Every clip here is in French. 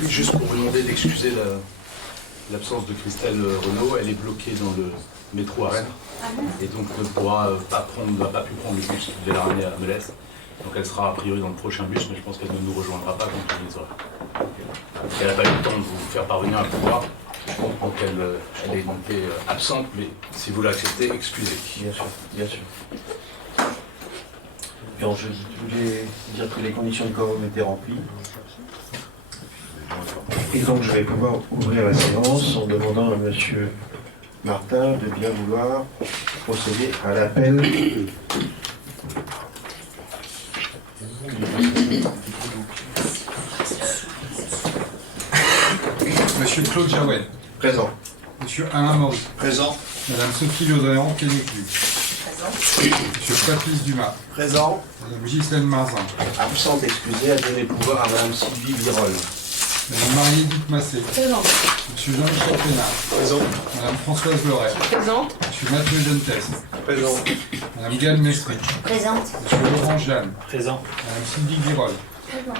Oui, juste pour vous demander d'excuser l'absence de Christelle Renaud, elle est bloquée dans le métro à Rennes, et donc ne pourra pas pu prendre le bus qui devait la ramener à Melès. Donc elle sera a priori dans le prochain bus, mais je pense qu'elle ne nous rejoindra pas quand on les aura. Elle n'a pas eu le temps de vous faire parvenir un pouvoir. Je comprends qu'elle est donc absente, mais si vous l'acceptez, excusez. Bien sûr, bien sûr. Alors, je voulais dire que les conditions de quorum étaient remplies. Et donc je vais pouvoir ouvrir la séance en demandant à M. Martin de bien vouloir procéder à l'appel. Monsieur Claude Jaouet. Présent. Monsieur Alain Maurice. Présent. Madame Sophie Lozéan, Kénéclu. Présent. Monsieur Patrice Dumas. Présent. Madame Ghislaine Marzin. Absente excusée, à donner pouvoir à Mme Sylvie Virol. Madame Marie-Édith Massé. Présent. Monsieur Jean-Michel Pénard. Présent. Madame Françoise Loret. Présente. Monsieur Mathieu Gentes. Présent. Madame Gaëlle Mestri. Présente. Monsieur Laurent Jeanne. Présent. Madame Sylvie Virol. Présent.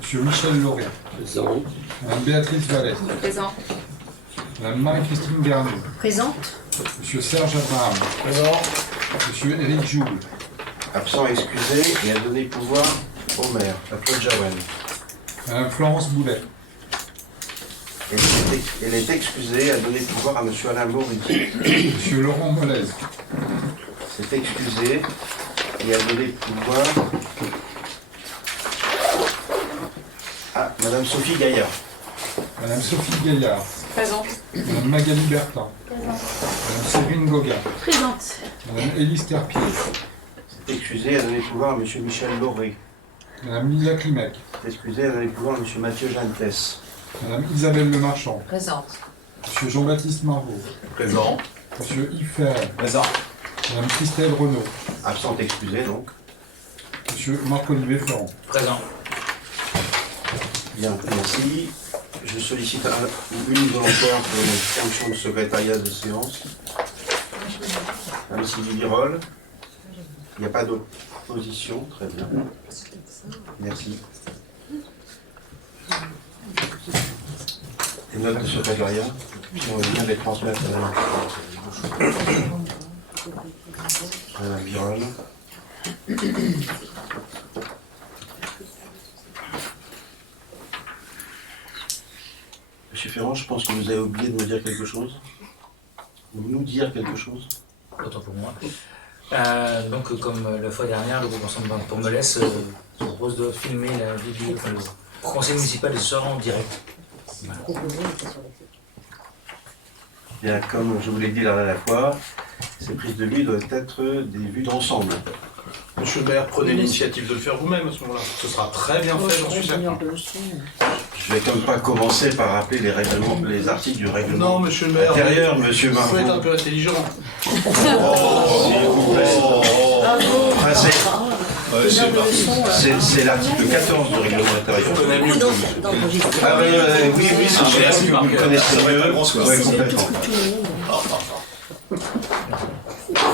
Monsieur Michel Lauré. Présent. Madame Béatrice Vallée. Présent. Madame Marie-Christine Garnier. Présente. Monsieur Serge Abraham. Présent. Monsieur Éric Joule. Absent excusé et à donner pouvoir au maire, à Claude Jaouen. Madame Florence Boulet. Elle est excusée à donner pouvoir à M. Alain Maurice. Monsieur Laurent Molez. C'est excusé et à donner pouvoir à Mme Sophie Gaillard. Madame Sophie Gaillard. Présente. Madame Magali Bertin. Présente. Madame Séverine Gauguin. Présente. Madame Élise Terpier. C'est excusé à donner pouvoir à M. Michel Lauré. Madame Lila Klimek. C'est excusé à donner pouvoir à M. Mathieu Gentes. Madame Isabelle Lemarchand. Présente. Monsieur Jean-Baptiste Marvaux. Présent. Monsieur Yves Ferret. Présent. Madame Christelle Renaud. Absente excusé donc. Monsieur Marc-Olivier Florent. Présent. Bien, merci. Je sollicite une volontaire pour une fonction de secrétariat de séance. Mme Sylvie Virol. Il n'y a pas d'opposition, très bien. Merci. Les notes de secrétariat, on vient de les transmettre à Mme Virol. Monsieur Ferrand, je pense que vous avez oublié de me dire quelque chose. Ou nous dire quelque chose. Autant pour moi. Donc, comme la fois dernière, le groupe Ensemble pour Melès propose de filmer la vidéo, enfin, le conseil municipal ce soir en direct. Voilà. Bien, comme je vous l'ai dit la dernière fois, ces prises de vue doivent être des vues d'ensemble. Monsieur le maire, prenez l'initiative de le faire vous-même à ce moment-là. Ce sera très bien fait, j'en suis certain. Je vais quand même pas commencer par rappeler les règlements, les articles du règlement Non, monsieur le maire. intérieur, monsieur Il faut être un Marvaux. peu intelligent. S'il vous plaît. Enfin, c'est l'article 14 du règlement intérieur. On connaît mieux. Ah oui, c'est cher, si vous le connaissez mieux. Ouais, complètement.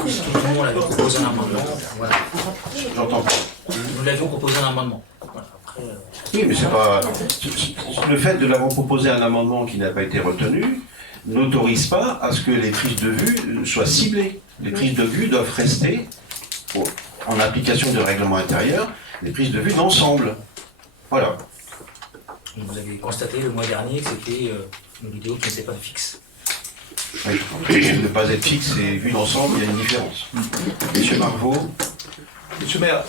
Nous, on avait proposé un amendement. Voilà. J'entends pas. Nous l'avions proposé un amendement. Voilà. Après, Oui, mais c'est pas. Le fait de l'avoir proposé un amendement qui n'a pas été retenu n'autorise pas à ce que les prises de vue soient ciblées. Les prises de vue doivent rester, en application du règlement intérieur, des prises de vue d'ensemble. Voilà. vous avez constaté le mois dernier que c'était une vidéo qui n'était pas fixe. Oui. Ne pas être fixe et vue d'ensemble, il y a une différence. Monsieur Marvaux. Monsieur le maire,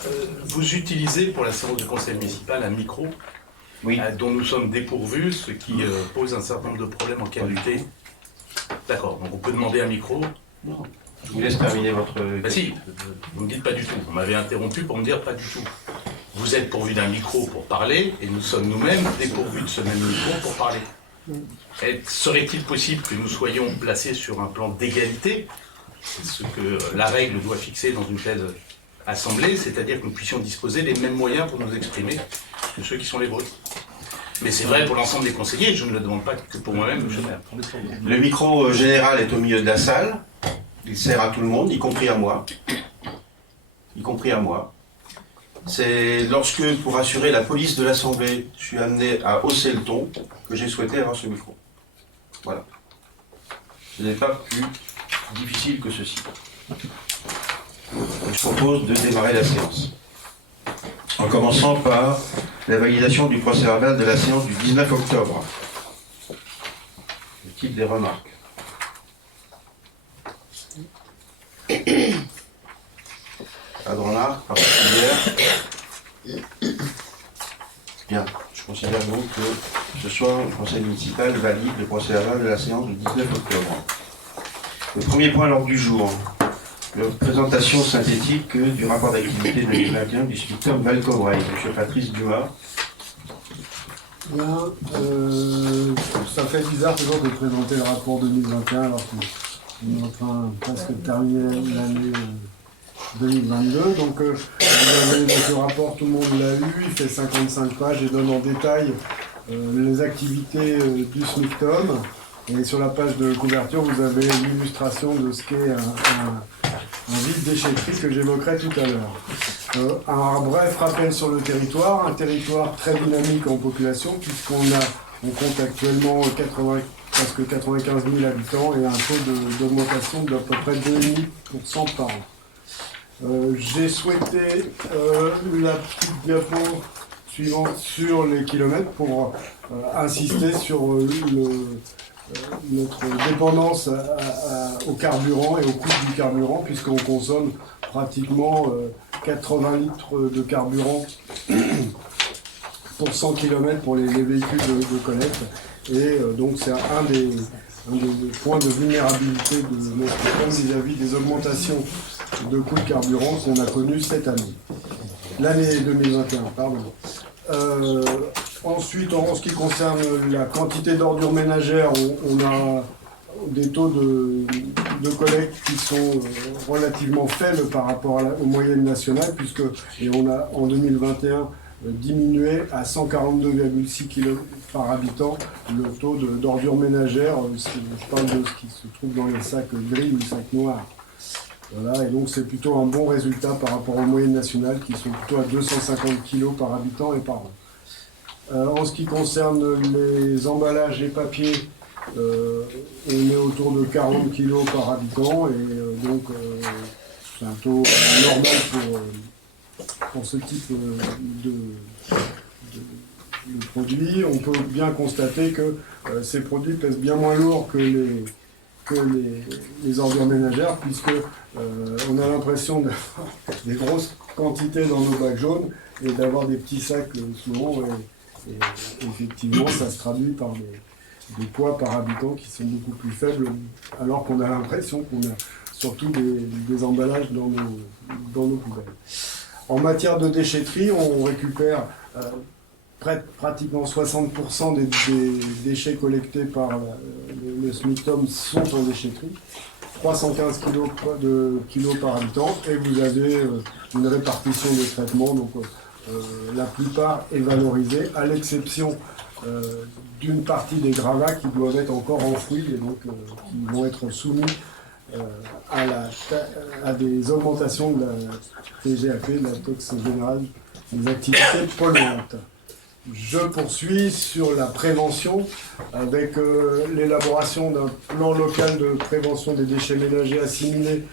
vous utilisez pour la séance du conseil municipal un micro Oui. dont nous sommes dépourvus, ce qui pose un certain nombre de problèmes en qualité. D'accord, donc on peut demander un micro. Non. Je vous laisse terminer votre... Ben si, vous ne me dites pas du tout. Vous m'avez interrompu pour me dire pas du tout. Vous êtes pourvu d'un micro pour parler, et nous sommes nous-mêmes dépourvus de ce même micro pour parler. Serait-il possible que nous soyons placés sur un plan d'égalité? C'est ce que la règle doit fixer dans une telle assemblée, c'est-à-dire que nous puissions disposer des mêmes moyens pour nous exprimer que ceux qui sont les vôtres. Mais c'est vrai pour l'ensemble des conseillers, je ne le demande pas que pour moi-même, monsieur le maire. Le micro général est au milieu de la salle. Il sert à tout le monde, y compris à moi. Y compris à moi. C'est lorsque, pour assurer la police de l'Assemblée, je suis amené à hausser le ton, que j'ai souhaité avoir ce micro. Voilà. Ce n'est pas plus difficile que ceci. Je propose de démarrer la séance. En commençant par la validation du procès-verbal de la séance du 19 octobre. Le type des remarques. Pas de remarques particulières. Bien, je considère donc que ce soir, le conseil municipal valide le procès-verbal de la séance du 19 octobre. Le premier point à l'ordre du jour, la présentation synthétique du rapport d'activité 2021 du SMICTOM Val-Covray. M. Patrice Dumas. Bien, ça fait bizarre toujours de présenter le rapport 2021 alors qu'on est en train presque de terminer l'année 2022. Donc, vous avez ce rapport, tout le monde l'a lu, il fait 55 pages et donne en détail les activités du SMICTOM. Et sur la page de couverture, vous avez l'illustration de ce qu'est un vide déchetterie que j'évoquerai tout à l'heure. Un bref rappel sur le territoire, un territoire très dynamique en population puisqu'on compte actuellement presque 95 000 habitants et un taux d'augmentation d'à peu près 2,5% par an. J'ai souhaité la petite diapo suivante sur les kilomètres pour insister sur notre dépendance au carburant et au coût du carburant, puisqu'on consomme pratiquement 80 litres de carburant pour 100 km pour les véhicules de collecte. Et donc c'est un des points de vulnérabilité de notre système vis-à-vis des augmentations de coûts de carburant qu'on a connues cette année. L'année 2021, pardon. Ensuite, en ce qui concerne la quantité d'ordures ménagères, on a des taux de collecte qui sont relativement faibles par rapport aux moyennes nationales, et on a en 2021 diminué à 142,6 kg par habitant le taux d'ordures ménagères. Je parle de ce qui se trouve dans les sacs gris ou sacs noirs. Voilà, et donc c'est plutôt un bon résultat par rapport aux moyennes nationales qui sont plutôt à 250 kg par habitant et par an. En ce qui concerne les emballages et papiers, on est autour de 40 kg par habitant et donc c'est un taux normal pour ce type de produits. On peut bien constater que ces produits pèsent bien moins lourd que les ordures ménagères, puisque on a l'impression d'avoir des grosses quantités dans nos bacs jaunes et d'avoir des petits sacs souvent. Et effectivement, ça se traduit par des poids par habitant qui sont beaucoup plus faibles, alors qu'on a l'impression qu'on a surtout des emballages dans nos poubelles. En matière de déchetterie, on récupère pratiquement 60% des déchets collectés par le SMICTOM sont en déchetterie, 315 kilos par habitant, et vous avez une répartition des traitements, donc la plupart est valorisée, à l'exception d'une partie des gravats qui doivent être encore enfouis et donc qui vont être soumis à des augmentations de la TGAP, de la taxe générale des activités polluantes. Je poursuis sur la prévention avec l'élaboration d'un plan local de prévention des déchets ménagers assimilés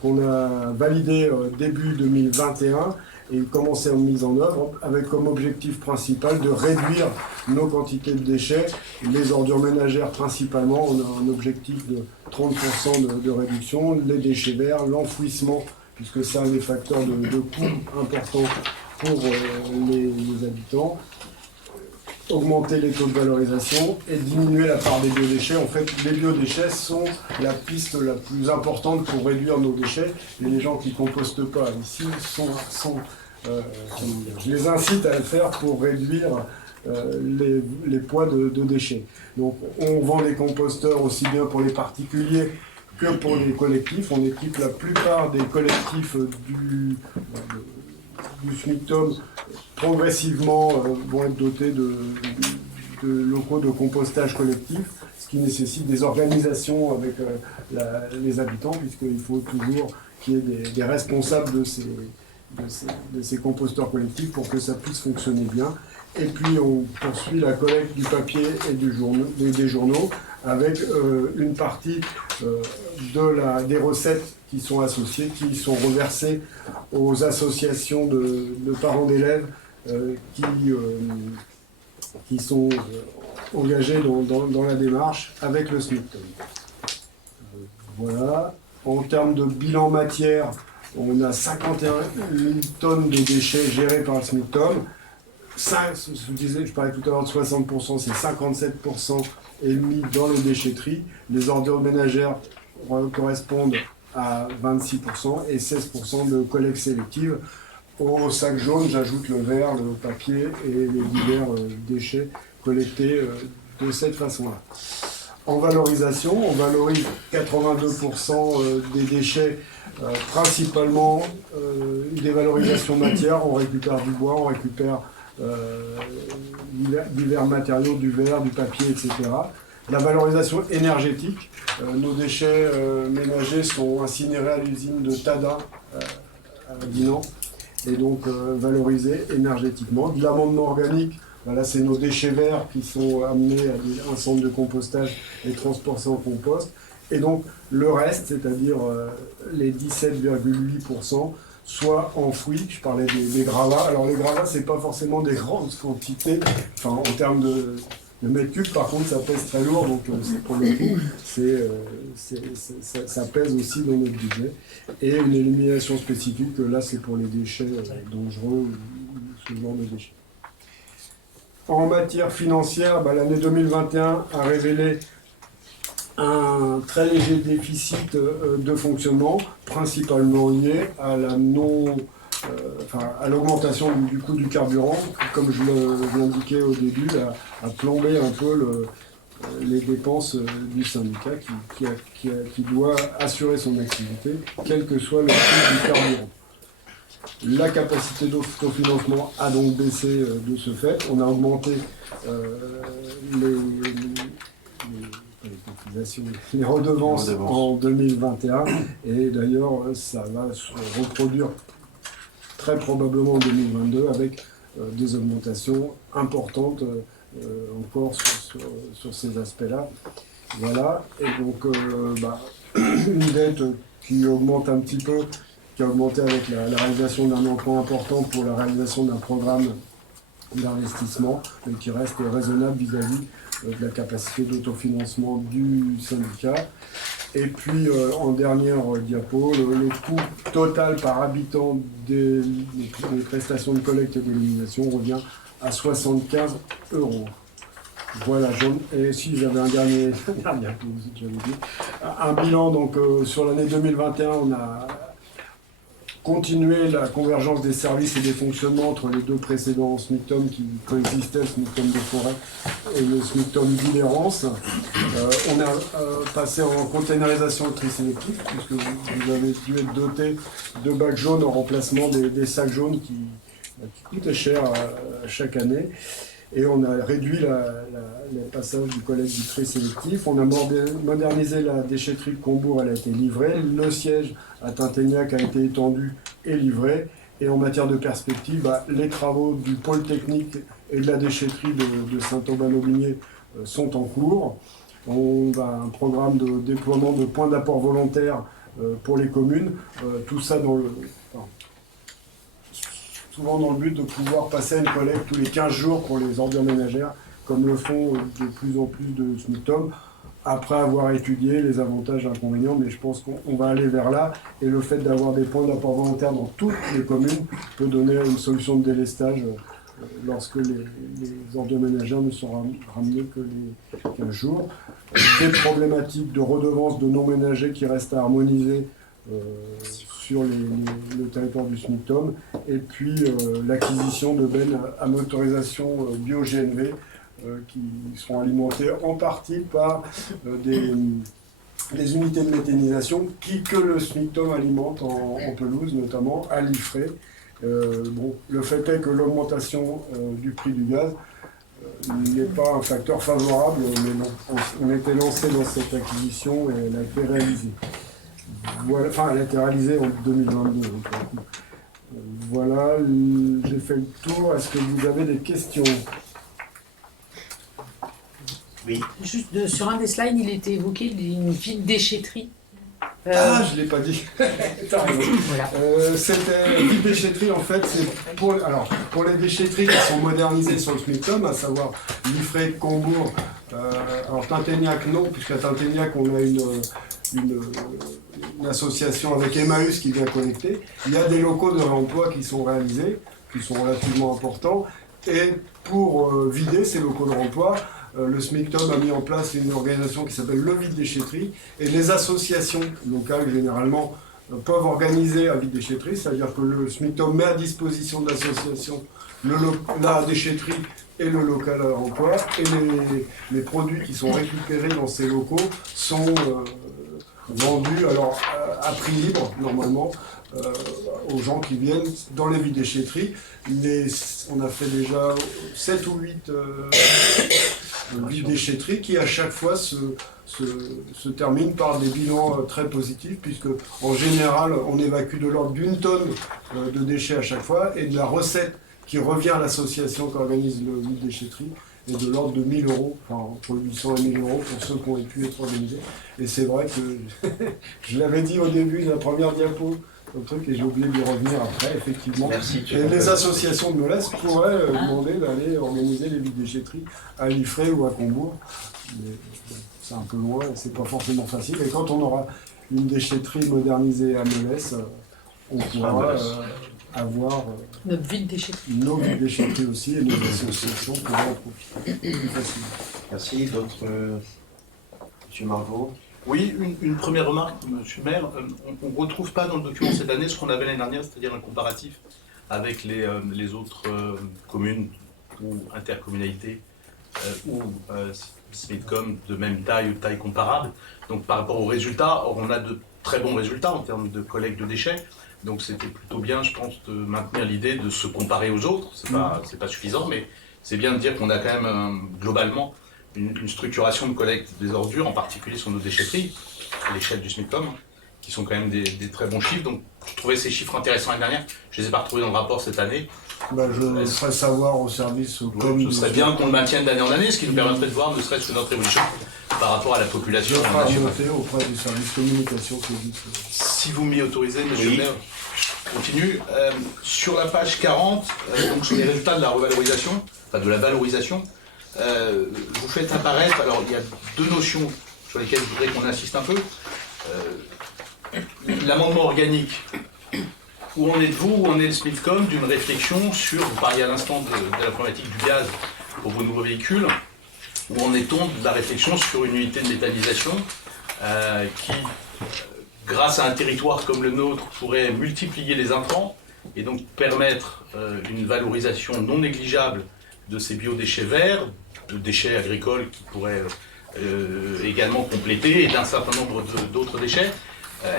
qu'on a validé début 2021 et commencé en mise en œuvre avec comme objectif principal de réduire nos quantités de déchets, les ordures ménagères principalement. On a un objectif de 30% de réduction, les déchets verts, l'enfouissement, puisque c'est un des facteurs de coût importants pour les habitants, augmenter les taux de valorisation et diminuer la part des biodéchets. En fait, les biodéchets sont la piste la plus importante pour réduire nos déchets. Et les gens qui ne compostent pas ici je les incite à le faire pour réduire les poids de déchets. Donc, on vend des composteurs aussi bien pour les particuliers que pour les collectifs. On équipe la plupart des collectifs du SMICTOM progressivement vont être dotés de locaux de compostage collectif, ce qui nécessite des organisations avec les habitants, puisqu'il faut toujours qu'il y ait des responsables de ces composteurs collectifs pour que ça puisse fonctionner bien. Et puis on poursuit la collecte du papier et des journaux avec une partie des recettes qui sont associées, qui sont reversées aux associations de parents d'élèves qui sont engagés dans la démarche avec le SMICTOM. Voilà. En termes de bilan matière, on a 51 000 tonnes de déchets gérés par le SMICTOM. Je parlais tout à l'heure de 60%, c'est 57% émis dans les déchetteries. Les ordures ménagères correspondent à 26% et 16% de collecte sélective. Au sac jaune, j'ajoute le verre, le papier et les divers déchets collectés de cette façon-là. En valorisation, on valorise 82% des déchets, principalement des valorisations matières. On récupère du bois, on récupère divers matériaux, du verre, du papier, etc. La valorisation énergétique, nos déchets ménagers sont incinérés à l'usine de Tada à Dinan et donc valorisés énergétiquement. De l'amendement organique, là c'est nos déchets verts qui sont amenés à un centre de compostage et transportés en compost. Et donc le reste, c'est-à-dire les 17,8%, soit enfouis. Je parlais des gravats. Alors les gravats, c'est pas forcément des grandes quantités, enfin en termes de mètres cubes, par contre ça pèse très lourd, donc pour le coup, ça pèse aussi dans notre budget. Et une élimination spécifique, là c'est pour les déchets dangereux, ce genre de déchets. En matière financière, l'année 2021 a révélé un très léger déficit de fonctionnement, principalement lié à à l'augmentation du coût du carburant, comme je l'indiquais au début, a plombé un peu les dépenses du syndicat qui doit assurer son activité, quel que soit le prix du carburant. La capacité d'autofinancement a donc baissé de ce fait. On a augmenté les redevances en 2021 et d'ailleurs ça va se reproduire très probablement en 2022 avec des augmentations importantes encore sur ces aspects-là. Voilà, et donc une dette qui augmente un petit peu, qui a augmenté avec la réalisation d'un emprunt important pour la réalisation d'un programme d'investissement, mais qui reste raisonnable vis-à-vis de la capacité d'autofinancement du syndicat. Et puis, en dernière diapo, le coût total par habitant des prestations de collecte et d'élimination revient à 75 €. Voilà, et si j'avais un dernier diapo, j'avais dit. Un bilan, donc, sur l'année 2021, on a continué la convergence des services et des fonctionnements entre les deux précédents SMICTOM qui coexistaient, le SMICTOM de Forêt et le SMICTOM d'Île-et-Rance. On a passé en containerisation de tri sélectif, puisque vous avez dû être doté de bacs jaunes en remplacement des sacs jaunes qui coûtaient cher chaque année. Et on a réduit le passage du collecte du tri sélectif. On a modernisé la déchetterie de Combourg, elle a été livrée. Le siège à Tinténiac a été étendu et livré. Et en matière de perspective, les travaux du pôle technique et de la déchetterie de Saint-Aubin-Aubigné sont en cours. On a un programme de déploiement de points d'apport volontaires pour les communes. Tout ça souvent dans le but de pouvoir passer à une collecte tous les 15 jours pour les ordures ménagères, comme le font de plus en plus de SMICTOM, après avoir étudié les avantages et inconvénients, mais je pense qu'on va aller vers là, et le fait d'avoir des points d'apport volontaires dans toutes les communes peut donner une solution de délestage lorsque les ordures ménagères ne seront ramenées que les 15 jours. Des problématiques de redevance de non-ménagers qui restent à harmoniser sur le territoire du SMICTOM, et puis l'acquisition de bennes à motorisation bio-GNV qui seront alimentées en partie par des unités de méthanisation que le SMICTOM alimente en pelouse, notamment à l'IFRE. Le fait est que l'augmentation du prix du gaz n'est pas un facteur favorable, mais on était lancé dans cette acquisition et elle a été réalisée. Voilà, elle a été réalisée en 2022. Voilà, j'ai fait le tour. Est-ce que vous avez des questions? Oui. Juste sur un des slides, il était évoqué une vide déchetterie. Ah, je ne l'ai pas dit. T'as raison. Voilà. C'était vide déchetterie, en fait, c'est pour les déchetteries qui sont modernisées sur le SMICTOM, à savoir Liffré, Combourg, alors Tinténiac non, puisqu'à Tinténiac on a une association avec Emmaüs qui vient connecter. Il y a des locaux de réemploi qui sont réalisés, qui sont relativement importants, et pour vider ces locaux de réemploi, le SMICTOM a mis en place une organisation qui s'appelle le vide déchetterie, et les associations locales généralement peuvent organiser un vide déchetterie, c'est-à-dire que le SMICTOM met à disposition de l'association la déchetterie et le local à emploi, et les produits qui sont récupérés dans ces locaux sont vendus alors à prix libre normalement aux gens qui viennent dans les vides déchetteries. On a fait déjà 7 ou 8 vides déchetteries qui à chaque fois se terminent par des bilans très positifs, puisque en général on évacue de l'ordre d'1 tonne de déchets à chaque fois, et de la recette qui revient à l'association qui organise le vide déchetterie est de l'ordre de 1 000 €, enfin entre 800 et 1 000 € pour ceux qui ont pu être organisés. Et c'est vrai que je l'avais dit au début de la première diapo, le truc, et j'ai oublié de revenir après, effectivement. Merci. Et les associations de Melesse pourraient demander d'aller organiser les vides déchetteries à Liffré ou à Combourg. Mais c'est un peu loin et c'est pas forcément facile. Et quand on aura une déchetterie modernisée à Melesse, on pourra avoir Notre vide déchetterie. nos vides déchetteries aussi, et nos associations pourront en profiter plus facilement. Merci. D'autres Monsieur Margot? Oui, une première remarque, Monsieur le maire. On ne retrouve pas dans le document cette année ce qu'on avait l'année dernière, c'est-à-dire un comparatif avec les autres communes ou intercommunalités ou SMICTOM de même taille ou taille comparable. Donc par rapport aux résultats, or, on a de très bons résultats en termes de collecte de déchets. Donc c'était plutôt bien, je pense, de maintenir l'idée de se comparer aux autres. C'est pas suffisant, mais c'est bien de dire qu'on a quand même globalement une structuration de collecte des ordures, en particulier sur nos déchetteries, à l'échelle du SMICTOM, qui sont quand même des très bons chiffres. Donc je trouvais ces chiffres intéressants l'année dernière. Je ne les ai pas retrouvés dans le rapport cette année. Je ferai savoir au service comme Ce serait bien qu'on le maintienne d'année en année, ce qui nous permettrait de voir ne serait-ce que notre évolution par rapport à la population. je ferai noter auprès du service communication qui dit que... Si vous m'y autorisez, monsieur le maire, je continue. Sur la page 40, donc sur les résultats de la revalorisation, enfin de la valorisation, vous faites apparaître, alors il y a deux notions sur lesquelles je voudrais qu'on insiste un peu. L'amendement organique, où en êtes-vous, où en est le SMICTOM d'une réflexion sur, vous parliez à l'instant de la problématique du gaz pour vos nouveaux véhicules, où en est-on de la réflexion sur une unité de méthanisation qui, grâce à un territoire comme le nôtre, pourrait multiplier les intrants et donc permettre une valorisation non négligeable de ces biodéchets verts, de déchets agricoles qui pourraient également compléter, et d'un certain nombre d'autres déchets.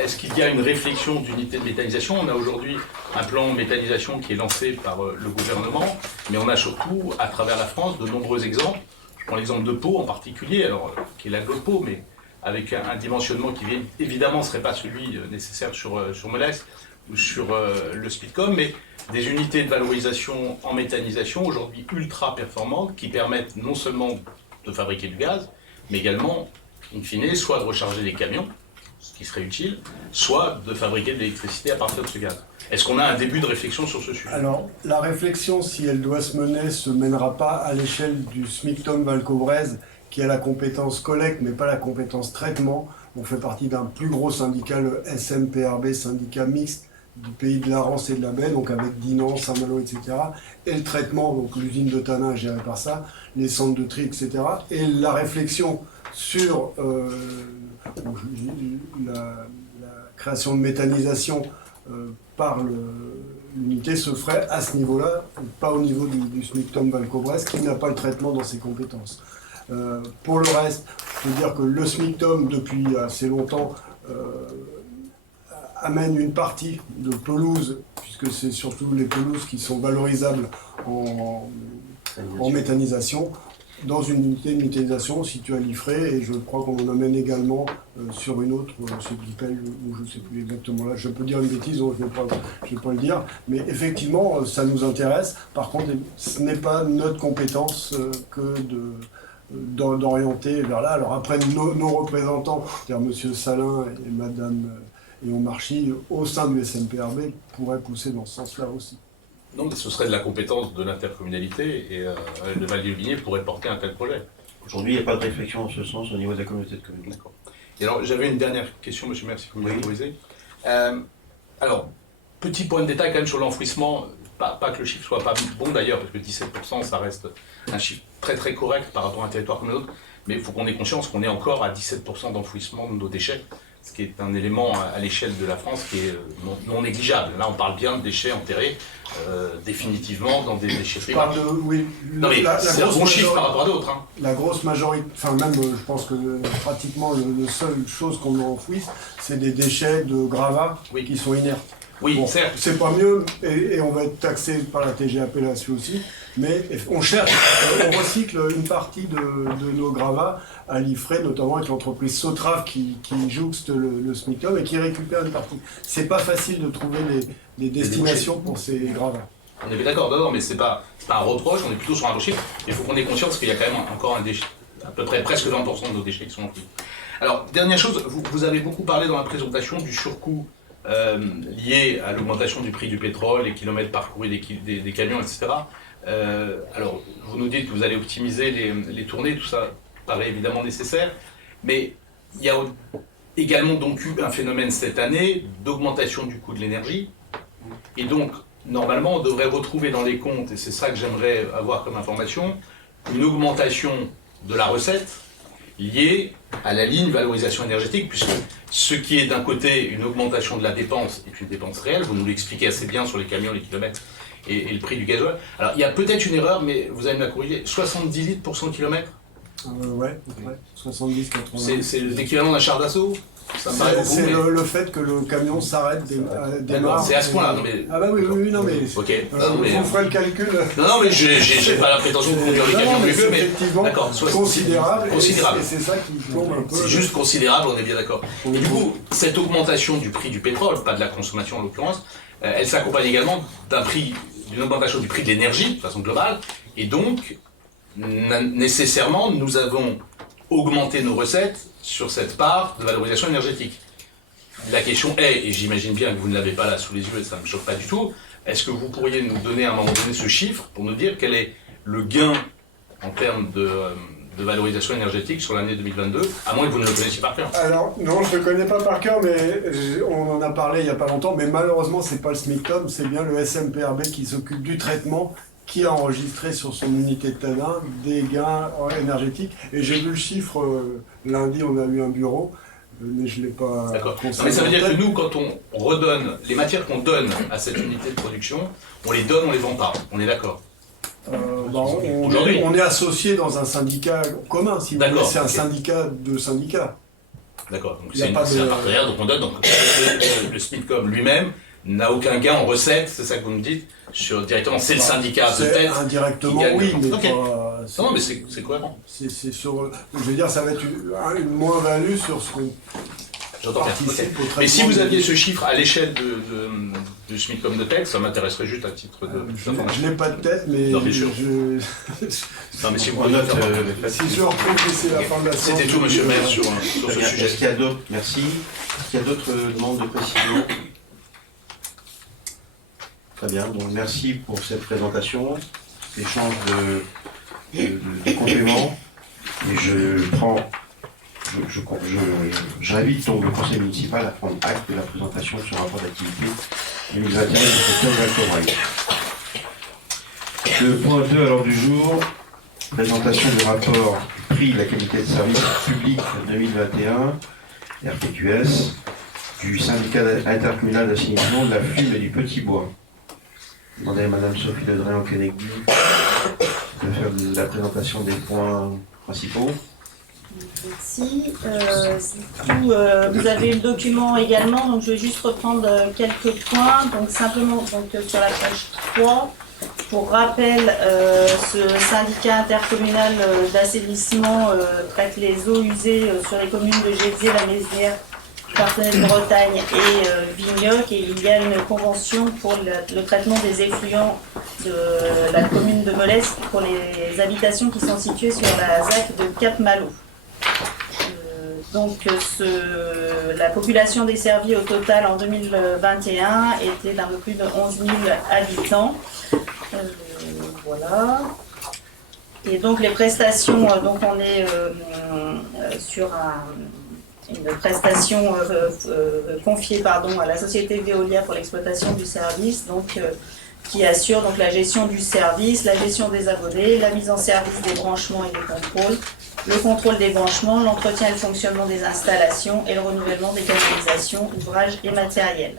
Est-ce qu'il y a une réflexion d'unité de méthanisation? On a aujourd'hui un plan méthanisation qui est lancé par le gouvernement, mais on a surtout, à travers la France, de nombreux exemples. Je prends l'exemple de Pau en particulier, alors, qui est l'agglo de Pau, mais avec un dimensionnement qui évidemment ne serait pas celui nécessaire sur Melesse ou sur le SMICTOM, mais des unités de valorisation en méthanisation aujourd'hui ultra performantes qui permettent non seulement de fabriquer du gaz, mais également, in fine, soit de recharger des camions, ce qui serait utile, soit de fabriquer de l'électricité à partir de ce gaz. Est-ce qu'on a un début de réflexion sur ce sujet? Alors, la réflexion, si elle doit se mener, se mènera pas à l'échelle du SMICTOM Val-Caubraise, qui a la compétence collecte, mais pas la compétence traitement. On fait partie d'un plus gros syndicat, le SMPRB, syndicat mixte du pays de la Rance et de la Baie, donc avec Dinan, Saint-Malo, etc. Et le traitement, donc l'usine de Tanin gérée par ça, les centres de tri, etc. Et la réflexion sur la création de méthanisation par l'unité se ferait à ce niveau-là, pas au niveau du SMICTOM Val-Caubraise, qui n'a pas le traitement dans ses compétences. Pour le reste, je veux dire que le SMICTOM, depuis assez longtemps, amène une partie de pelouse, puisque c'est surtout les pelouses qui sont valorisables en méthanisation. dans une unité de mutualisation située à Liffré, et je crois qu'on en amène également sur une autre, ce qui s'appelle, ou je ne sais plus exactement là, je peux dire une bêtise, donc je ne vais pas le dire, mais effectivement, ça nous intéresse. Par contre, ce n'est pas notre compétence que d'orienter vers là. Alors après, nos représentants, c'est-à-dire M. Salin et Mme Léon Marchy, au sein du SMPRB, pourraient pousser dans ce sens-là aussi. Non, mais ce serait de la compétence de l'intercommunalité et le Val-d'Aubigné pourrait porter un tel projet. Aujourd'hui, il n'y a pas de réflexion en ce sens au niveau de la communauté de communes. D'accord. Et alors, j'avais une dernière question, monsieur le maire, si vous me l'autorisez. Alors, petit point de détail quand même sur l'enfouissement, pas que le chiffre soit pas bon d'ailleurs, parce que 17%, ça reste un chiffre très très correct par rapport à un territoire comme le nôtre, mais il faut qu'on ait conscience qu'on est encore à 17% d'enfouissement de nos déchets, ce qui est un élément à l'échelle de la France qui est non négligeable. Là, on parle bien de déchets enterrés définitivement dans des déchetteries. Oui, Non mais c'est un bon chiffre par rapport à d'autres. Hein. La grosse majorité, enfin même je pense que pratiquement le seule chose qu'on enfouisse, c'est des déchets de gravats qui sont inertes. Oui, bon, certes. C'est pas mieux, et on va être taxé par la TGAP là-dessus aussi, mais on cherche, on recycle une partie de nos gravats à Liffré, notamment avec l'entreprise Sotraf qui jouxte le SMICOM et qui récupère une partie. C'est pas facile de trouver les destinations pour ces gravats. On est bien d'accord, non, mais c'est pas un reproche, on est plutôt sur un chiffre. Il faut qu'on ait conscience qu'il y a quand même encore un déchet, à peu près presque 20% de nos déchets qui sont enfouis. Alors, dernière chose, vous avez beaucoup parlé dans la présentation du surcoût lié à l'augmentation du prix du pétrole, les kilomètres parcourus des camions, etc. Alors, vous nous dites que vous allez optimiser les tournées, tout ça paraît évidemment nécessaire, mais il y a également donc eu un phénomène cette année d'augmentation du coût de l'énergie, et donc, normalement, on devrait retrouver dans les comptes, et c'est ça que j'aimerais avoir comme information, une augmentation de la recette liée à la ligne valorisation énergétique, puisque ce qui est d'un côté une augmentation de la dépense est une dépense réelle, vous nous l'expliquez assez bien sur les camions, les kilomètres et le prix du gasoil. Alors il y a peut-être une erreur, mais vous allez me la corriger, 70 litres pour 100 km Ouais, 70, 80. C'est l'équivalent d'un char d'assaut. Ça me paraît beaucoup, c'est mais... le fait que le camion s'arrête, démarre. C'est à ce point-là. Mais... Ah bah oui, non mais... Ok. On ferait le calcul. Non, mais j'ai pas la prétention de conduire les camions plus vieux, mais... effectivement considérable. Et c'est ça qui tombe un peu... C'est juste considérable, on est bien d'accord. Et du coup, cette augmentation du prix du pétrole, pas de la consommation en l'occurrence, elle s'accompagne également d'une augmentation du prix de l'énergie, de façon globale, et donc, nécessairement, nous avons augmenté nos recettes sur cette part de valorisation énergétique. La question est, et j'imagine bien que vous ne l'avez pas là sous les yeux et ça ne me choque pas du tout, est-ce que vous pourriez nous donner à un moment donné ce chiffre pour nous dire quel est le gain en termes de valorisation énergétique sur l'année 2022, à moins que vous ne le connaissiez par cœur? Alors, non, je ne le connais pas par cœur, mais on en a parlé il n'y a pas longtemps, mais malheureusement, c'est pas le SMICOM, c'est bien le SMPRB qui s'occupe du traitement, qui a enregistré sur son unité de terrain des gains énergétiques. Et j'ai vu le chiffre, lundi on a eu un bureau, mais je ne l'ai pas... D'accord. Mais ça veut dire que nous, quand on redonne, les matières qu'on donne à cette unité de production, on les donne, on les vend pas. On est d'accord? On est associé dans un syndicat commun, si vous voulez. C'est un syndicat de syndicats. D'accord. Donc c'est un partenaire, donc on donne. Donc le SMICOM lui-même n'a aucun gain en recette, c'est ça que vous me dites, directement, c'est le syndicat peut-être. Indirectement, oui, mais okay. pas... Non, mais c'est cohérent. C'est sur... Je veux dire, ça va être une moins-value sur ce qu'on... J'entends bien. Okay. Mais si vous aviez ce chiffre à l'échelle du SMICOM de tête, ça m'intéresserait juste à titre de... Je n'ai pas de tête, mais... Non, bien sûr. Non, mais si vous note, si je retrouve que c'est la fin de la séance... C'était tout, monsieur le maire, sur ce sujet. Est-ce qu'il y a d'autres... Merci. Est-ce qu'il y a d'autres demandes de précision? Très bien, donc merci pour cette présentation, échange de compléments. Et j'invite donc le conseil municipal à prendre acte de la présentation sur le rapport d'activité 2021 du secteur de l'alcool. Le point 2 à l'ordre du jour, présentation du rapport prix de la qualité de service public 2021, RPQS, du syndicat intercommunal d'assainissement de la Flume et du Petit Bois. Demandez à Madame Sophie Ledray en Kennedy de faire la présentation des points principaux. Merci. Vous avez le document également, donc je vais juste reprendre quelques points. Donc simplement sur la page 3, Pour rappel, ce syndicat intercommunal d'assainissement traite les eaux usées sur les communes de Gézier, la Mézières, Parthenay-Bretagne et Vignoc, et il y a une convention pour le traitement des effluents de la commune de Molesque pour les habitations qui sont situées sur la ZAC de Cap-Malo. Donc la population desservie au total en 2021 était d'un peu plus de 11 000 habitants. Voilà. Et donc les prestations, donc on est sur une prestation confiée à la société Veolia pour l'exploitation du service, donc qui assure donc la gestion du service, la gestion des abonnés, la mise en service des branchements et des contrôles, le contrôle des branchements, l'entretien et le fonctionnement des installations et le renouvellement des canalisations, ouvrages et matériels.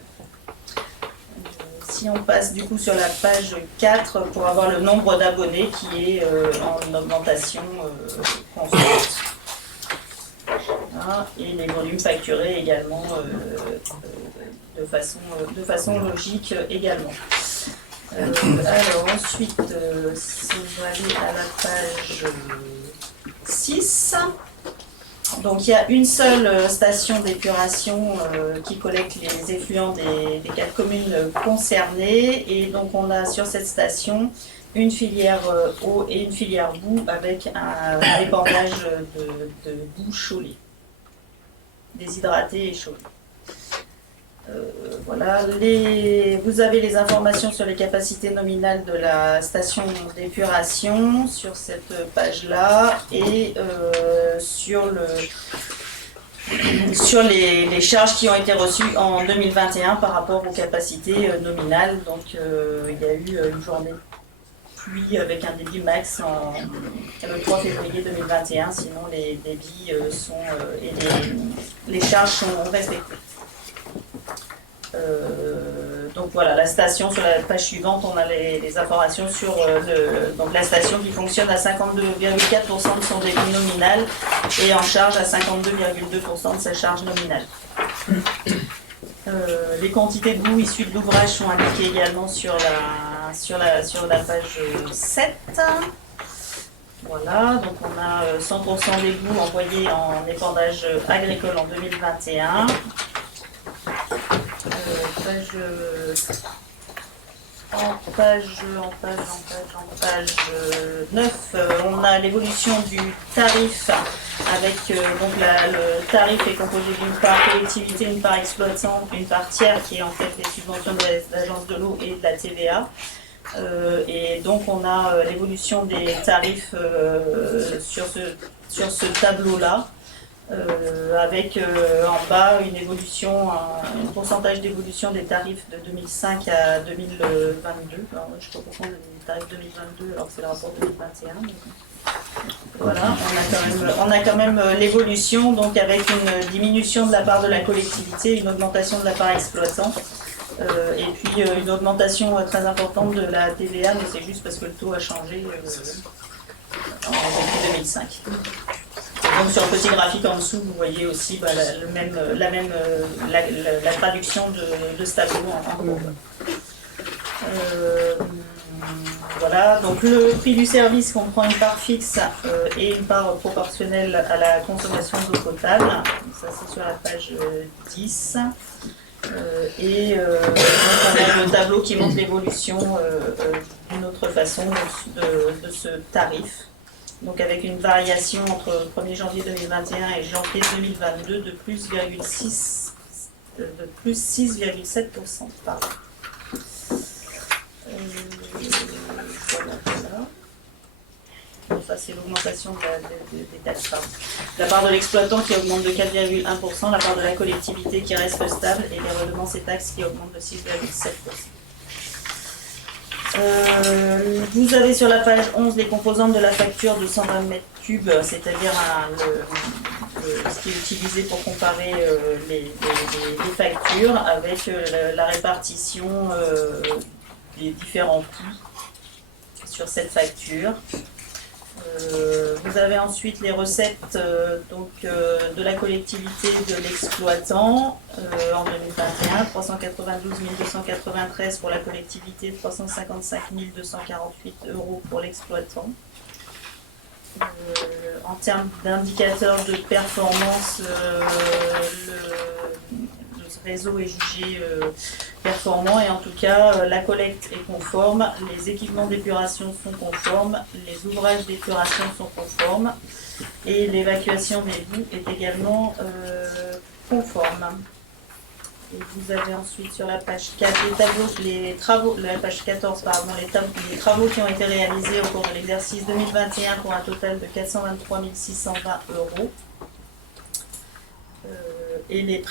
Si on passe du coup sur la page 4 pour avoir le nombre d'abonnés qui est en augmentation constante. Voilà. Et les volumes facturés également de façon logique également. Alors ensuite, si on va aller à la page 6, donc il y a une seule station d'épuration qui collecte les effluents des 4 communes concernées, et donc on a sur cette station une filière eau et une filière boue avec un débordage de boue chaulée, déshydratée et chaulée. Voilà, vous avez les informations sur les capacités nominales de la station d'épuration sur cette page-là, et sur les charges qui ont été reçues en 2021 par rapport aux capacités nominales. Donc il y a eu une journée pluie avec un débit max le 3 février 2021, sinon les débits et les charges sont respectées. Donc voilà, la station, sur la page suivante, on a les informations sur donc la station qui fonctionne à 52,4% de son débit nominal et en charge à 52,2% de sa charge nominale. Les quantités de boue issues de l'ouvrage sont indiquées également sur la page 7. Voilà, donc on a 100% des boues envoyées en épandage agricole en 2021. En page 9, on a l'évolution du tarif avec donc le tarif est composé d'une part collectivité, une part exploitante, une part tiers qui est en fait les subventions de l'agence de l'eau et de la TVA. Et donc on a l'évolution des tarifs sur ce tableau-là. Avec en bas une évolution, un pourcentage d'évolution des tarifs de 2005 à 2022. Alors, je ne sais pas pourquoi on a les tarifs 2022 alors que c'est le rapport 2021. Mais... Voilà, on a quand même l'évolution, donc avec une diminution de la part de la collectivité, une augmentation de la part exploitante, et puis une augmentation très importante de la TVA, mais c'est juste parce que le taux a changé depuis 2005. Donc sur le petit graphique en dessous, vous voyez aussi la traduction de ce tableau en courbe. Voilà, donc le prix du service comprend une part fixe et une part proportionnelle à la consommation d'eau potable. Ça c'est sur la page 10. Et donc on a le tableau qui montre l'évolution d'une autre façon de ce tarif. Donc avec une variation entre 1er janvier 2021 et janvier 2022 de plus 6,7%. Pardon. Voilà. Ça c'est l'augmentation des taxes. Pardon. La part de l'exploitant qui augmente de 4,1%, la part de la collectivité qui reste stable et les redevances et taxes qui augmentent de 6,7%. Vous avez sur la page 11 les composantes de la facture de 120 mètres cubes, c'est-à-dire ce qui est utilisé pour comparer les factures avec la répartition des différents coûts sur cette facture. Vous avez ensuite les recettes de la collectivité de l'exploitant en 2021, 392 293 pour la collectivité, 355 248 € pour l'exploitant. En termes d'indicateurs de performance, le réseau est jugé performant et en tout cas la collecte est conforme, les équipements d'épuration sont conformes, les ouvrages d'épuration sont conformes et l'évacuation des boues est également conforme. Et vous avez ensuite sur la page 4 la page 14, les travaux qui ont été réalisés au cours de l'exercice 2021 pour un total de 423 620 €. Et les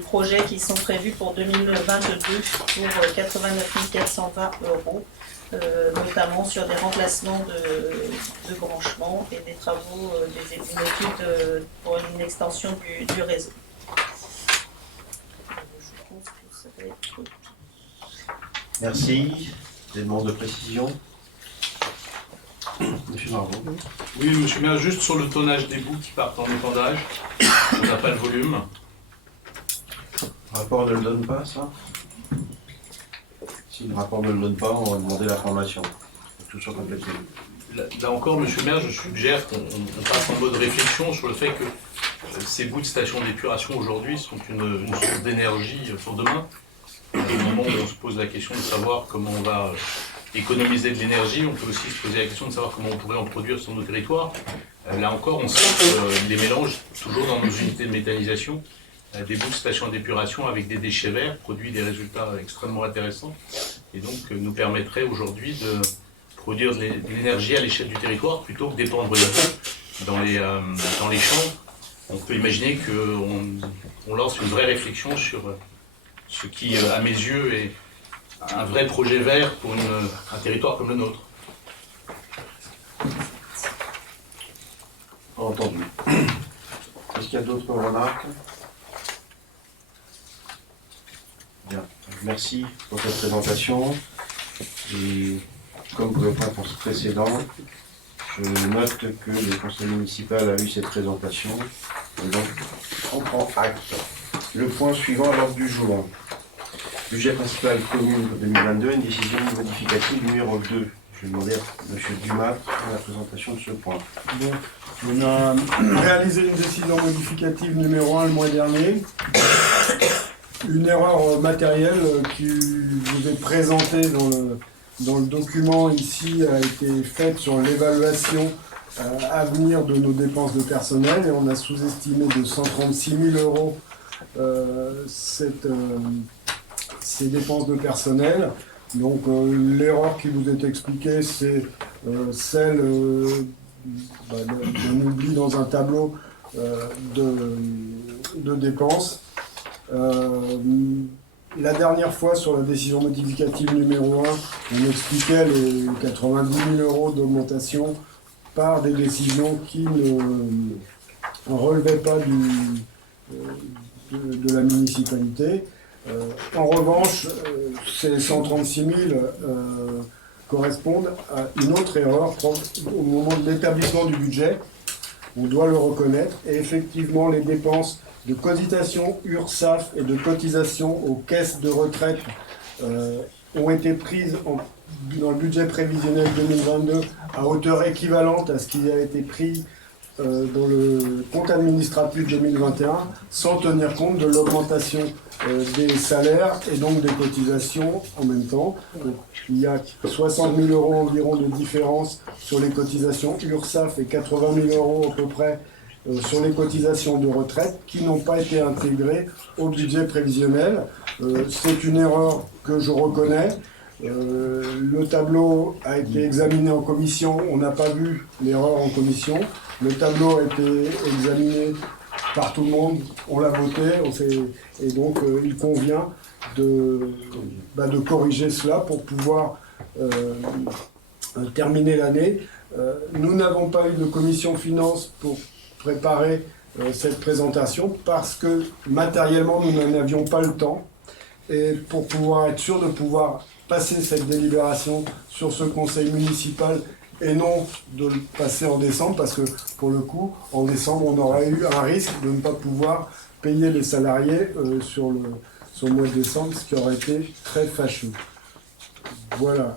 projets qui sont prévus pour 2022 pour 89 420 €, notamment sur des remplacements de branchements et des travaux, une étude pour une extension du réseau. Je pense que ça va être tout. Merci. Des demandes de précision? Monsieur Margot. Oui, monsieur le maire, juste sur le tonnage des boues qui partent en épandage, on n'a pas le volume. Le rapport ne le donne pas, ça? Si le rapport ne le donne pas, on va demander l'information. Tout soit complété. Là encore, monsieur le maire, je suggère qu'on passe en mode réflexion sur le fait que ces bouts de stations d'épuration aujourd'hui sont une source d'énergie pour demain. Au moment où on se pose la question de savoir comment on va économiser de l'énergie, on peut aussi se poser la question de savoir comment on pourrait en produire sur nos territoires. Là encore, on sait que les mélanges, toujours dans nos unités de méthanisation, des bouts de stations d'épuration avec des déchets verts produit des résultats extrêmement intéressants et donc nous permettrait aujourd'hui de produire de l'énergie à l'échelle du territoire plutôt que d'épandre les boues dans les champs. On peut imaginer qu'on lance une vraie réflexion sur ce qui, à mes yeux, est un vrai projet vert pour un territoire comme le nôtre. Entendu. Est-ce qu'il y a d'autres remarques? Bien. Merci pour cette présentation. Et comme pour le point précédent, je note que le conseil municipal a eu cette présentation. Et donc, on prend acte. Le point suivant à l'ordre du jour. Budget principal commune 2022, une décision modificative numéro 2. Je vais demander à M. Dumas pour la présentation de ce point. Donc, on a réalisé une décision modificative numéro 1 le mois dernier. Une erreur matérielle qui vous est présentée dans le document ici a été faite sur l'évaluation à venir de nos dépenses de personnel et on a sous-estimé de 136 000 € ces dépenses de personnel. Donc l'erreur qui vous est expliquée, c'est celle d'un oubli dans un tableau de dépenses. La dernière fois, sur la décision modificative numéro 1, on expliquait les 90 000 € d'augmentation par des décisions qui ne relevaient pas de la municipalité. En revanche, ces 136 000 correspondent à une autre erreur au moment de l'établissement du budget. On doit le reconnaître. Et effectivement, les dépenses de cotisation URSSAF et de cotisation aux caisses de retraite ont été prises dans le budget prévisionnel 2022 à hauteur équivalente à ce qui a été pris dans le compte administratif 2021, sans tenir compte de l'augmentation des salaires et donc des cotisations en même temps. Donc, il y a 60 000 € environ de différence sur les cotisations URSSAF et 80 000 € à peu près sur les cotisations de retraite qui n'ont pas été intégrées au budget prévisionnel. C'est une erreur que je reconnais. Le tableau a été examiné en commission, on n'a pas vu l'erreur en commission. Le tableau a été examiné par tout le monde, on l'a voté, et donc il convient de corriger cela pour pouvoir terminer l'année. Nous n'avons pas eu de commission finance pour préparer cette présentation parce que matériellement nous n'en avions pas le temps, et pour pouvoir être sûr de pouvoir passer cette délibération sur ce conseil municipal et non de le passer en décembre, parce que pour le coup, en décembre, on aurait eu un risque de ne pas pouvoir payer les salariés sur le mois de décembre, ce qui aurait été très fâcheux. Voilà.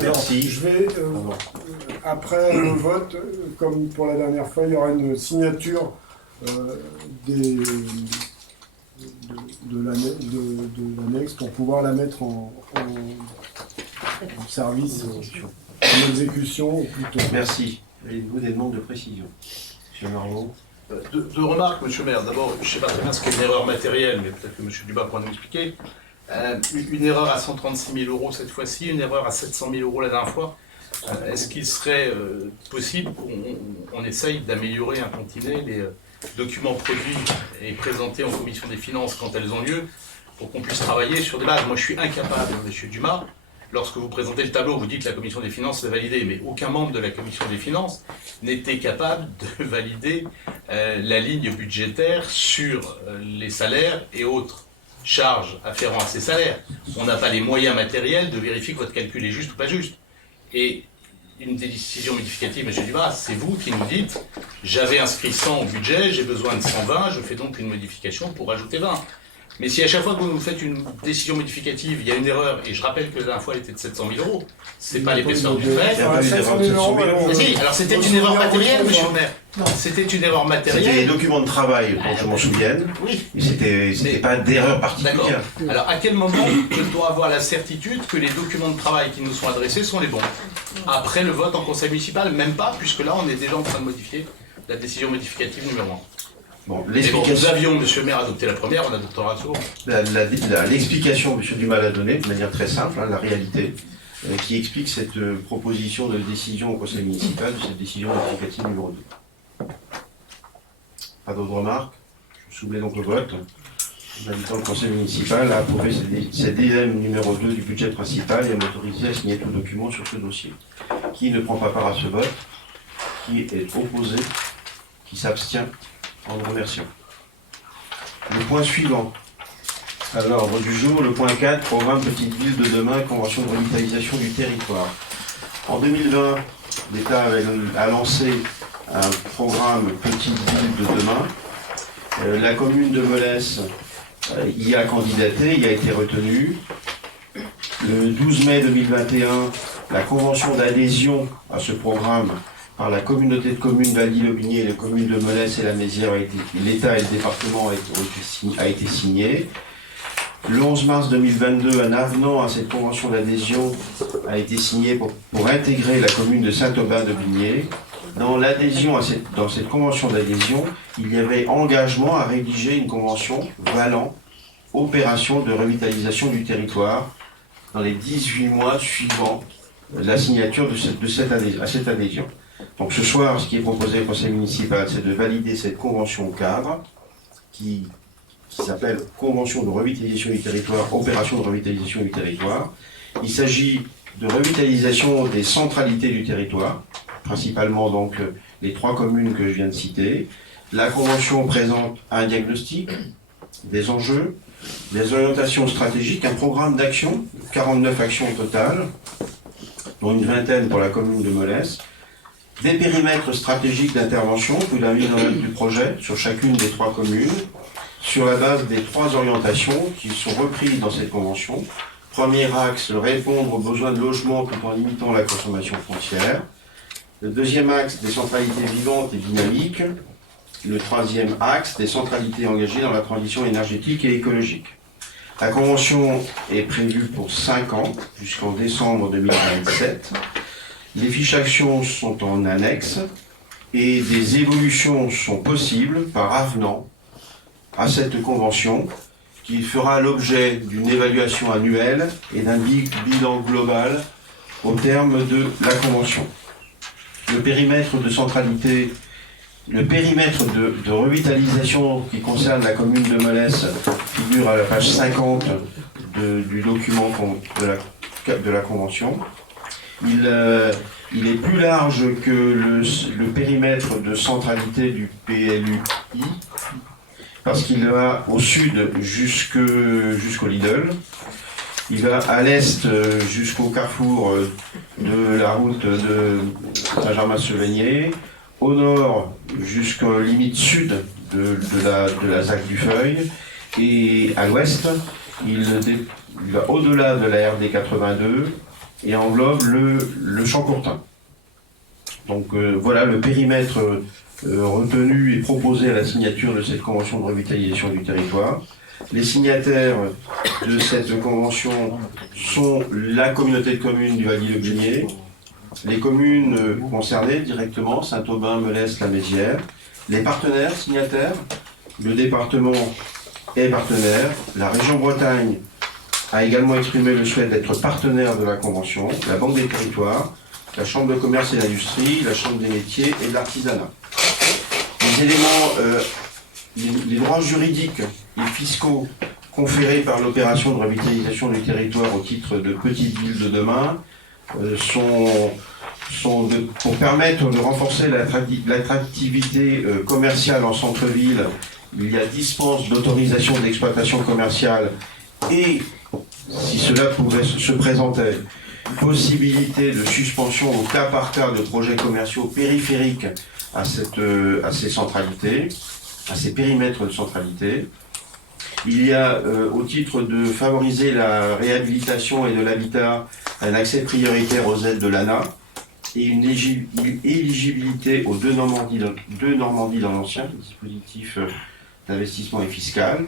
Merci. Je vais, après le vote, comme pour la dernière fois, il y aura une signature de l'annexe pour pouvoir la mettre en service, en exécution au plus tôt. Merci. Avez-vous des demandes de précision? Monsieur Marot. Deux remarques, monsieur le maire. D'abord, je ne sais pas très bien ce qu'est une erreur matérielle, mais peut-être que monsieur Dubas pourra nous expliquer. Une erreur à 136 000 euros cette fois-ci, une erreur à 700 000 euros la dernière fois. Est-ce qu'il serait possible qu'on essaye d'améliorer un tantinet les documents produits et présentés en commission des finances quand elles ont lieu, pour qu'on puisse travailler sur des bases? Moi, je suis incapable, monsieur Dumas, lorsque vous présentez le tableau, vous dites que la commission des finances l'a validé, mais aucun membre de la commission des finances n'était capable de valider la ligne budgétaire sur les salaires et autres charges afférentes à ces salaires. On n'a pas les moyens matériels de vérifier que votre calcul est juste ou pas juste. Et une décision modificative, M. Dubas, c'est vous qui nous dites « j'avais inscrit 100 au budget, j'ai besoin de 120, je fais donc une modification pour ajouter 20 ». Mais si à chaque fois que vous faites une décision modificative, il y a une erreur, et je rappelle que la dernière fois elle était de 700 000 euros, c'est pas l'épaisseur du trait. Si, alors c'était une erreur matérielle, monsieur le maire. C'était une erreur matérielle. C'était les documents de travail, dont je m'en souvienne. Oui. C'était pas d'erreur particulière. D'accord. Alors à quel moment je dois avoir la certitude que les documents de travail qui nous sont adressés sont les bons? Après le vote en conseil municipal, même pas, puisque là on est déjà en train de modifier la décision modificative numéro 1. Bon, nous avions, monsieur le maire, adopté la première, on adoptera la seconde. L'explication, monsieur Dumas l'a donnée de manière très simple, la réalité, qui explique cette proposition de décision au conseil municipal, de cette décision modificative numéro 2. Pas d'autres remarques? Je soumets donc le vote. Nous invitons le conseil municipal à approuver cette DLM numéro 2 du budget principal et à m'autoriser à signer tout document sur ce dossier. Qui ne prend pas part à ce vote? Qui est opposé? Qui s'abstient? En vous remerciant. Le point suivant. À l'ordre du jour, le point 4, programme Petite Ville de demain, convention de revitalisation du territoire. En 2020, l'État a lancé un programme Petite Ville de demain. La commune de Melesse y a candidaté, y a été retenue. Le 12 mai 2021, la convention d'adhésion à ce programme par la communauté de communes Valdy-le-Binier, les communes de Melesse et la Mézières, l'État et le département a été signé. Le 11 mars 2022, un avenant à cette convention d'adhésion a été signé pour intégrer la commune de Saint-Aubin-de-Binier. Dans cette convention d'adhésion, il y avait engagement à rédiger une convention valant opération de revitalisation du territoire dans les 18 mois suivant la signature de cette adhésion. Donc ce soir, ce qui est proposé au conseil municipal, c'est de valider cette convention cadre qui s'appelle Convention de revitalisation du territoire, opération de revitalisation du territoire. Il s'agit de revitalisation des centralités du territoire, principalement donc les 3 communes que je viens de citer. La convention présente un diagnostic, des enjeux, des orientations stratégiques, un programme d'action, 49 actions au total, dont une vingtaine pour la commune de Melesse. Des périmètres stratégiques d'intervention, puis la mise en œuvre du projet sur chacune des 3 communes, sur la base des 3 orientations qui sont reprises dans cette convention. Premier axe, répondre aux besoins de logement tout en limitant la consommation foncière. Le deuxième axe, des centralités vivantes et dynamiques. Le troisième axe, des centralités engagées dans la transition énergétique et écologique. La convention est prévue pour 5 ans, jusqu'en décembre 2027. Les fiches actions sont en annexe et des évolutions sont possibles par avenant à cette convention qui fera l'objet d'une évaluation annuelle et d'un bilan global au terme de la convention. Le périmètre de centralité, le périmètre de revitalisation qui concerne la commune de Melesse figure à la page 50 du document de la convention. Il est plus large que le périmètre de centralité du PLUI, parce qu'il va au sud jusqu'au Lidl. Il va à l'est jusqu'au carrefour de la route de Saint-Germain-Sevigné, au nord jusqu'aux limites sud de la ZAC du Feuil, et à l'ouest, il va au-delà de la RD 82 et englobe le champ Courtin. Donc voilà le périmètre retenu et proposé à la signature de cette convention de revitalisation du territoire. Les signataires de cette convention sont la communauté de communes du Valdier-le-Glinier, les communes concernées directement, Saint-Aubin, Melesse, La Mézières, les partenaires signataires, le département est partenaire, la région Bretagne a également exprimé le souhait d'être partenaire de la convention, la Banque des territoires, la Chambre de commerce et d'industrie, la Chambre des métiers et de l'artisanat. Les éléments, les droits juridiques et fiscaux conférés par l'opération de revitalisation du territoire au titre de petite ville de demain pour permettre de renforcer l'attractivité commerciale en centre-ville. Il y a dispense d'autorisation d'exploitation commerciale et, si cela pouvait se présenter, possibilité de suspension au cas par cas de projets commerciaux périphériques à ces centralités, à ces périmètres de centralité. Il y a, au titre de favoriser la réhabilitation et de l'habitat, un accès prioritaire aux aides de l'ANA et une éligibilité aux deux Normandies dans l'ancien dispositif d'investissement et fiscal.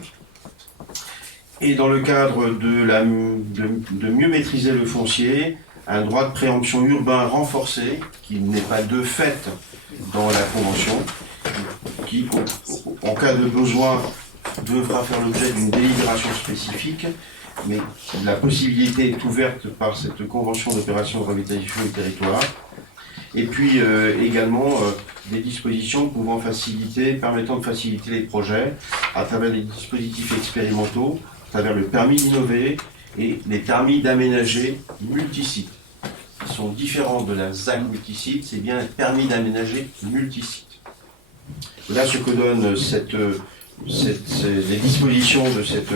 Et dans le cadre de mieux maîtriser le foncier, un droit de préemption urbain renforcé, qui n'est pas de fait dans la Convention, qui, en cas de besoin, devra faire l'objet d'une délibération spécifique, mais la possibilité est ouverte par cette Convention d'opération de revitalisation du territoire. Et puis également des dispositions permettant de faciliter les projets à travers des dispositifs expérimentaux, à travers le permis d'innover et les permis d'aménager multisites. Ils sont différents de la ZAC multisite, c'est bien un permis d'aménager multisite. Là, ce que donnent les dispositions de cette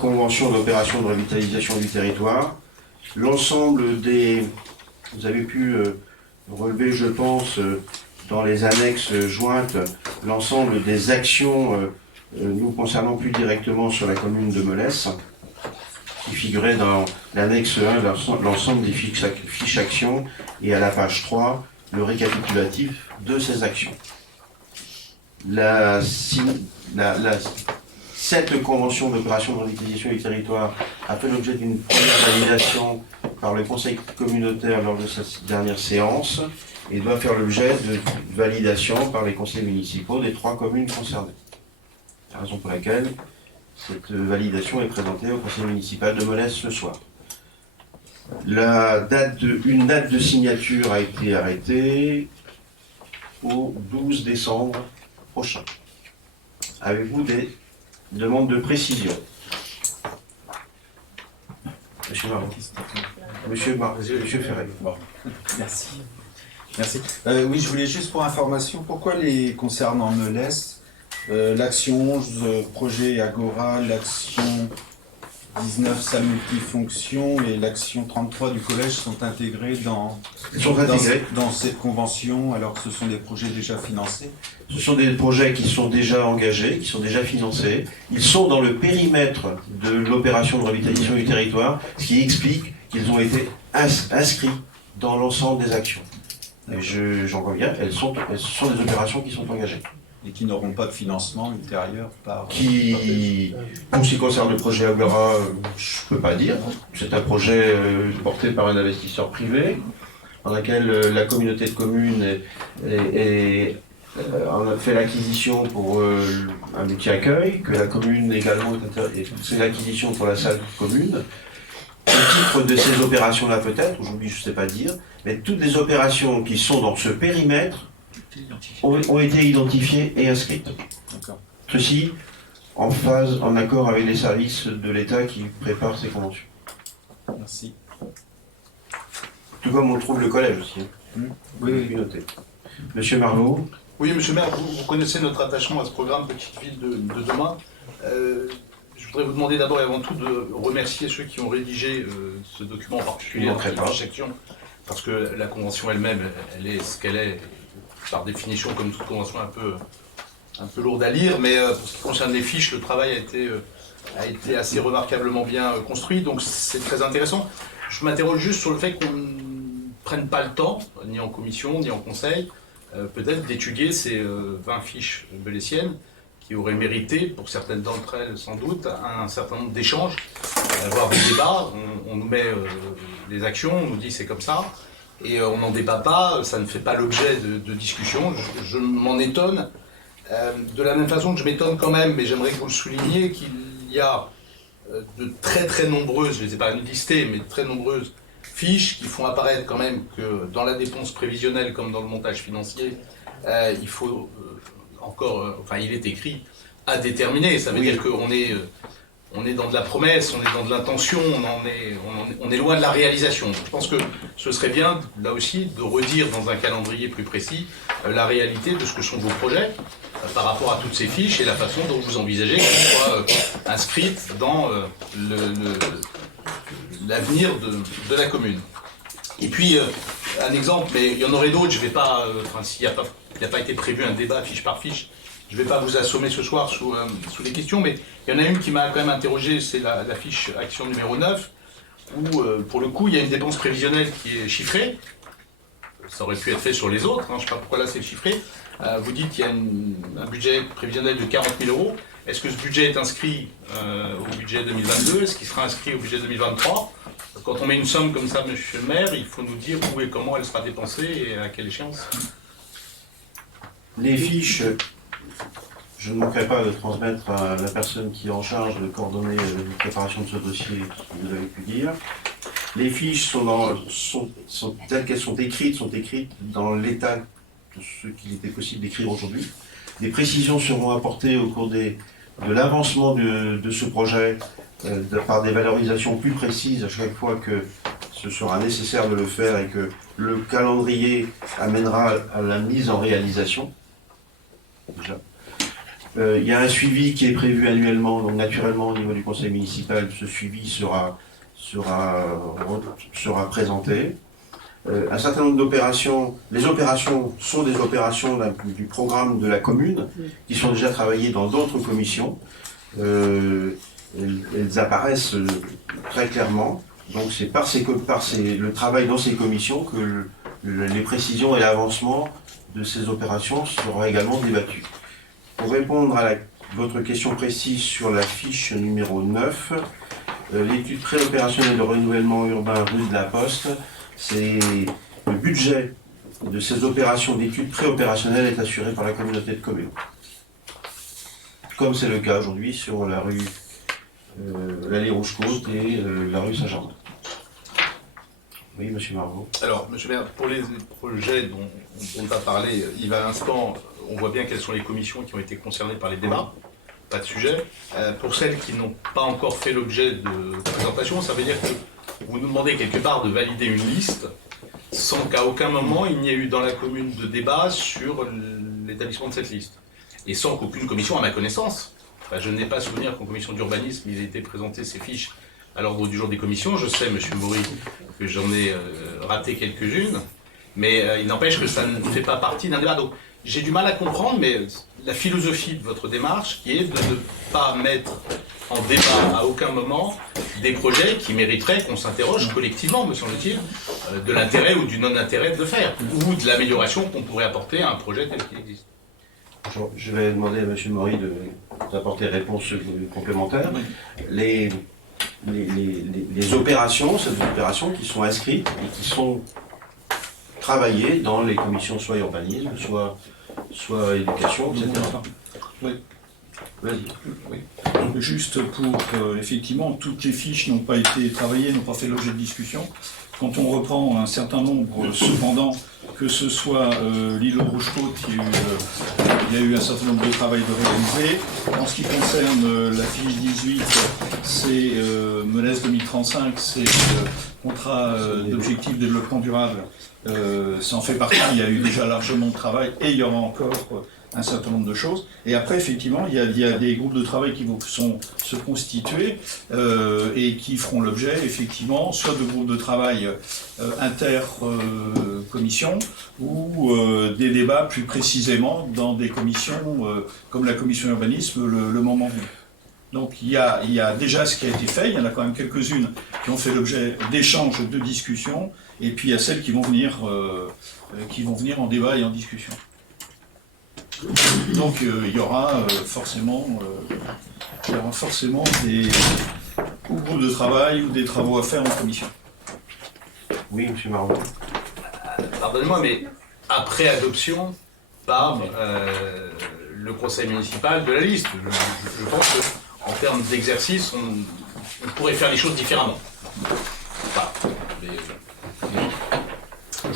convention d'opération de revitalisation du territoire, l'ensemble des... Vous avez pu relever, je pense, dans les annexes jointes, l'ensemble des actions nous concernant plus directement sur la commune de Melesse, qui figurait dans l'annexe 1, l'ensemble des fiches actions, et à la page 3, le récapitulatif de ces actions. Cette convention d'opération de revitalisation du territoire a fait l'objet d'une première validation par le conseil communautaire lors de sa dernière séance et doit faire l'objet de validation par les conseils municipaux des 3 communes concernées. C'est la raison pour laquelle cette validation est présentée au conseil municipal de Melesse ce soir. Une date de signature a été arrêtée au 12 décembre prochain. Avez-vous des demandes de précision? Monsieur Marot. Monsieur Ferret. Bon. Merci. Merci. Oui, je voulais juste pour information, pourquoi concernant Melesse, l'action 11 projet Agora, l'action 19 salle multifonction et l'action 33 du collège sont intégrés dans cette convention, alors que ce sont des projets déjà financés? Ce sont des projets qui sont déjà engagés, qui sont déjà financés. Ils sont dans le périmètre de l'opération de revitalisation du territoire, ce qui explique qu'ils ont été inscrits dans l'ensemble des actions. Et j'en conviens, ce sont des opérations qui sont engagées. Et qui n'auront pas de financement ultérieur par... Pour ce qui concerne le projet Agora, je ne peux pas dire. C'est un projet porté par un investisseur privé, dans lequel la communauté de communes a fait l'acquisition pour un multi-accueil, que la commune également fait l'acquisition pour la salle commune. Au titre de ces opérations-là peut-être, aujourd'hui je ne sais pas dire, mais toutes les opérations qui sont dans ce périmètre ont été identifiées et inscrites. Ceci en accord avec les services de l'État qui préparent ces conventions. Merci. Tout comme on trouve le collège aussi. Oui, noté. Monsieur Marvaux. Oui, monsieur le maire, vous connaissez notre attachement à ce programme Petite Ville de demain. je voudrais vous demander d'abord et avant tout de remercier ceux qui ont rédigé ce document en particulier, la section, parce que la convention elle-même, elle est ce qu'elle est, par définition, comme toute convention un peu lourde à lire, mais pour ce qui concerne les fiches, le travail a été assez remarquablement bien construit, donc c'est très intéressant. Je m'interroge juste sur le fait qu'on ne prenne pas le temps, ni en commission, ni en conseil, peut-être d'étudier ces 20 fiches belésiennes, qui auraient mérité, pour certaines d'entre elles sans doute, un certain nombre d'échanges, voire des débats. On nous met des actions, on nous dit c'est comme ça, et on n'en débat pas, ça ne fait pas l'objet de discussion. Je m'en étonne, de la même façon que je m'étonne quand même, mais j'aimerais que vous le souligniez, qu'il y a de très très nombreuses, je ne les ai pas listées, mais de très nombreuses fiches qui font apparaître quand même que dans la dépense prévisionnelle comme dans le montage financier, il faut encore, enfin il est écrit à déterminer, ça veut dire qu'on est, on est dans de la promesse, on est dans de l'intention, on est loin de la réalisation. Je pense que ce serait bien, là aussi, de redire dans un calendrier plus précis la réalité de ce que sont vos projets par rapport à toutes ces fiches et la façon dont vous envisagez qu'elles soient inscrites dans l'avenir de la commune. Et puis, un exemple, mais il y en aurait d'autres, je ne vais pas, s'il n'y a pas été prévu un débat fiche par fiche, je ne vais pas vous assommer ce soir sous les questions, mais il y en a une qui m'a quand même interrogé, c'est la fiche action numéro 9, où pour le coup il y a une dépense prévisionnelle qui est chiffrée. Ça aurait pu être fait sur les autres, hein, je ne sais pas pourquoi là c'est chiffré. Vous dites qu'il y a un budget prévisionnel de 40 000 €. Est-ce que ce budget est inscrit au budget 2022? Est-ce qu'il sera inscrit au budget 2023? Quand on met une somme comme ça, monsieur le maire, il faut nous dire où et comment elle sera dépensée et à quelle échéance. Les fiches, je ne manquerai pas de transmettre à la personne qui est en charge de coordonner la préparation de ce dossier, ce que vous avez pu dire. Les fiches sont telles qu'elles sont écrites dans l'état de ce qu'il était possible d'écrire aujourd'hui. Des précisions seront apportées au cours de l'avancement de ce projet par des valorisations plus précises à chaque fois que ce sera nécessaire de le faire et que le calendrier amènera à la mise en réalisation. Déjà. Il y a un suivi qui est prévu annuellement, donc naturellement au niveau du conseil municipal, ce suivi sera présenté. Un certain nombre d'opérations, les opérations sont des opérations du programme de la commune, qui sont déjà travaillées dans d'autres commissions. Elles apparaissent très clairement, donc c'est par le travail dans ces commissions que les précisions et l'avancement de ces opérations seront également débattus. Pour répondre à votre question précise sur la fiche numéro 9, l'étude pré-opérationnelle de renouvellement urbain rue de la Poste, c'est le budget de ces opérations d'études pré-opérationnelles est assuré par la communauté de communes. Comme c'est le cas aujourd'hui sur la rue l'allée Rouge-Côte et la rue Saint-Germain. Oui, monsieur Marvaux. Alors, monsieur le maire, pour les projets dont on a parlé il y a un instant, on voit bien quelles sont les commissions qui ont été concernées par les débats. Pas de sujet. Pour celles qui n'ont pas encore fait l'objet de présentation, ça veut dire que vous nous demandez quelque part de valider une liste sans qu'à aucun moment il n'y ait eu dans la commune de débat sur l'établissement de cette liste. Et sans qu'aucune commission, à ma connaissance, je n'ai pas souvenir qu'en commission d'urbanisme il ait été présenté ces fiches à l'ordre du jour des commissions. Je sais, monsieur Maury, que j'en ai raté quelques-unes, mais il n'empêche que ça ne fait pas partie d'un débat. Donc j'ai du mal à comprendre, mais la philosophie de votre démarche qui est de ne pas mettre en débat à aucun moment des projets qui mériteraient qu'on s'interroge collectivement, me semble-t-il, de l'intérêt ou du non-intérêt de le faire, ou de l'amélioration qu'on pourrait apporter à un projet tel qu'il existe. Je vais demander à M. Maury d'apporter réponse complémentaire. Les opérations, ces opérations qui sont inscrites et qui sont travaillées dans les commissions soit urbanisme, soit éducation, etc. Oui. Vas-y. Oui. Juste pour, effectivement, toutes les fiches n'ont pas été travaillées, n'ont pas fait l'objet de discussion. Quand on reprend un certain nombre, cependant, que ce soit l'îlot Rouge-Côte, il y a eu un certain nombre de travail de réaliser. En ce qui concerne la fiche 18, c'est MELES 2035, c'est contrat d'objectifs de développement durable. Ça en fait partie, il y a eu déjà largement de travail et il y aura encore un certain nombre de choses. Et après, effectivement, il y a des groupes de travail qui vont se constituer et qui feront l'objet, effectivement, soit de groupes de travail inter-commissions ou des débats plus précisément dans des commissions comme la commission urbanisme le moment venu. Donc il y a déjà ce qui a été fait, il y en a quand même quelques-unes qui ont fait l'objet d'échanges, de discussions, et puis il y a celles qui vont venir en débat et en discussion. Donc il y aura forcément des ou groupes de travail ou des travaux à faire en commission. Oui, M. Marot. Pardonnez-moi, mais après adoption par le conseil municipal de la liste, je pense qu'en termes d'exercice, on pourrait faire les choses différemment. Enfin,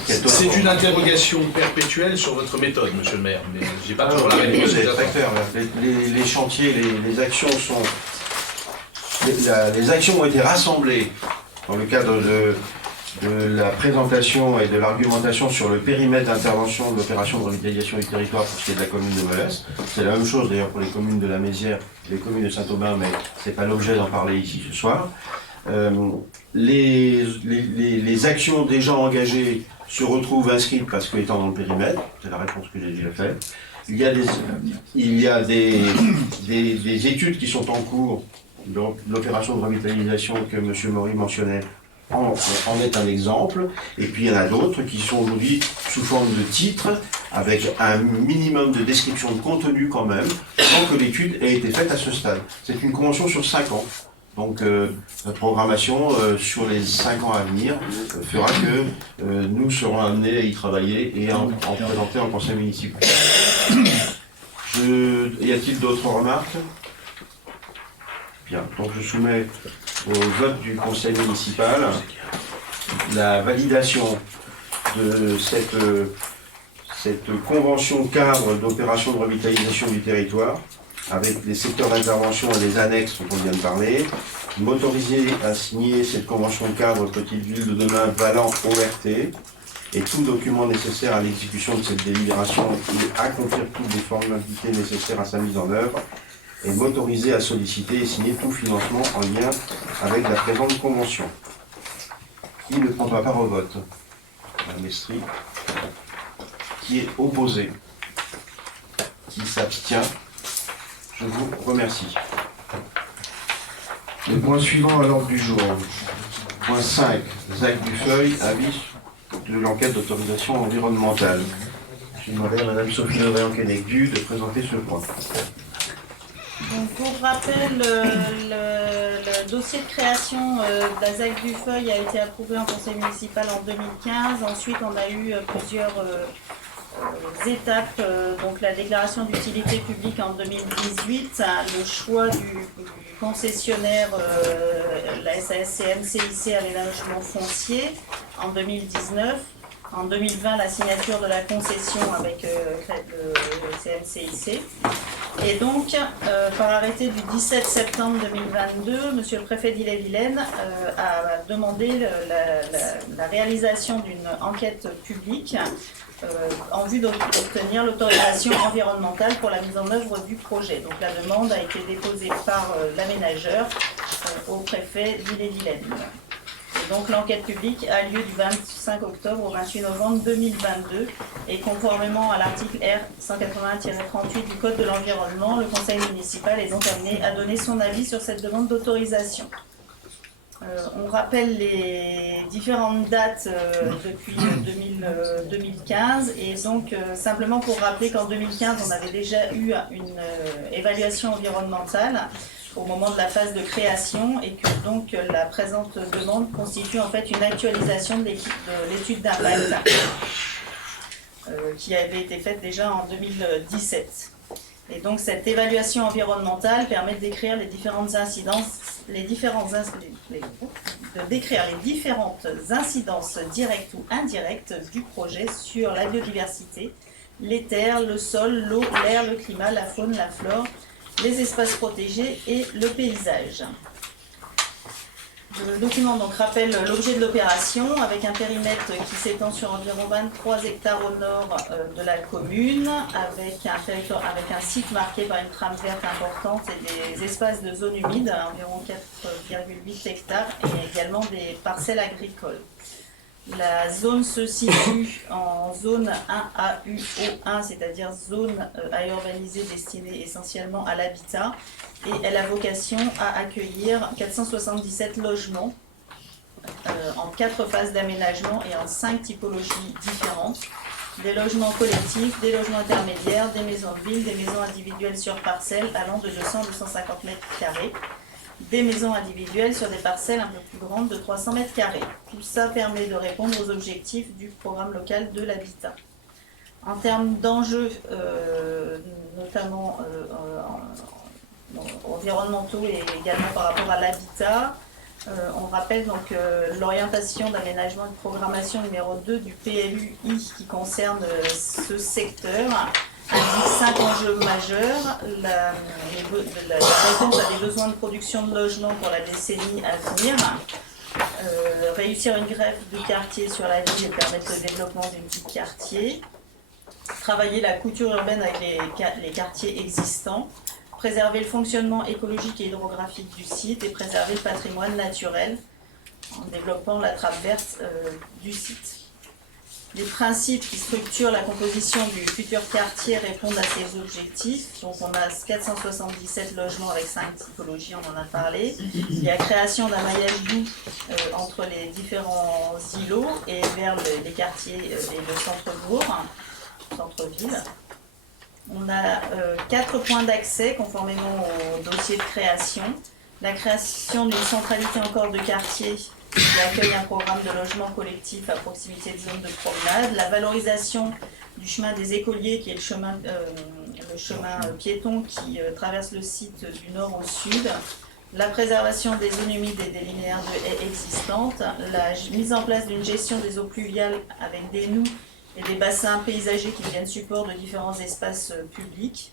c'est une interrogation perpétuelle sur votre méthode, monsieur le maire, mais j'ai pas toujours la réponse. C'est très clair. Les chantiers, les actions sont... Les actions ont été rassemblées dans le cadre de la présentation et de l'argumentation sur le périmètre d'intervention de l'opération de revitalisation du territoire pour ce qui est de la commune de Melesse. C'est la même chose d'ailleurs pour les communes de la Mézières et les communes de Saint-Aubin, mais ce n'est pas l'objet d'en parler ici ce soir. Les actions déjà engagées se retrouvent inscrites parce qu'étant dans le périmètre, c'est la réponse que j'ai déjà faite. Il y a des études qui sont en cours, donc l'opération de revitalisation que M. Maury mentionnait en est un exemple, et puis il y en a d'autres qui sont aujourd'hui sous forme de titres, avec un minimum de description de contenu quand même, sans que l'étude ait été faite à ce stade. C'est une convention sur 5 ans. Donc notre programmation sur les 5 ans à venir fera que nous serons amenés à y travailler et à en présenter en conseil municipal. Y a-t-il d'autres remarques? Bien, donc je soumets au vote du conseil municipal la validation de cette convention cadre d'opération de revitalisation du territoire, avec les secteurs d'intervention et les annexes dont on vient de parler, m'autoriser à signer cette convention cadre Petite Ville de demain valant ORT, et tout document nécessaire à l'exécution de cette délibération et accomplir toutes les formalités nécessaires à sa mise en œuvre, et m'autoriser à solliciter et signer tout financement en lien avec la présente convention. Qui ne prendra part au vote? Madame Estrie. Qui est opposé? Qui s'abstient? Je vous remercie. Le point suivant à l'ordre du jour. Point 5. Zach Dufeuille, avis de l'enquête d'autorisation environnementale. Je demanderai à Madame Sophie Leréan-Kennecdu de présenter ce point. Donc, pour rappel, le dossier de création de la ZAC Dufeuille a été approuvé en conseil municipal en 2015. Ensuite, on a eu plusieurs étapes. Donc, la déclaration d'utilité publique en 2018, le choix du concessionnaire, la SASCM CIC Aménagement Foncier en 2019. En 2020, la signature de la concession avec le CMCIC. Et donc, par arrêté du 17 septembre 2022, Monsieur le préfet d'Ille-et-Vilaine a demandé la réalisation d'une enquête publique en vue d'obtenir l'autorisation environnementale pour la mise en œuvre du projet. Donc la demande a été déposée par l'aménageur au préfet d'Ille-et-Vilaine. Donc l'enquête publique a lieu du 25 octobre au 28 novembre 2022 et conformément à l'article R 181-38 du Code de l'environnement, le conseil municipal est donc amené à donner son avis sur cette demande d'autorisation. On rappelle les différentes dates depuis 2015 et donc simplement pour rappeler qu'en 2015 on avait déjà eu une évaluation environnementale au moment de la phase de création et que donc la présente demande constitue en fait une actualisation de l'étude d'impact qui avait été faite déjà en 2017. Et donc cette évaluation environnementale permet de décrire les différentes incidences directes ou indirectes du projet sur la biodiversité, les terres, le sol, l'eau, l'air, le climat, la faune, la flore, les espaces protégés et le paysage. Le document donc rappelle l'objet de l'opération avec un périmètre qui s'étend sur environ 23 hectares au nord de la commune, avec un site marqué par une trame verte importante et des espaces de zone humide, environ 4,8 hectares, et également des parcelles agricoles. La zone se situe en zone 1AUO1, c'est-à-dire zone à urbaniser destinée essentiellement à l'habitat, et elle a vocation à accueillir 477 logements en 4 phases d'aménagement et en 5 typologies différentes. Des logements collectifs, des logements intermédiaires, des maisons de ville, des maisons individuelles sur parcelles allant de 200 à 250 mètres carrés, des maisons individuelles sur des parcelles un peu plus grandes de 300 mètres carrés. Tout ça permet de répondre aux objectifs du programme local de l'habitat. En termes d'enjeux, notamment environnementaux et également par rapport à l'habitat, on rappelle donc l'orientation d'aménagement et de programmation numéro 2 du PLUI qui concerne ce secteur indique 5 enjeux majeurs. La réponse à des besoins de production de logements pour la décennie à venir, réussir une greffe de quartier sur la ville et permettre le développement d'une vie de quartier, travailler la couture urbaine avec les quartiers existants, préserver le fonctionnement écologique et hydrographique du site et préserver le patrimoine naturel en développant la trappe verte du site. Les principes qui structurent la composition du futur quartier répondent à ces objectifs. Donc on a 477 logements avec 5 typologies, on en a parlé. Il y a création d'un maillage doux entre les différents îlots et vers les quartiers et le centre-bourg, centre-ville. On a 4 points d'accès conformément au dossier de création. La création d'une centralité encore de quartier qui accueille un programme de logement collectif à proximité de zones de promenade, la valorisation du chemin des écoliers qui est le chemin piéton qui traverse le site du nord au sud, la préservation des zones humides et des linéaires de haies existantes, la mise en place d'une gestion des eaux pluviales avec des noues et des bassins paysagers qui deviennent support de différents espaces publics,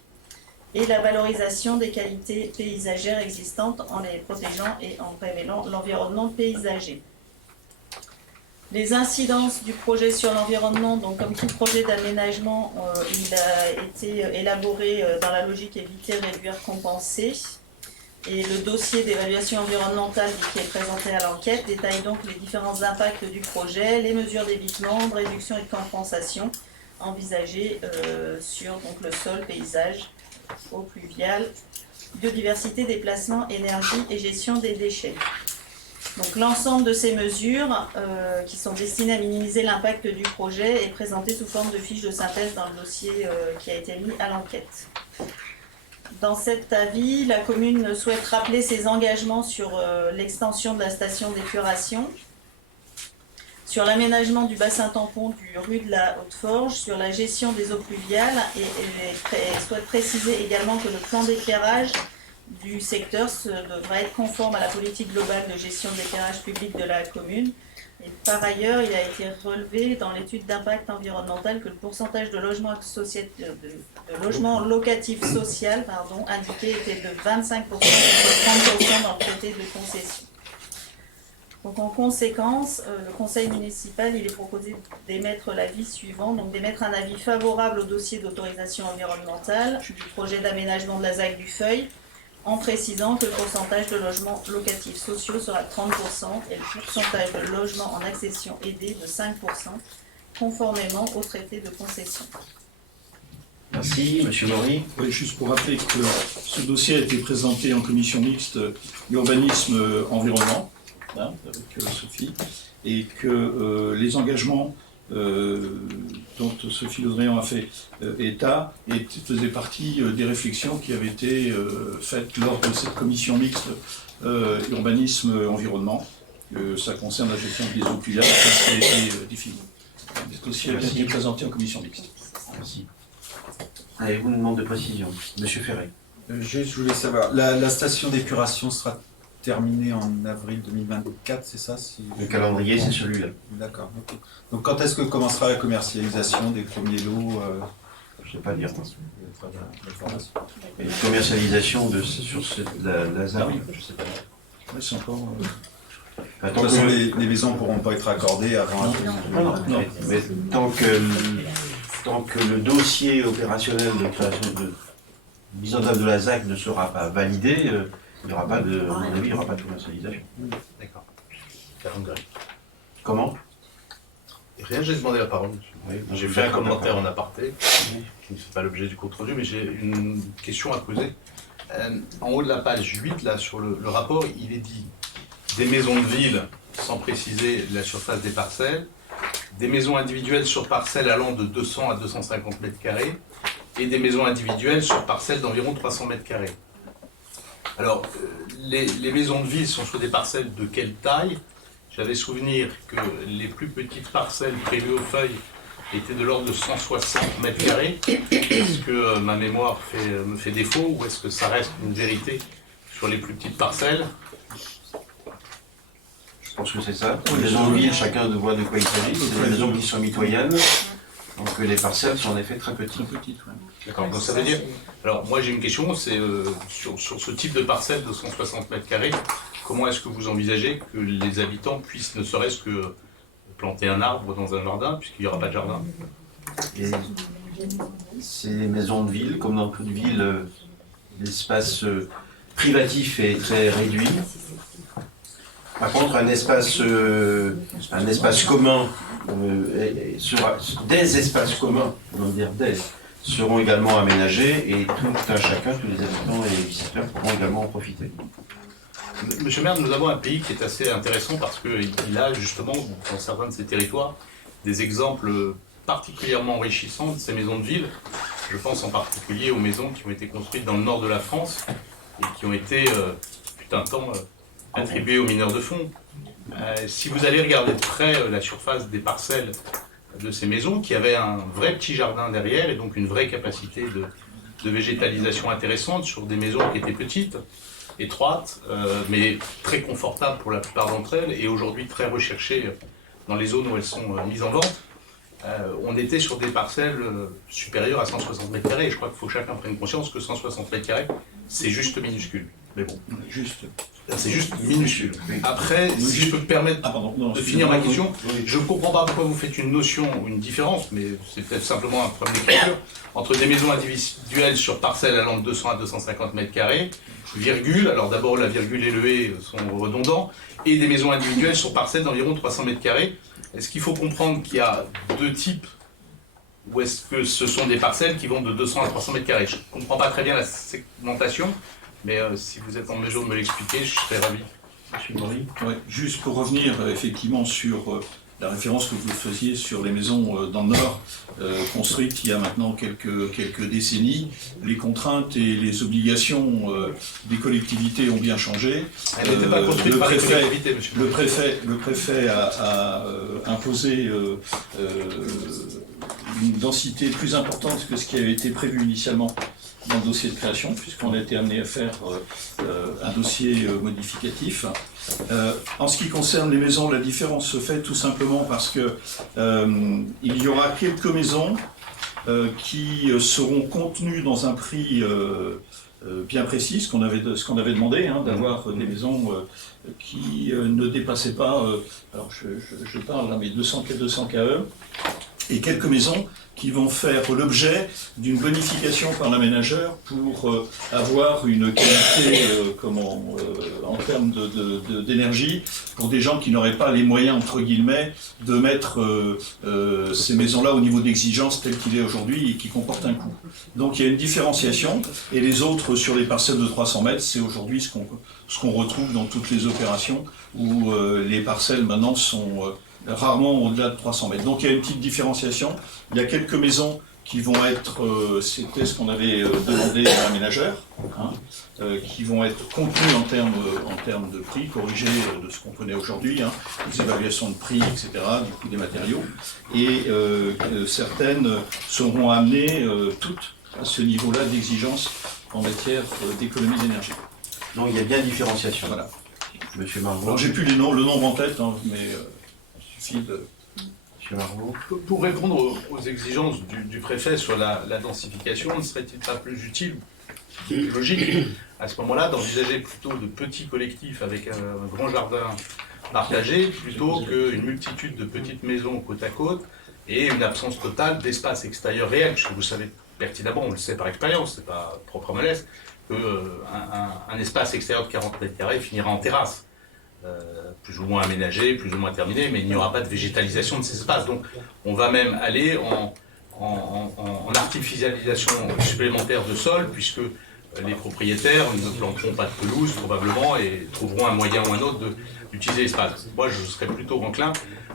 et la valorisation des qualités paysagères existantes en les protégeant et en révélant l'environnement paysager. Les incidences du projet sur l'environnement, donc comme tout projet d'aménagement, il a été élaboré dans la logique éviter, réduire, compenser. Et le dossier d'évaluation environnementale qui est présenté à l'enquête détaille donc les différents impacts du projet, les mesures d'évitement, de réduction et de compensation envisagées sur donc, le sol, paysage, eau pluviale, biodiversité, déplacement, énergie et gestion des déchets. Donc l'ensemble de ces mesures qui sont destinées à minimiser l'impact du projet est présenté sous forme de fiche de synthèse dans le dossier qui a été mis à l'enquête. Dans cet avis, la commune souhaite rappeler ses engagements sur l'extension de la station d'épuration, sur l'aménagement du bassin tampon du rue de la Haute-Forge, sur la gestion des eaux pluviales et souhaite préciser également que le plan d'éclairage du secteur devrait être conforme à la politique globale de gestion de l'éclairage public de la commune. Et par ailleurs, il a été relevé dans l'étude d'impact environnemental que le pourcentage de logements locatifs social indiqué était de 25% contre 30% dans le traité de concession. Donc en conséquence, le conseil municipal il est proposé d'émettre l'avis suivant, donc d'émettre un avis favorable au dossier d'autorisation environnementale du projet d'aménagement de la ZAC du Feuil, en précisant que le pourcentage de logements locatifs sociaux sera de 30% et le pourcentage de logements en accession aidée de 5%, conformément au traité de concession. Merci, Monsieur Maury. Oui, juste pour rappeler que ce dossier a été présenté en commission mixte urbanisme-environnement, avec Sophie, et que les engagements dont Sophie Laudréan a fait état faisaient partie des réflexions qui avaient été faites lors de cette commission mixte urbanisme-environnement. Ça concerne la gestion des eaux pluviales, ça a été défini. Ce dossier a bien été présenté en commission mixte. Merci. Avez-vous une demande de précision, Monsieur Ferré? Juste, je voulais savoir, la station d'épuration sera terminée en avril 2024, c'est ça Le calendrier, c'est celui-là. D'accord, ok. Donc quand est-ce que commencera la commercialisation des premiers lots Je ne sais pas dire. Et commercialisation sur la ZAC, je ne sais pas. Oui, c'est encore... Enfin, De toute façon, les maisons ne pourront pas être accordées avant. mais tant que le dossier opérationnel de création de mise en œuvre de la ZAC ne sera pas validé, il n'y aura pas de, à mon avis, il n'y aura pas de commercialisation. D'accord. Calendrier. Comment? Rien, j'ai demandé la parole. Oui, J'ai fait un commentaire en aparté, qui ne fait pas l'objet du compte-rendu, mais j'ai une question à poser. En haut de la page 8, là, sur le rapport, il est dit des maisons de ville, sans préciser la surface des parcelles, des maisons individuelles sur parcelles allant de 200 à 250 mètres carrés, et des maisons individuelles sur parcelles d'environ 300 mètres carrés. Alors, les maisons de ville sont sur des parcelles de quelle taille? J'avais souvenir que les plus petites parcelles prévues aux feuilles étaient de l'ordre de 160 mètres carrés. Est-ce que ma mémoire me fait défaut ou est-ce que ça reste une vérité sur les plus petites parcelles? Je pense que c'est ça. Les maisons de ville, chacun voit de quoi il s'agit. C'est des maisons qui sont mitoyennes. Donc les parcelles sont en effet très petites. D'accord, donc ça veut dire... Alors moi j'ai une question, c'est sur ce type de parcelle de 160 mètres carrés, comment est-ce que vous envisagez que les habitants puissent ne serait-ce que planter un arbre dans un jardin, puisqu'il n'y aura pas de jardin? Et ces maisons de ville, comme dans toute ville, l'espace privatif est très réduit. Par contre, un espace commun, des espaces communs, on va dire des, seront également aménagés et tout un chacun, tous les habitants et les visiteurs pourront également en profiter. Monsieur le maire, nous avons un pays qui est assez intéressant parce qu'il a justement, dans certains de ces territoires, des exemples particulièrement enrichissants de ces maisons de ville. Je pense en particulier aux maisons qui ont été construites dans le nord de la France et qui ont été, fut un temps, attribuées aux mineurs de fonds. Si vous allez regarder de près la surface des parcelles de ces maisons, qui avaient un vrai petit jardin derrière et donc une vraie capacité de végétalisation intéressante sur des maisons qui étaient petites, étroites, mais très confortables pour la plupart d'entre elles et aujourd'hui très recherchées dans les zones où elles sont mises en vente, on était sur des parcelles supérieures à 160 mètres carrés. Je crois qu'il faut que chacun prenne conscience que 160 mètres carrés, c'est juste minuscule. Mais bon, c'est juste minuscule. Après, si je peux me permettre de finir ma question, je ne comprends pas pourquoi vous faites une notion ou une différence, mais c'est peut-être simplement un problème d'écriture, entre des maisons individuelles sur parcelles allant de 200 à 250 mètres carrés, virgule, alors d'abord la virgule et le et sont redondants, et des maisons individuelles sur parcelles d'environ 300 mètres carrés. Est-ce qu'il faut comprendre qu'il y a deux types, ou est-ce que ce sont des parcelles qui vont de 200 à 300 mètres carrés? Je ne comprends pas très bien la segmentation, mais si vous êtes en mesure de me l'expliquer, je serais ravi. Monsieur Bory. Ouais, juste pour revenir effectivement sur la référence que vous faisiez sur les maisons dans le Nord, construites il y a maintenant quelques décennies, les contraintes et les obligations des collectivités ont bien changé. Elles n'étaient pas construites par les collectivités, monsieur. Le préfet a imposé une densité plus importante que ce qui avait été prévu initialement dans le dossier de création, puisqu'on a été amené à faire un dossier modificatif. En ce qui concerne les maisons, la différence se fait tout simplement parce que il y aura quelques maisons qui seront contenues dans un prix bien précis, ce qu'on avait demandé, hein, d'avoir des maisons qui ne dépassaient pas, alors je parle là, mais 200 KE, et quelques maisons qui vont faire l'objet d'une bonification par l'aménageur pour avoir une qualité en termes d'énergie pour des gens qui n'auraient pas les moyens, entre guillemets, de mettre ces maisons-là au niveau d'exigence tel qu'il est aujourd'hui et qui comporte un coût. Donc il y a une différenciation, et les autres sur les parcelles de 300 mètres, c'est aujourd'hui ce qu'on retrouve dans toutes les opérations où les parcelles maintenant sont rarement au-delà de 300 mètres. Donc il y a une petite différenciation. Il y a quelques maisons qui vont être, c'était ce qu'on avait demandé à l'aménageur, hein, qui vont être contenues en termes de prix, corrigés de ce qu'on connaît aujourd'hui, hein, les évaluations de prix, etc., du coût des matériaux. Et certaines seront amenées toutes à ce niveau-là d'exigence en matière d'économie d'énergie. Donc il y a bien différenciation. Voilà. Monsieur Margot. Alors j'ai plus le nombre en tête, hein, mais Monsieur Margot. Pour répondre aux exigences du préfet sur la densification, ne serait-il pas plus utile, logique, à ce moment-là, d'envisager plutôt de petits collectifs avec un grand jardin partagé plutôt qu'une multitude de petites maisons côte à côte et une absence totale d'espace extérieur réel, puisque vous savez pertinemment, on le sait par expérience, c'est pas propre à Molès, qu'un espace extérieur de 40 mètres carrés finira en terrasse. Plus ou moins aménagé, plus ou moins terminé, mais il n'y aura pas de végétalisation de ces espaces. Donc on va même aller en artificialisation supplémentaire de sol, puisque les propriétaires ne planteront pas de pelouse probablement et trouveront un moyen ou un autre d'utiliser l'espace. Moi je serais plutôt enclin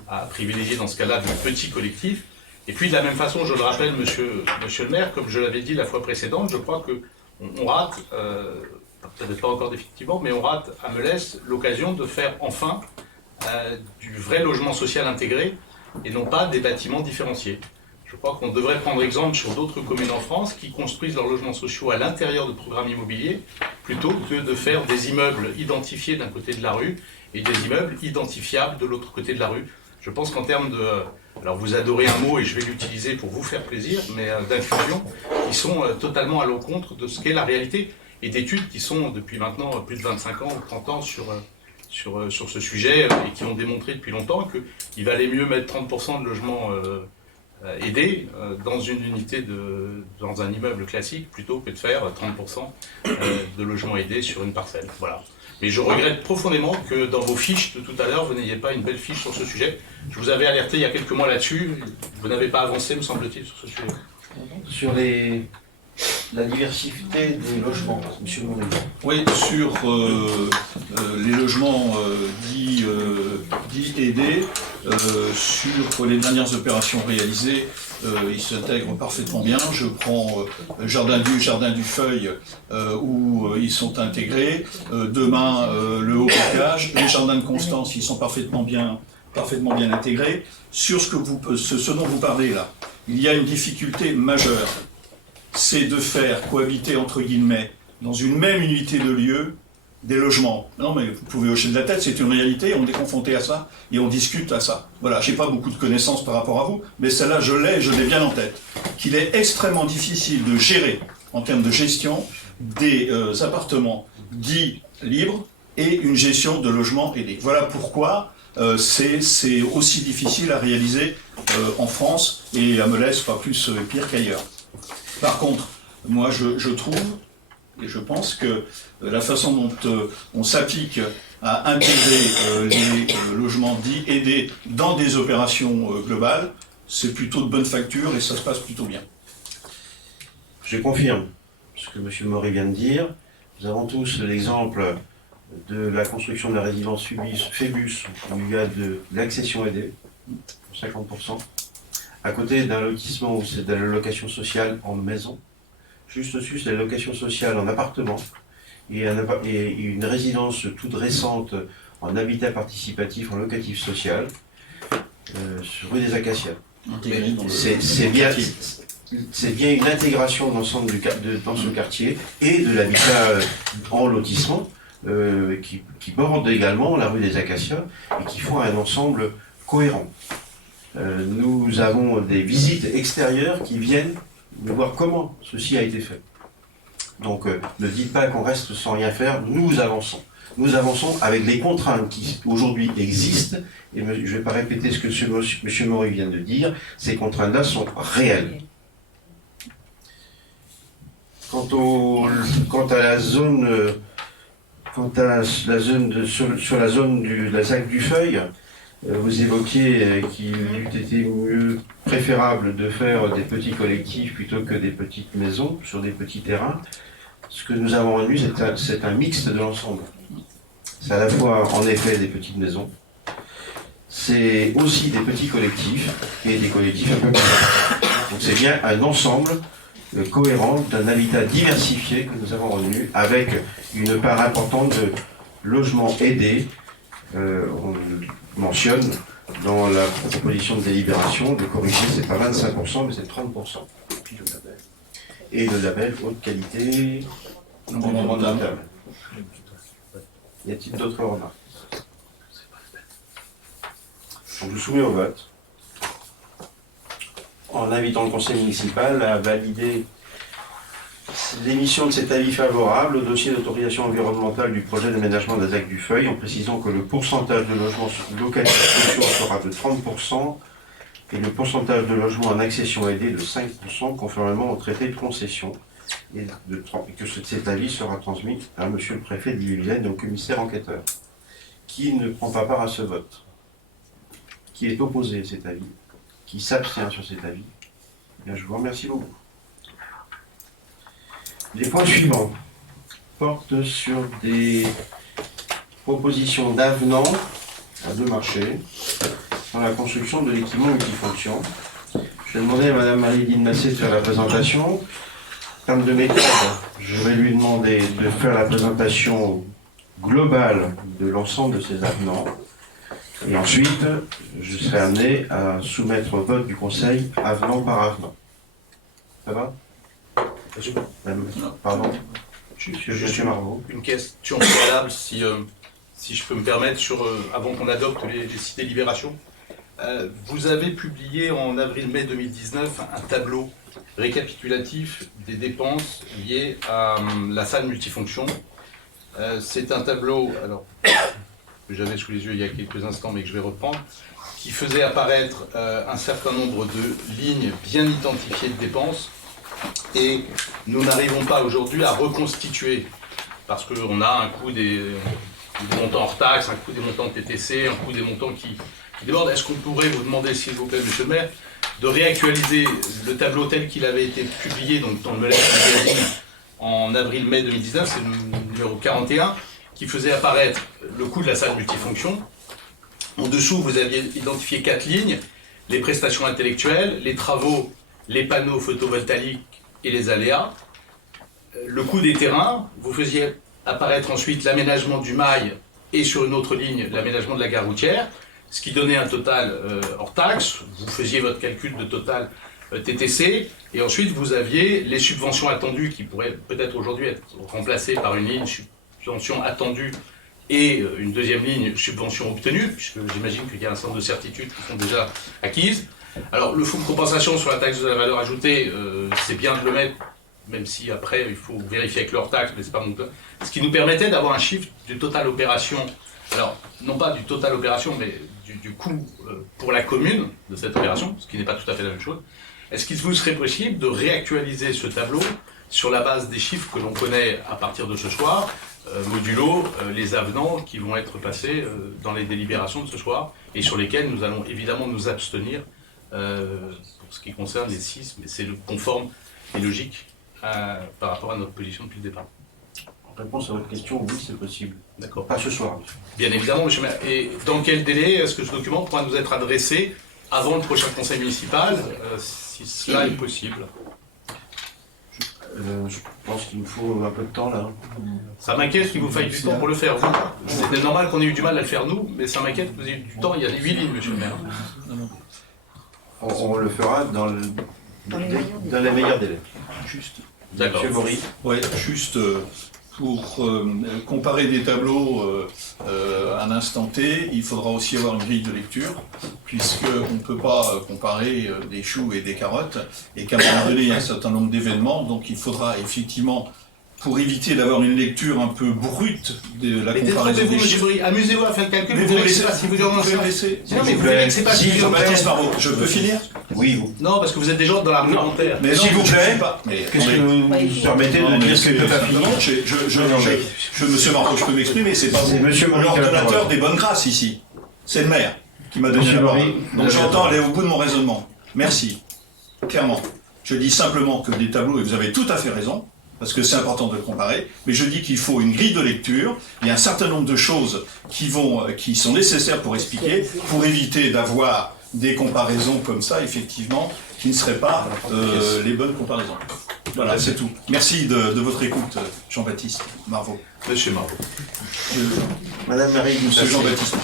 à privilégier dans ce cas-là de petits collectifs. Et puis de la même façon, je le rappelle, monsieur le maire, comme je l'avais dit la fois précédente, je crois qu'on rate, peut-être pas encore définitivement, mais on rate à Melès l'occasion de faire enfin du vrai logement social intégré et non pas des bâtiments différenciés. Je crois qu'on devrait prendre exemple sur d'autres communes en France qui construisent leurs logements sociaux à l'intérieur de programmes immobiliers plutôt que de faire des immeubles identifiés d'un côté de la rue et des immeubles identifiables de l'autre côté de la rue. Je pense qu'en termes de... Alors vous adorez un mot et je vais l'utiliser pour vous faire plaisir, mais d'inclusion, qui sont totalement à l'encontre de ce qu'est la réalité et d'études qui sont depuis maintenant plus de 25 ans ou 30 ans sur ce sujet et qui ont démontré depuis longtemps qu'il valait mieux mettre 30% de logements aidés dans une unité, dans un immeuble classique plutôt que de faire 30% de logements aidés sur une parcelle. Voilà. Mais je regrette profondément que dans vos fiches de tout à l'heure, vous n'ayez pas une belle fiche sur ce sujet. Je vous avais alerté il y a quelques mois là-dessus. Vous n'avez pas avancé, me semble-t-il, sur ce sujet. Sur la diversité des logements, M. Morin. Oui, sur les logements dits aidés, sur les dernières opérations réalisées, ils s'intègrent parfaitement bien. Je prends Jardin du Feuil, où ils sont intégrés. Demain, le Haut-Bocage, les Jardins de Constance, ils sont parfaitement bien intégrés. Sur ce dont vous parlez là, il y a une difficulté majeure. C'est de faire cohabiter, entre guillemets, dans une même unité de lieu, des logements. Non, mais vous pouvez hocher de la tête, c'est une réalité, on est confronté à ça, et on discute à ça. Voilà, j'ai pas beaucoup de connaissances par rapport à vous, mais celle-là, je l'ai bien en tête. Qu'il est extrêmement difficile de gérer, en termes de gestion, des appartements dits libres, et une gestion de logements aidés. Voilà pourquoi c'est aussi difficile à réaliser en France, et à Melès, pas plus pire qu'ailleurs. Par contre, moi je trouve, et je pense que la façon dont on s'applique à intégrer les logements dits aidés dans des opérations globales, c'est plutôt de bonne facture et ça se passe plutôt bien. Je confirme ce que M. Maury vient de dire. Nous avons tous l'exemple de la construction de la résidence Phébus, où il y a de l'accession aidée, 50%. À côté d'un lotissement où c'est de la location sociale en maison, juste au-dessus c'est la location sociale en appartement, et une résidence toute récente en habitat participatif, en locatif social, sur rue des Acacias. C'est bien une intégration de l'ensemble dans ce quartier et de l'habitat en lotissement qui borde également la rue des Acacias et qui font un ensemble cohérent. Nous avons des visites extérieures qui viennent de voir comment ceci a été fait. Donc ne dites pas qu'on reste sans rien faire, nous avançons. Nous avançons avec les contraintes qui aujourd'hui existent, et je ne vais pas répéter ce que M. Maury vient de dire, ces contraintes-là sont réelles. Quant à la zone, sur la zone de la ZAC du Feuil, vous évoquiez qu'il eût été préférable de faire des petits collectifs plutôt que des petites maisons sur des petits terrains. Ce que nous avons retenu, c'est un mixte de l'ensemble. C'est à la fois, en effet, des petites maisons, c'est aussi des petits collectifs et des collectifs un peu plus grands. Donc c'est bien un ensemble cohérent d'un habitat diversifié que nous avons retenu avec une part importante de logements aidés. On mentionne dans la proposition de délibération de corriger, c'est pas 25%, mais c'est 30%. Et le label haute qualité. Y a-t-il d'autres remarques? Je vous soumets au vote en invitant le conseil municipal à valider l'émission de cet avis favorable au dossier d'autorisation environnementale du projet d'aménagement d'Azac du Feuil, en précisant que le pourcentage de logements localisés sociaux sera de 30% et le pourcentage de logements en accession aidée de 5%, conformément au traité de concession. Et que cet avis sera transmis à Monsieur le préfet de l'Ille-et-Vilaine et au commissaire enquêteur. Qui ne prend pas part à ce vote? Qui est opposé à cet avis? Qui s'abstient sur cet avis? Bien, je vous remercie beaucoup. Les points suivants portent sur des propositions d'avenant à deux marchés dans la construction de l'équipement multifonction. Je vais demander à Madame Marie-Lydie Massé de faire la présentation. En termes de méthode, je vais lui demander de faire la présentation globale de l'ensemble de ces avenants. Et ensuite, je serai amené à soumettre au vote du Conseil avenant par avenant. Ça va? Pardon. Monsieur Marvaux. Une question préalable, si je peux me permettre, avant qu'on adopte les 6 délibérations. Vous avez publié en avril-mai 2019 un tableau récapitulatif des dépenses liées à la salle multifonction. C'est un tableau que j'avais sous les yeux il y a quelques instants, mais que je vais reprendre, qui faisait apparaître un certain nombre de lignes bien identifiées de dépenses. Et nous n'arrivons pas aujourd'hui à reconstituer, parce qu'on a un coût des montants hors taxes, un coût des montants TTC, un coût des montants qui débordent. Est-ce qu'on pourrait vous demander, s'il vous plaît, Monsieur le maire, de réactualiser le tableau tel qu'il avait été publié donc, dans le Magazine en avril-mai 2019, c'est le numéro 41, qui faisait apparaître le coût de la salle multifonction. En dessous, vous aviez identifié 4 lignes, les prestations intellectuelles, les travaux, les panneaux photovoltaïques et les aléas. Le coût des terrains, vous faisiez apparaître ensuite l'aménagement du mail et sur une autre ligne, l'aménagement de la gare routière, ce qui donnait un total hors taxe. Vous faisiez votre calcul de total TTC, et ensuite vous aviez les subventions attendues qui pourraient peut-être aujourd'hui être remplacées par une ligne subvention attendue et une deuxième ligne subvention obtenue, puisque j'imagine qu'il y a un certain nombre de certitudes qui sont déjà acquises. Alors le fonds de compensation sur la taxe de la valeur ajoutée, c'est bien de le mettre, même si après il faut vérifier avec leur taxe, mais c'est pas mon cas. Ce qui nous permettait d'avoir un chiffre du total opération, alors non pas du total opération, mais du coût pour la commune de cette opération, ce qui n'est pas tout à fait la même chose. Est-ce qu'il vous serait possible de réactualiser ce tableau sur la base des chiffres que l'on connaît à partir de ce soir, modulo les avenants qui vont être passés dans les délibérations de ce soir, et sur lesquels nous allons évidemment nous abstenir pour ce qui concerne les 6, mais c'est conforme et logique par rapport à notre position depuis le départ. En réponse à votre question, oui, c'est possible. D'accord. Pas ce soir. Bien évidemment, monsieur le maire. Et dans quel délai est-ce que ce document pourra nous être adressé avant le prochain conseil municipal, si cela est possible? Je pense qu'il me faut un peu de temps là. Ça m'inquiète qu'il vous faille du temps pour le faire, vous. C'est normal qu'on ait eu du mal à le faire nous, mais ça m'inquiète que vous ayez eu du temps. Il y a 8 lignes, monsieur le maire. On le fera dans les meilleurs délais. Juste. D'accord. Monsieur Bory. Ouais, juste pour comparer des tableaux à un instant T, il faudra aussi avoir une grille de lecture, puisqu'on ne peut pas comparer des choux et des carottes, et qu'à un moment donné, il y a un certain nombre d'événements, donc il faudra effectivement, pour éviter d'avoir une lecture un peu brute de la comparaison des chiffres... Amusez-vous à faire le calcul, Mais vous vous verrez que laissez, c'est pas si vous vous pouvez me laisser. Non, mais vous verrez que c'est pas si Jean-Baptiste Marvaux, je peux finir? Oui, vous. Non, parce que vous êtes déjà dans l'argumentaire. Mais S'il vous plaît, qu'est-ce que vous me permettez de dire ce que peut pas finir? Monsieur Marvaux, je peux m'exprimer, c'est pas l'ordonnateur des bonnes grâces ici. C'est le maire qui m'a donné la parole. Donc j'entends aller au bout de mon raisonnement. Merci. Clairement. Je dis simplement que des tableaux, et vous avez tout à fait raison, parce que c'est important de comparer, mais je dis qu'il faut une grille de lecture, il y a un certain nombre de choses qui sont nécessaires pour expliquer, pour éviter d'avoir des comparaisons comme ça, effectivement, qui ne seraient pas les bonnes comparaisons. Voilà, c'est tout. Merci de votre écoute, Jean-Baptiste Marvaux. Monsieur Marvaux. Madame Marie, Monsieur Jean-Baptiste.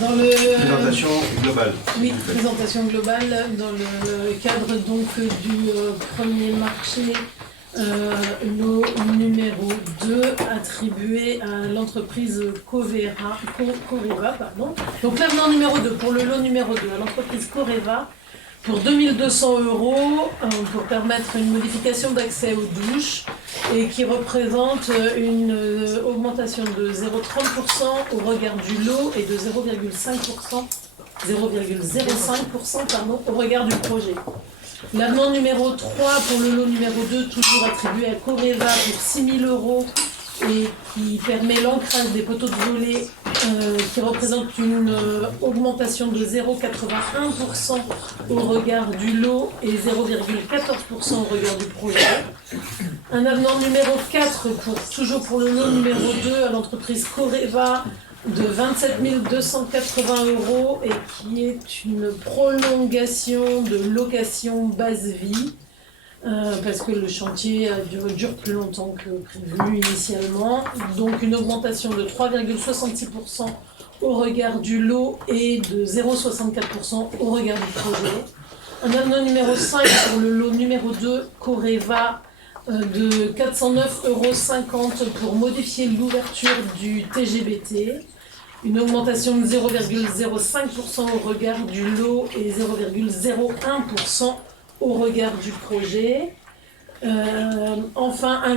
Dans le... Présentation globale. Oui, présentation globale dans le cadre donc du premier marché lot numéro 2 attribué à l'entreprise Coreva. Donc l'avenant numéro 2 pour le lot numéro 2 à l'entreprise Coreva pour 2200 € pour permettre une modification d'accès aux douches et qui représente une augmentation de 0,30% au regard du lot et de 0,05% au regard du projet. L'avenant numéro 3 pour le lot numéro 2, toujours attribué à Coreva pour 6 000 € et qui permet l'ancrage des poteaux de volet qui représente une augmentation de 0,81% au regard du lot et 0,14% au regard du projet. Un avenant numéro 4 toujours pour le lot numéro 2 à l'entreprise Coreva de 27 280 € et qui est une prolongation de location base vie. Parce que le chantier dure plus longtemps que prévu initialement. Donc une augmentation de 3,66% au regard du lot et de 0,64% au regard du projet. Un avenant numéro 5 pour le lot numéro 2, Coreva, de 409,50 € pour modifier l'ouverture du TGBT. Une augmentation de 0,05% au regard du lot et 0,01% au regard du projet. Enfin, un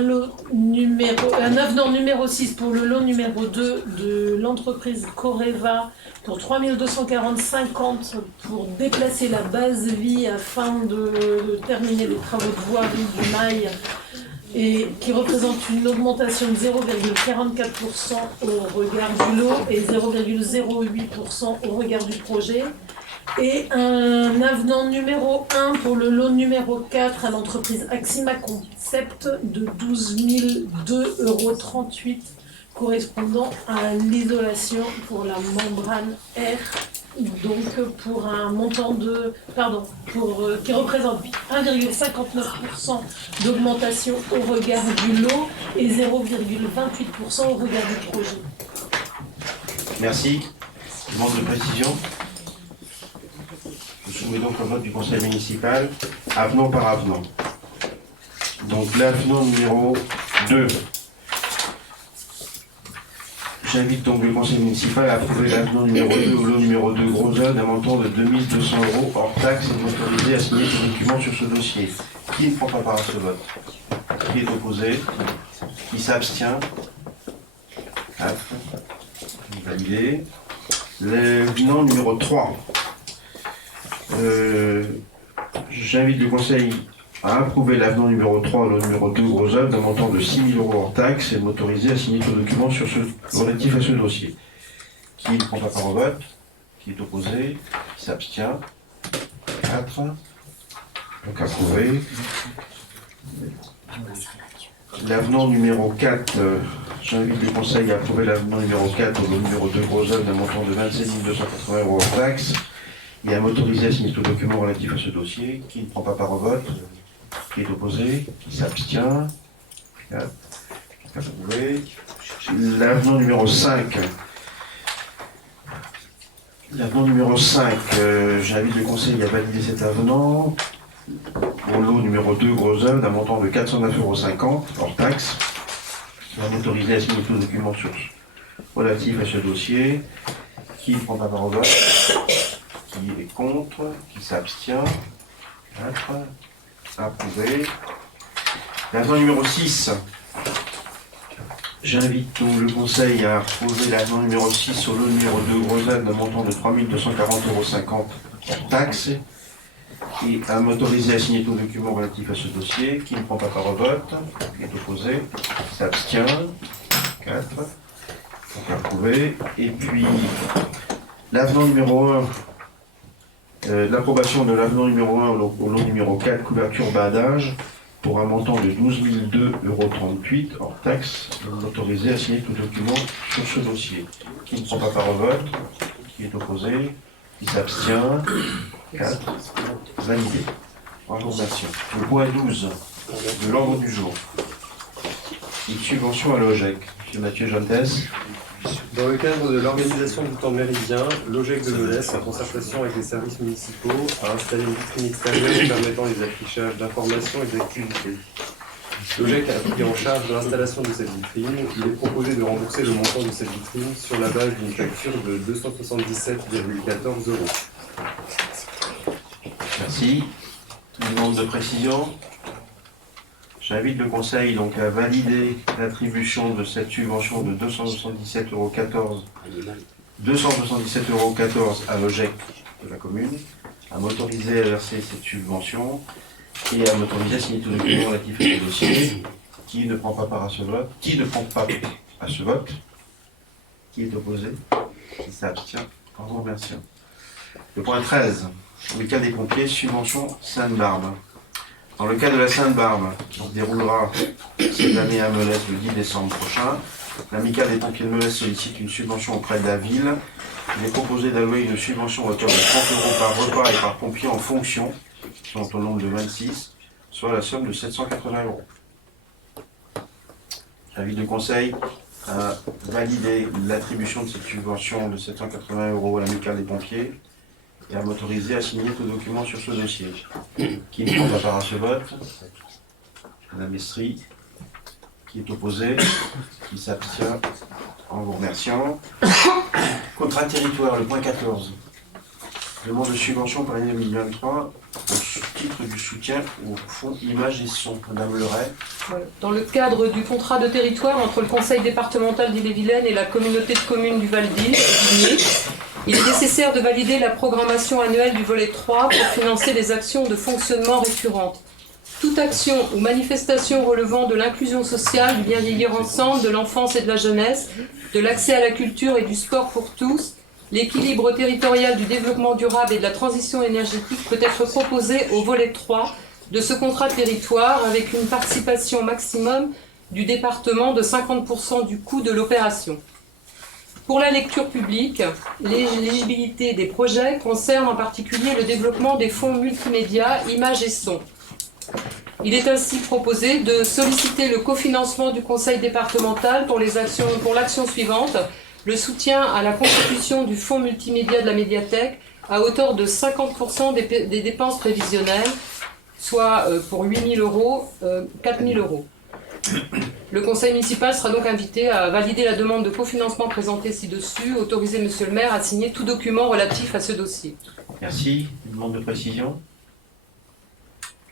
avenant numéro 6 pour le lot numéro 2 de l'entreprise Coreva pour 3 240,50 € pour déplacer la base vie afin de terminer les travaux de voirie du mail et qui représente une augmentation de 0,44% au regard du lot et 0,08% au regard du projet. Et un avenant numéro 1 pour le lot numéro 4 à l'entreprise Axima Concept de 12 002,38 € correspondant à l'isolation pour la membrane R, donc pour un montant de... qui représente 1,59% d'augmentation au regard du lot et 0,28% au regard du projet. Merci. Demande de précision. Je soumets donc au vote du conseil municipal, avenant par avenant. Donc l'avenant numéro 2. J'invite donc le conseil municipal à approuver l'avenant numéro 2 au lot numéro 2 gros œuvre d'un montant de 2 200 € hors taxe et m'autoriser à signer ce document sur ce dossier. Qui ne prend pas part à ce vote? Qui est opposé? Qui s'abstient? 4. Validé. L'avenant numéro 3. J'invite le conseil à approuver l'avenant numéro 3 au lot numéro 2 gros œuvre d'un montant de 6 000 € hors taxe et m'autoriser à signer tout document relatif à ce dossier. Qui ne prend pas part au vote? Qui est opposé? Qui s'abstient? 4. Donc approuvé. L'avenant numéro 4, j'invite le conseil à approuver l'avenant numéro 4 au lot numéro 2 gros œuvre d'un montant de 27 280 € hors taxe et à m'autoriser à signer tout document relatif à ce dossier. Qui ne prend pas part au vote? Qui est opposé? Qui s'abstient? 4. Approuvé. L'avenant numéro 5. L'avenant numéro 5, j'invite le conseil à valider cet avenant au lot numéro 2 gros œuvre d'un montant de 409,50 € hors taxe. À m'autoriser à signer tout document relatif à ce dossier. Qui ne prend pas part au vote? Qui est contre? Qui s'abstient? 4. Approuvé. L'avenant numéro 6. J'invite donc le conseil à approuver l'avenant numéro 6 au lot numéro 2 gros œuvre d'un montant de 3 240,50 € hors taxe et à m'autoriser à signer tout document relatif à ce dossier. Qui ne prend pas part au vote? Qui est opposé? Qui s'abstient? 4. Donc approuvé. Et puis l'avenant numéro 1. L'approbation de l'avenant numéro 1 au lot numéro 4, couverture badage, pour un montant de 12 002,38 € hors taxe, autorisé à signer tout document sur ce dossier. Qui ne prend pas part au vote? Qui est opposé? Qui s'abstient? 4. Validé. Bravo, merci. Le point 12 de l'ordre du jour. Une subvention à l'OGEC. M. Mathieu Jontès. Dans le cadre de l'organisation du temps méridien, l'OGEC de Velès, en concertation avec les services municipaux, a installé une vitrine extérieure permettant les affichages d'informations et d'activités. L'OGEC a pris en charge l'installation de cette vitrine. Il est proposé de rembourser le montant de cette vitrine sur la base d'une facture de 277,14 €. Merci. Une demande de précision. J'invite le Conseil donc à valider l'attribution de cette subvention de 277,14 € 277,14 € à l'OGEC de la commune, à m'autoriser à verser cette subvention et à m'autoriser à signer tout document relatif à ce dossier. Qui ne prend pas part à ce vote? Qui ne prend pas à ce vote? Qui est opposé? Qui s'abstient? En vous remerciant. Le point 13. Dans le cas des pompiers, subvention Sainte-Barbe. Dans le cas de la Sainte-Barbe, qui se déroulera cette année à Melesse le 10 décembre prochain, l'amicale des pompiers de Melesse sollicite une subvention auprès de la ville. Il est proposé d'allouer une subvention à hauteur de 30 € par repas et par pompier en fonction, qui sont au nombre de 26, soit la somme de 780 €. J'invite le Conseil à valider l'attribution de cette subvention de 780 € à l'amicale des pompiers et à m'autoriser à signer tout document sur ce dossier. Qui ne prend pas part à ce vote? Madame Mestri. Qui est opposé? Qui s'abstient? En vous remerciant. Contrat de territoire, le point 14. Demande de subvention pour l'année 2023 au titre du soutien au fonds images et son. Madame Leray. Dans le cadre du contrat de territoire entre le conseil départemental d'Ille-et-Vilaine et la communauté de communes du Val d'Ille, il est nécessaire de valider la programmation annuelle du volet 3 pour financer les actions de fonctionnement récurrentes. Toute action ou manifestation relevant de l'inclusion sociale, du bien vieillir ensemble, de l'enfance et de la jeunesse, de l'accès à la culture et du sport pour tous, l'équilibre territorial du développement durable et de la transition énergétique peut être proposée au volet 3 de ce contrat de territoire avec une participation maximum du département de 50% du coût de l'opération. Pour la lecture publique, l'éligibilité des projets concerne en particulier le développement des fonds multimédia, images et sons. Il est ainsi proposé de solliciter le cofinancement du conseil départemental pour l'action suivante, le soutien à la constitution du fonds multimédia de la médiathèque à hauteur de 50% des dépenses prévisionnelles, soit pour 8 000 €, 4 000 €. Le conseil municipal sera donc invité à valider la demande de cofinancement présentée ci-dessus, autoriser monsieur le maire à signer tout document relatif à ce dossier. Merci. Une demande de précision?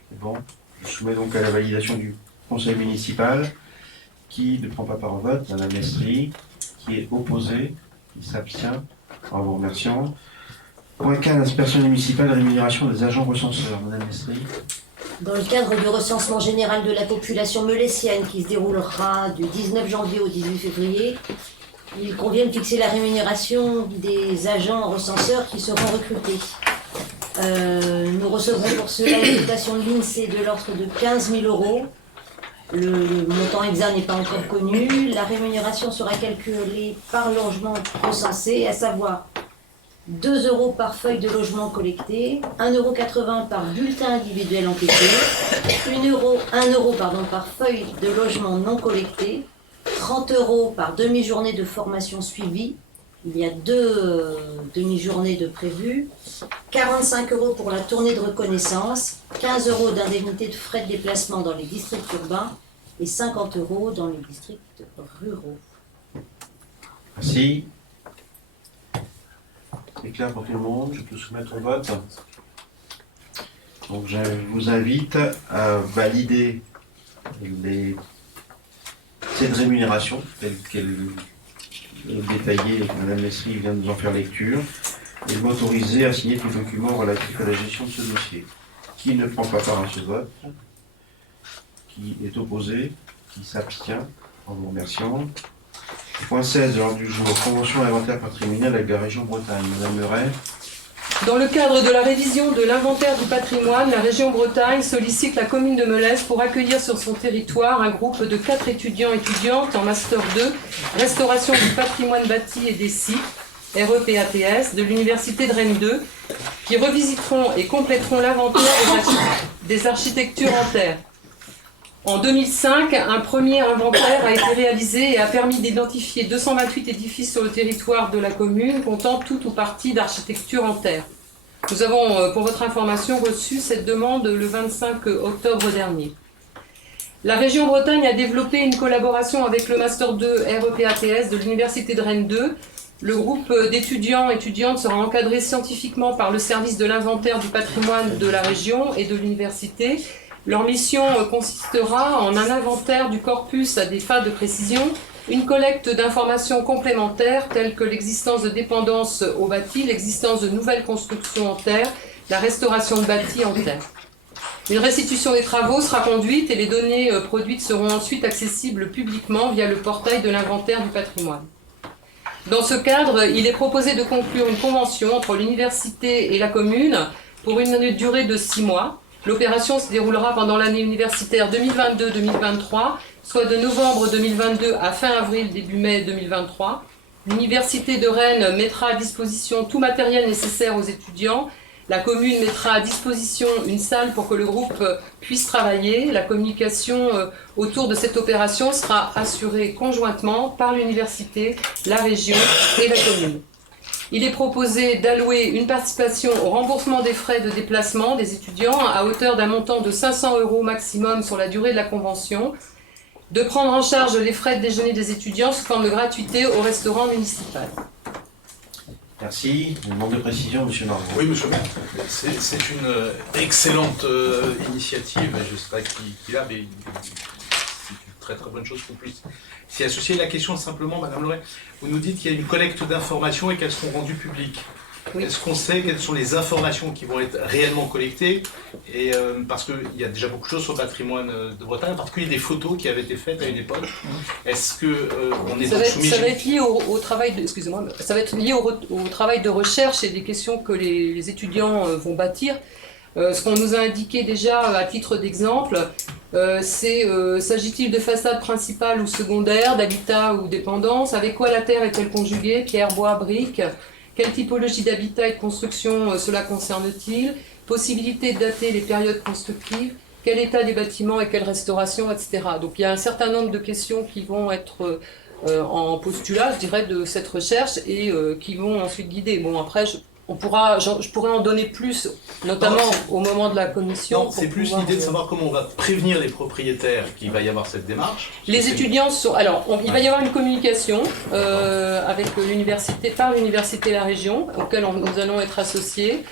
C'est bon. Je soumets donc à la validation du conseil municipal. Qui ne prend pas part au vote? Madame Mestri. Qui est opposé? Qui s'abstient? En vous remerciant. Point 15. Personnel municipal, rémunération des agents recenseurs. Madame Mestri. Dans le cadre du recensement général de la population melessienne qui se déroulera du 19 janvier au 18 février, il convient de fixer la rémunération des agents recenseurs qui seront recrutés. Nous recevrons pour cela une dotation de l'INSEE de l'ordre de 15 000 €. Le montant exact n'est pas encore connu. La rémunération sera calculée par logement recensé, à savoir 2 € par feuille de logement collectée, 1,80 € par bulletin individuel enquêté, 1 euro par feuille de logement non collectée, 30 € par demi-journée de formation suivie. Il y a 2 demi-journées de prévues, 45 € pour la tournée de reconnaissance, 15 € d'indemnité de frais de déplacement dans les districts urbains et 50 € dans les districts ruraux. Merci. C'est clair pour tout le monde, je peux soumettre au vote. Donc je vous invite à valider cette rémunération telle qu'elle est détaillée, et que Mme Mestri vient de nous en faire lecture, et m'autoriser à signer tout document relatif à la gestion de ce dossier. Qui ne prend pas part à ce vote? Qui est opposé? Qui s'abstient? En vous remerciant. Point 16 de l'ordre du jour, convention inventaire patrimonial avec la région Bretagne. Madame Leray. Dans le cadre de la révision de l'inventaire du patrimoine, la région Bretagne sollicite la commune de Melesse pour accueillir sur son territoire un groupe de 4 étudiants-étudiantes en Master 2, restauration du patrimoine bâti et des sites, REPATS, de l'Université de Rennes 2, qui revisiteront et compléteront l'inventaire des architectures en terre. En 2005, un premier inventaire a été réalisé et a permis d'identifier 228 édifices sur le territoire de la commune, comptant tout ou partie d'architecture en terre. Nous avons, pour votre information, reçu cette demande le 25 octobre dernier. La région Bretagne a développé une collaboration avec le Master 2 REPATS de l'Université de Rennes 2 Le groupe d'étudiants et étudiantes sera encadré scientifiquement par le service de l'inventaire du patrimoine de la région et de l'université. Leur mission consistera en un inventaire du corpus à des fins de précision, une collecte d'informations complémentaires telles que l'existence de dépendances au bâti, l'existence de nouvelles constructions en terre, la restauration de bâtis en terre. Une restitution des travaux sera conduite et les données produites seront ensuite accessibles publiquement via le portail de l'inventaire du patrimoine. Dans ce cadre, il est proposé de conclure une convention entre l'université et la commune pour une durée de 6 mois. L'opération se déroulera pendant l'année universitaire 2022-2023, soit de novembre 2022 à fin avril, début mai 2023. L'université de Rennes mettra à disposition tout matériel nécessaire aux étudiants. La commune mettra à disposition une salle pour que le groupe puisse travailler. La communication autour de cette opération sera assurée conjointement par l'université, la région et la commune. Il est proposé d'allouer une participation au remboursement des frais de déplacement des étudiants à hauteur d'un montant de 500 € maximum sur la durée de la convention, de prendre en charge les frais de déjeuner des étudiants sous forme de gratuité au restaurant municipal. Merci. Une demande de précision, monsieur Margot. Oui, monsieur le maire. C'est une excellente initiative, je ne sais pas qui l'a, mais c'est une très très bonne chose qu'on puisse s'y associer. La question simplement, madame Loret, vous nous dites qu'il y a une collecte d'informations et qu'elles seront rendues publiques. Oui. Est-ce qu'on sait quelles sont les informations qui vont être réellement collectées? Et parce qu'il y a déjà beaucoup de choses sur le patrimoine de Bretagne, en particulier des photos qui avaient été faites à une époque. Est-ce que on est soumis? Ça va être lié au travail, excusez-moi, ça va être lié au travail de recherche et des questions que les étudiants vont bâtir. Ce qu'on nous a indiqué déjà à titre d'exemple, c'est s'agit-il de façade principale ou secondaire, d'habitat ou dépendance, avec quoi la terre est-elle conjuguée, pierre, bois, briques? Quelle typologie d'habitat et de construction cela concerne-t-il? Possibilité de dater les périodes constructives? Quel état des bâtiments et quelle restauration, etc. Donc il y a un certain nombre de questions qui vont être en postulat, je dirais, de cette recherche et qui vont ensuite guider. Bon, après, je pourrais en donner plus, notamment au moment de la commission. Non, c'est plus l'idée de savoir comment on va prévenir les propriétaires qu'il va y avoir cette démarche. Les étudiants sont... Alors, il va y avoir une communication avec l'université, par l'université et la région, auquel nous allons être associés.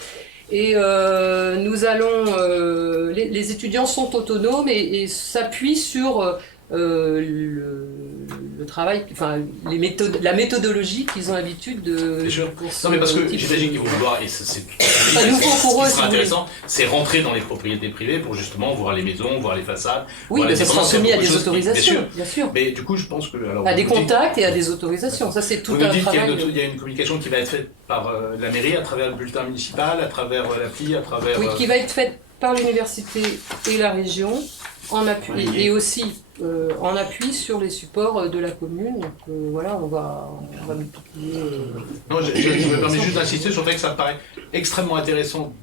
Et nous allons... les étudiants sont autonomes et s'appuient sur... le travail, enfin la méthodologie qu'ils ont l'habitude de. Non mais parce que j'imagine qu'ils vont vouloir, et c'est pour eux, ce qui sera intéressant, c'est rentrer dans les propriétés privées pour justement voir les maisons, voir les façades. Oui, mais ça sera soumis à des autorisations, bien sûr. Mais du coup, je pense que à des contacts et à des autorisations. Ça, c'est tout un travail. Il y a une communication qui va être faite par la mairie à travers le bulletin municipal, à travers l'appli, à travers. Oui, qui va être faite par l'université et la région. En appui, et aussi en appui sur les supports de la commune. Donc voilà, on va multiplier. Non, je me permets juste d'insister sur le fait que ça me paraît extrêmement intéressant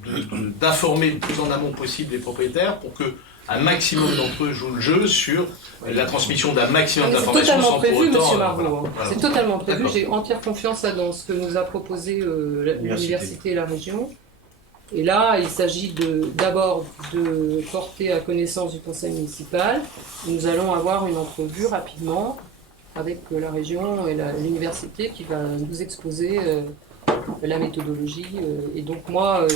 d'informer le plus en amont possible les propriétaires pour que un maximum d'entre eux jouent le jeu sur la transmission d'un maximum d'informations. C'est totalement prévu, monsieur Margot. Voilà. C'est totalement prévu. J'ai entière confiance dans ce que nous a proposé l'université et la région. Et là, il s'agit d'abord de porter à connaissance du conseil municipal. Nous allons avoir une entrevue rapidement avec la région et l'université qui va nous exposer la méthodologie. Et donc moi,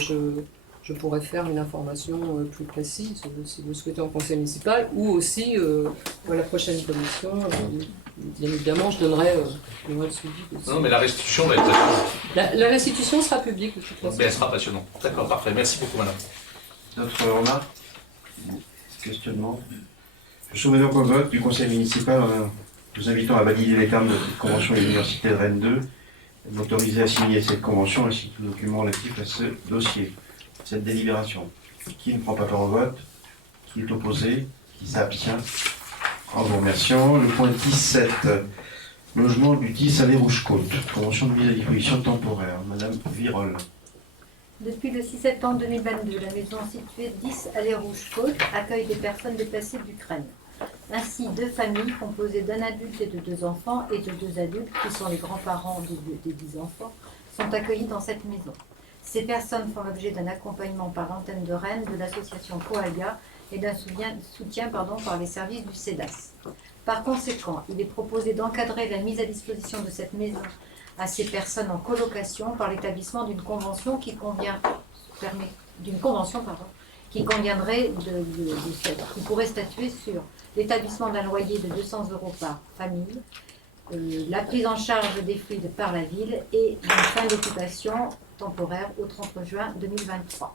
je pourrais faire une information plus précise si vous le souhaitez en conseil municipal ou aussi à la prochaine commission. Bien évidemment, je donnerai le suivi. Non, mais la restitution va être... La restitution sera publique de toute façon. Mais elle sera passionnante. D'accord, parfait. Merci beaucoup, madame. D'autres remarques? Questionnements? Je soumets donc au vote du conseil municipal. Nous invitons à valider les termes de la convention de l'université de Rennes 2 et m'autoriser à signer cette convention ainsi que tout document relatif à ce dossier, cette délibération. Qui ne prend pas part au vote? Qui est opposé? Qui s'abstient? En vous remerciant. Le point 17, logement du 10 allée Rouge-Côte, convention de mise à disposition temporaire. Madame Virol. Depuis le 6 septembre 2022, la maison située 10 allée Rouge-Côte accueille des personnes déplacées d'Ukraine. Ainsi, 2 familles composées d'un adulte et de 2 enfants et de 2 adultes, qui sont les grands-parents des 10 enfants, sont accueillis dans cette maison. Ces personnes font l'objet d'un accompagnement par l'antenne de Rennes de l'association Coalia et d'un soutien par les services du CEDAS. Par conséquent, il est proposé d'encadrer la mise à disposition de cette maison à ces personnes en colocation par l'établissement d'une convention qui pourrait statuer sur l'établissement d'un loyer de 200 € par famille, la prise en charge des fluides par la ville et une fin d'occupation temporaire au 30 juin 2023.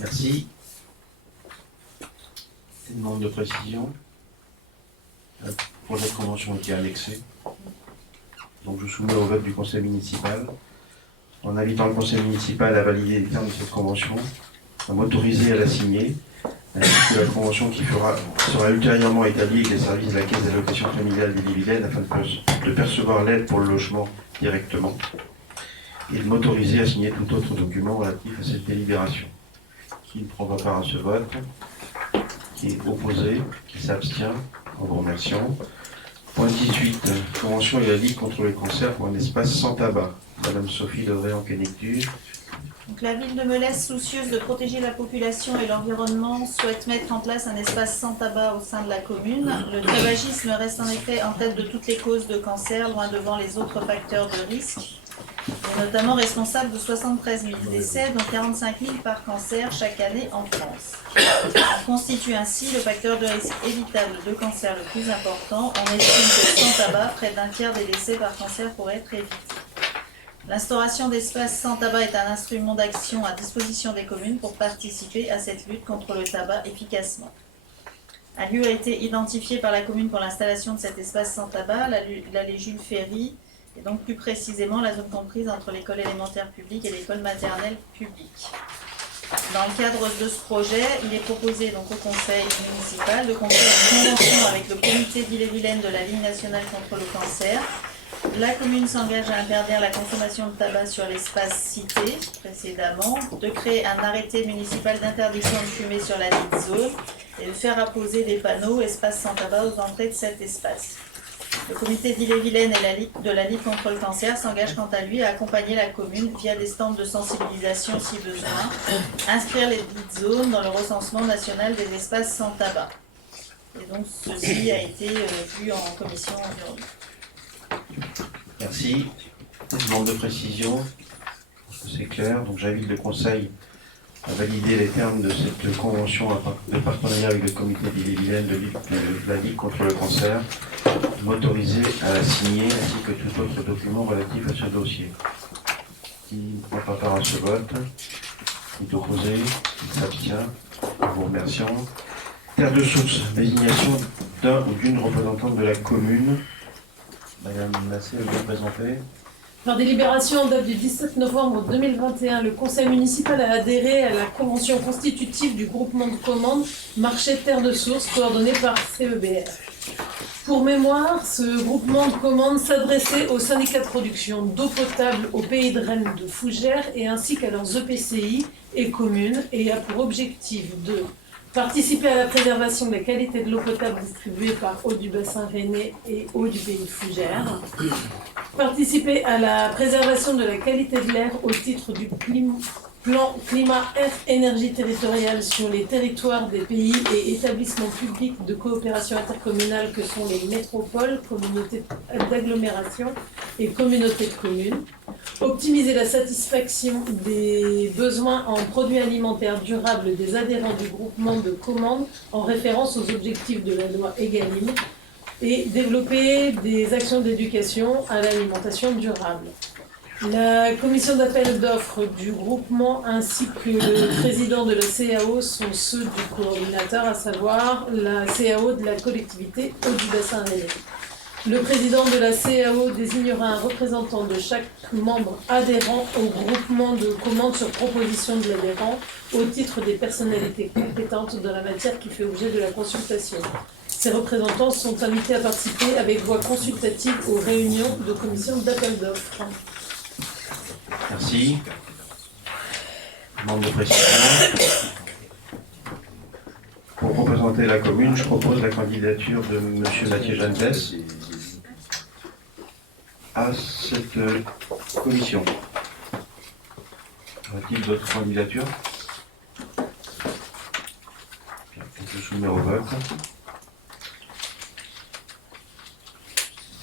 Merci. Une demande de précision. Le projet de convention a été annexé. Donc je soumets au vote du conseil municipal, en invitant le conseil municipal à valider les termes de cette convention, à m'autoriser à la signer, ainsi que la convention qui sera ultérieurement établie avec les services de la Caisse d'allocation familiale d'Ille-et-Vilaine afin de percevoir l'aide pour le logement directement, et de m'autoriser à signer tout autre document relatif à cette délibération. Qui ne prend pas part à ce vote? Qui est opposé? Qui s'abstient? En vous remerciant. Point 18. Convention et la Ligue contre le cancer pour un espace sans tabac. Madame Sophie Leray en Quénicture. Donc, la ville de Melesse, soucieuse de protéger la population et l'environnement, souhaite mettre en place un espace sans tabac au sein de la commune. Le tabagisme reste en effet en tête de toutes les causes de cancer, loin devant les autres facteurs de risque, et notamment responsable de 73 000 décès, dont 45 000 par cancer chaque année en France. Il constitue ainsi le facteur de risque évitable de cancer le plus important. On estime que sans tabac, près d'un tiers des décès par cancer pourraient être évités. L'instauration d'espaces sans tabac est un instrument d'action à disposition des communes pour participer à cette lutte contre le tabac efficacement. Un lieu a été identifié par la commune pour l'installation de cet espace sans tabac, l'allée Jules Ferry, et donc plus précisément la zone comprise entre l'école élémentaire publique et l'école maternelle publique. Dans le cadre de ce projet, il est proposé donc au conseil municipal de conclure une convention avec le comité d'Ille-et-Vilaine de la Ligue nationale contre le cancer. La commune s'engage à interdire la consommation de tabac sur l'espace cité précédemment, de créer un arrêté municipal d'interdiction de fumer sur la dite zone et de faire apposer des panneaux espace sans tabac aux entrées de cet espace. Le comité d'Ille-et-Vilaine et de la Ligue contre le cancer s'engage quant à lui à accompagner la commune via des stands de sensibilisation si besoin, inscrire les dites zones dans le recensement national des espaces sans tabac. Et donc ceci a été vu en commission environnement. Merci. Demande de précision. C'est clair. Donc j'invite le Conseil à valider les termes de cette convention de partenariat avec le comité d'Ille-et-Vilaine de la Ligue contre le cancer, m'autoriser à la signer ainsi que tout autre document relatif à ce dossier. Qui ne prend pas part à ce vote? Qui est opposé? Qui s'abstient? En vous remerciant. Terre de source. Désignation d'un ou d'une représentante de la commune. Madame Massé, vous vous présentez. Par délibération en date du 17 novembre 2021, le conseil municipal a adhéré à la convention constitutive du groupement de commandes Marché Terre de Source coordonné par CEBR. Pour mémoire, ce groupement de commandes s'adressait aux syndicats de production d'eau potable au Pays de Rennes de Fougères et ainsi qu'à leurs EPCI et communes et a pour objectif de participer à la préservation de la qualité de l'eau potable distribuée par Eau du Bassin Rennais et Eau du Pays de Fougères. Participer à la préservation de la qualité de l'air au titre du plan climat-air-énergie territoriale sur les territoires des pays et établissements publics de coopération intercommunale que sont les métropoles, communautés d'agglomération et communautés de communes. Optimiser la satisfaction des besoins en produits alimentaires durables des adhérents du groupement de commandes en référence aux objectifs de la loi Egalim et développer des actions d'éducation à l'alimentation durable. La commission d'appel d'offres du groupement ainsi que le président de la CAO sont ceux du coordinateur, à savoir la CAO de la collectivité Eau du Bassin Rennais. Le président de la CAO désignera un représentant de chaque membre adhérent au groupement de commandes sur proposition de l'adhérent au titre des personnalités compétentes dans la matière qui fait objet de la consultation. Ces représentants sont invités à participer avec voix consultative aux réunions de commission d'appel d'offres. Merci. Demande de précision. Pour représenter la commune, je propose la candidature de M. Mathieu Jantes à cette commission. Y a-t-il d'autres candidatures? Je soumets au vote.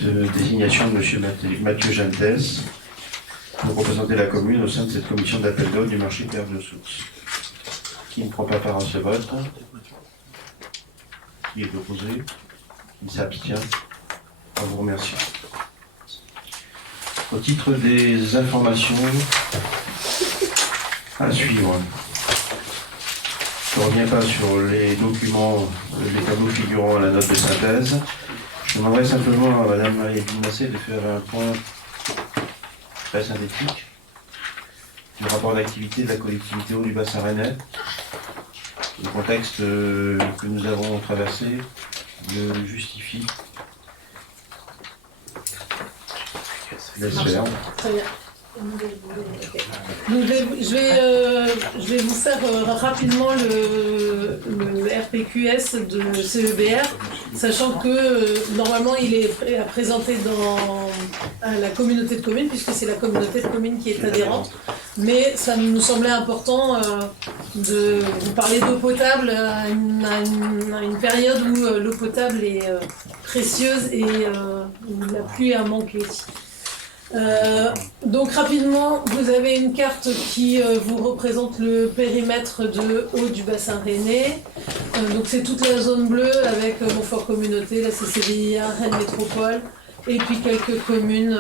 de désignation de M. Mathieu Gentès pour représenter la commune au sein de cette commission d'appel d'eau du marché Terre de Source. Qui ne prend pas part à ce vote? Qui est opposé? Qui s'abstient? Je vous remercie. Au titre des informations à suivre, je ne reviens pas sur les documents, les tableaux figurant à la note de synthèse. Je demanderai simplement à Mme Evelyne Massé de faire un point très synthétique du rapport d'activité de la collectivité eau du bassin rennais. Le contexte que nous avons traversé le justifie. Laisse faire. Très bien. Donc, je vais vous faire rapidement le RPQS de CEBR, sachant que normalement il est à présenter à la communauté de communes, puisque c'est la communauté de communes qui est adhérente. Mais ça nous semblait important de vous parler d'eau potable à une période où l'eau potable est précieuse et où la pluie a manqué. Donc rapidement, vous avez une carte qui vous représente le périmètre de eau du bassin rennais. Donc c'est toute la zone bleue avec Montfort Communauté, la CCVIA, Rennes Métropole, et puis quelques communes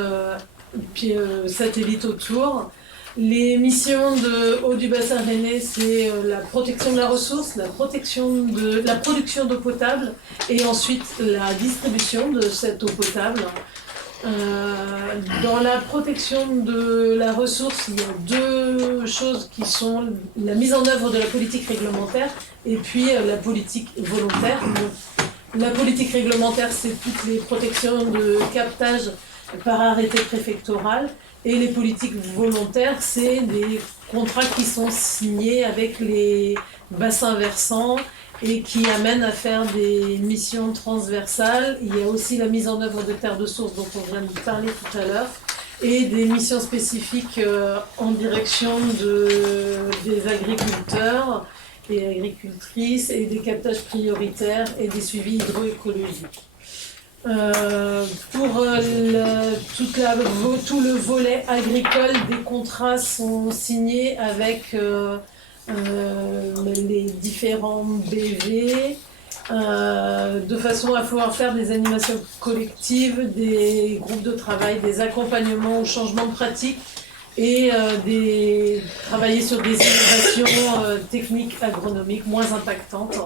satellites autour. Les missions de eau du bassin rennais, c'est la protection de la ressource, la production d'eau potable et ensuite la distribution de cette eau potable. Dans la protection de la ressource, il y a deux choses qui sont la mise en œuvre de la politique réglementaire et puis la politique volontaire. Donc, la politique réglementaire, c'est toutes les protections de captage par arrêté préfectoral et les politiques volontaires, c'est des contrats qui sont signés avec les bassins versants et qui amène à faire des missions transversales. Il y a aussi la mise en œuvre de terres de source dont on vient de parler tout à l'heure, et des missions spécifiques en direction des agriculteurs et agricultrices, et des captages prioritaires et des suivis hydroécologiques. Pour tout le volet agricole, des contrats sont signés avec les différents BV, de façon à pouvoir faire des animations collectives, des groupes de travail, des accompagnements au changement de pratique et travailler sur des innovations techniques agronomiques moins impactantes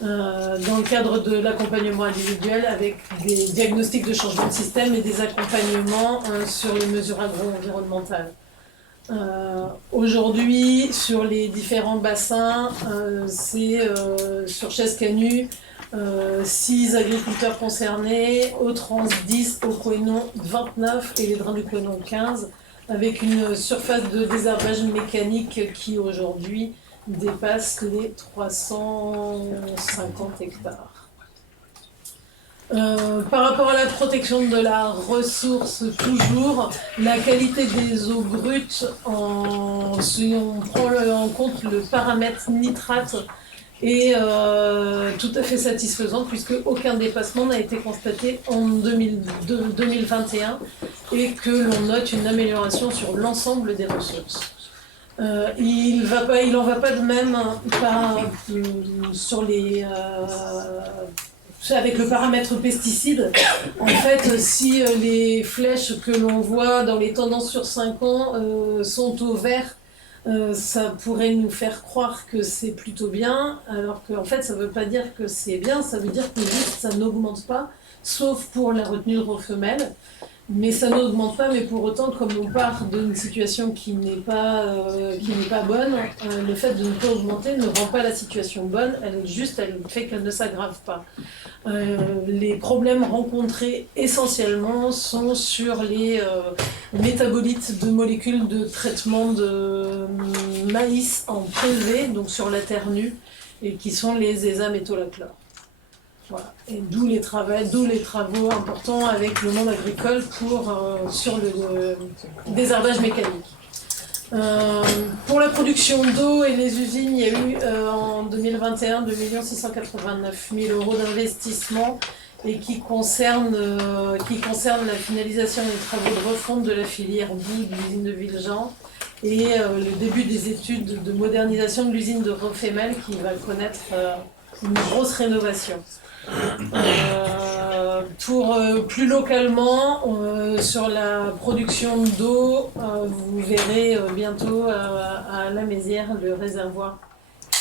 dans le cadre de l'accompagnement individuel avec des diagnostics de changement de système et des accompagnements sur les mesures agro-environnementales. Aujourd'hui, sur les différents bassins, c'est sur Chescanu, 6 agriculteurs concernés, au Trans 10, au Couesnon 29 et les Drains du Couesnon 15, avec une surface de désherbage mécanique qui aujourd'hui dépasse les 350 hectares. Par rapport à la protection de la ressource, toujours, la qualité des eaux brutes, si on prend en compte le paramètre nitrate, est tout à fait satisfaisante puisque aucun dépassement n'a été constaté en 2021 et que l'on note une amélioration sur l'ensemble des ressources. Il n'en va pas de même sur les... avec le paramètre pesticide. En fait, si les flèches que l'on voit dans les tendances sur 5 ans sont au vert, ça pourrait nous faire croire que c'est plutôt bien, alors qu'en fait, ça ne veut pas dire que c'est bien, ça veut dire que juste ça n'augmente pas, sauf pour la retenue de femelle. Mais ça n'augmente pas, mais pour autant, comme on part d'une situation qui n'est pas bonne, le fait de ne pas augmenter ne rend pas la situation bonne, elle fait qu'elle ne s'aggrave pas. Les problèmes rencontrés essentiellement sont sur les métabolites de molécules de traitement de maïs en prélevé, donc sur la terre nue, et qui sont les ésamétolachlore. Voilà. Et d'où les travaux importants avec le monde agricole sur le désherbage mécanique. Pour la production d'eau et les usines, il y a eu en 2021 2 689 000 € d'investissement et qui concerne la finalisation des travaux de refonte de la filière boue de l'usine de Villejean et le début des études de modernisation de l'usine de Refemel qui va connaître une grosse rénovation. Plus localement, sur la production d'eau, vous verrez bientôt à la Mézières le réservoir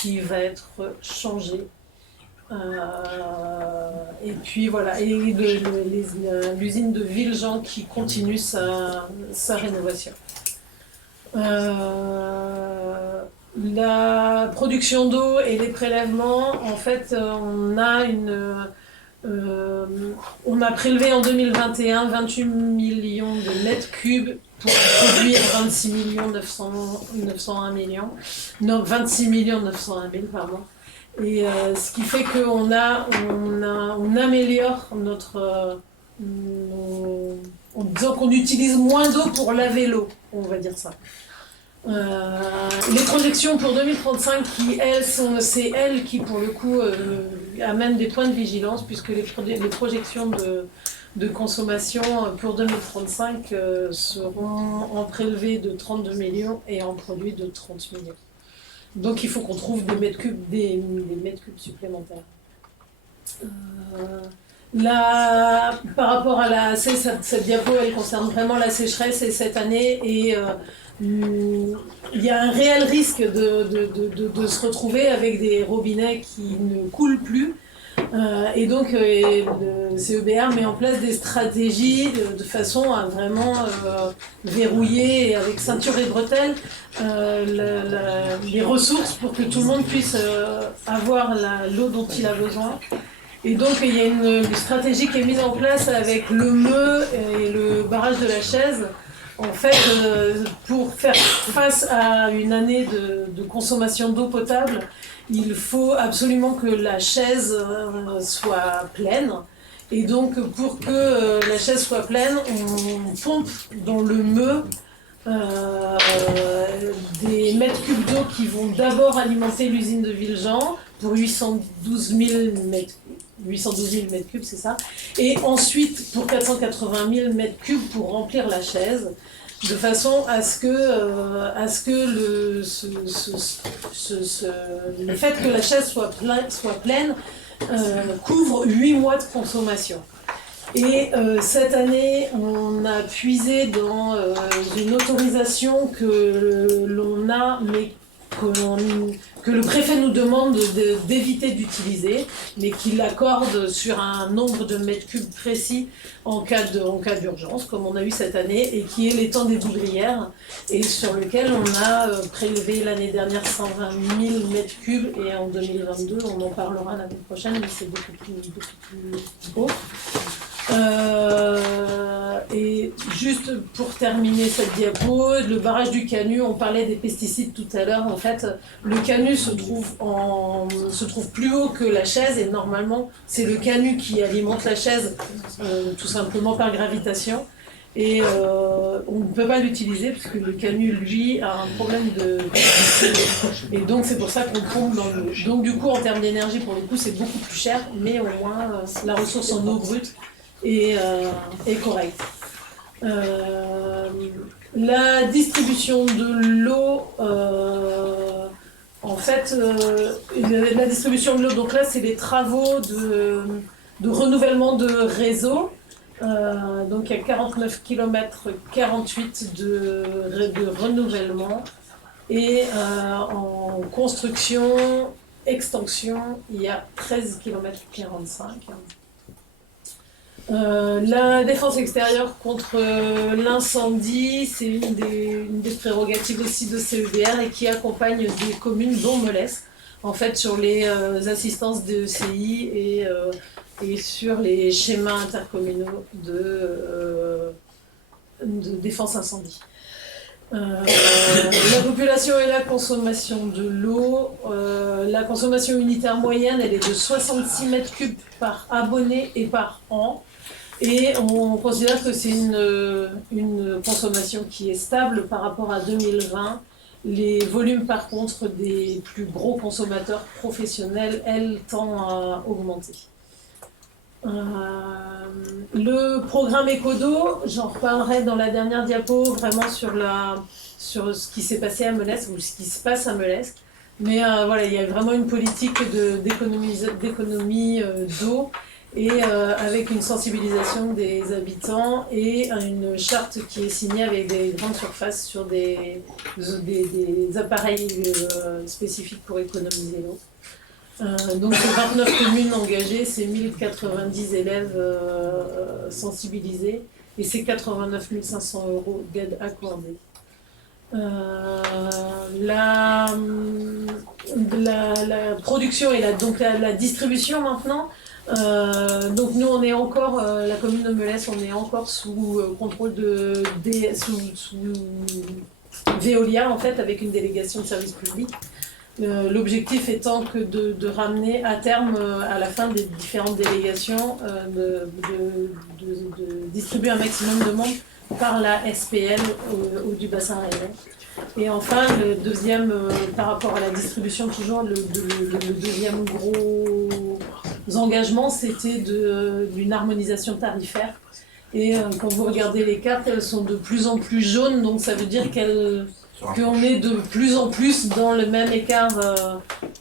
qui va être changé. Et puis voilà, et l'usine de Villejean qui continue sa rénovation. La production d'eau et les prélèvements, en fait, on a prélevé en 2021 28 millions de mètres cubes pour produire 26 901 millions. Non, 26 901 000, pardon. Et ce qui fait qu'on améliore notre... en disant qu'on utilise moins d'eau pour laver l'eau, on va dire ça. Les projections pour 2035 c'est elles qui pour le coup amènent des points de vigilance puisque les projections de consommation pour 2035 seront en prélevé de 32 millions et en produit de 30 millions. Donc il faut qu'on trouve des mètres cubes supplémentaires. Par rapport à cette diapo, elle concerne vraiment la sécheresse et cette année et il y a un réel risque de se retrouver avec des robinets qui ne coulent plus. Et donc le CEBR met en place des stratégies de façon à vraiment verrouiller avec ceinture et bretelles les ressources pour que tout le monde puisse avoir l'eau dont il a besoin. Et donc il y a une stratégie qui est mise en place avec le Meux et le barrage de la Chaise. En fait, pour faire face à une année de consommation d'eau potable, il faut absolument que la Chaise soit pleine. Et donc, pour que la Chaise soit pleine, on pompe dans le Meux des mètres cubes d'eau qui vont d'abord alimenter l'usine de Villejean pour 812 000 mètres cubes, c'est ça. Et ensuite, pour 480 000 mètres cubes pour remplir la Chaise, de façon à ce que le fait que la Chaise soit pleine couvre 8 mois de consommation. Et cette année, on a puisé dans une autorisation que l'on a, mais que le préfet nous demande d'éviter d'utiliser, mais qu'il accorde sur un nombre de mètres cubes précis en cas d'urgence, comme on a eu cette année, et qui est l'étang des Boudrières, et sur lequel on a prélevé l'année dernière 120 000 mètres cubes, et en 2022, on en parlera l'année prochaine, mais c'est beaucoup plus haut. Et juste pour terminer cette diapo, le barrage du Canut, on parlait des pesticides tout à l'heure. En fait, le Canut se trouve plus haut que la Chaise et normalement c'est le Canut qui alimente la Chaise tout simplement par gravitation. Et on ne peut pas l'utiliser parce que le Canut, lui, a un problème de pesticides. Et donc c'est pour ça qu'on pompe dans l'eau. Donc du coup, en termes d'énergie, pour le coup, c'est beaucoup plus cher, mais au moins la ressource en eau brute est correcte. La distribution de l'eau, en fait, la distribution de l'eau, donc là, c'est les travaux de renouvellement de réseau. Donc il y a 49 km 48 de renouvellement et en construction, extension, il y a 13 km 45. La défense extérieure contre l'incendie, c'est une des prérogatives aussi de CEBR et qui accompagne des communes dont Melesse, en fait sur les assistances de ECI et sur les schémas intercommunaux de défense incendie. La population et la consommation de l'eau, la consommation unitaire moyenne, elle est de 66 mètres cubes par abonné et par an. Et on considère que c'est une consommation qui est stable par rapport à 2020. Les volumes, par contre, des plus gros consommateurs professionnels, elles, tendent à augmenter. Le programme Ecodo, j'en reparlerai dans la dernière diapo, vraiment sur ce qui s'est passé à Melesque ou ce qui se passe à Melesque. Mais voilà, il y a vraiment une politique d'économie d'eau et avec une sensibilisation des habitants et une charte qui est signée avec des grandes surfaces sur des appareils spécifiques pour économiser l'eau. Donc c'est 29 communes engagées, c'est 1090 élèves sensibilisés et c'est 89 500 € d'aide accordée. La production et donc la distribution maintenant. Donc nous on est encore, la commune de Melesque, on est encore sous contrôle sous Veolia en fait, avec une délégation de service public. L'objectif étant que de ramener à terme, à la fin des différentes délégations, de distribuer un maximum de monde par la SPL au du bassin rennais. Et enfin, le deuxième, par rapport à la distribution, toujours le deuxième gros engagement, c'était d'une harmonisation tarifaire. Et quand vous regardez les cartes, elles sont de plus en plus jaunes, donc ça veut dire qu'on est de plus en plus dans le même écart,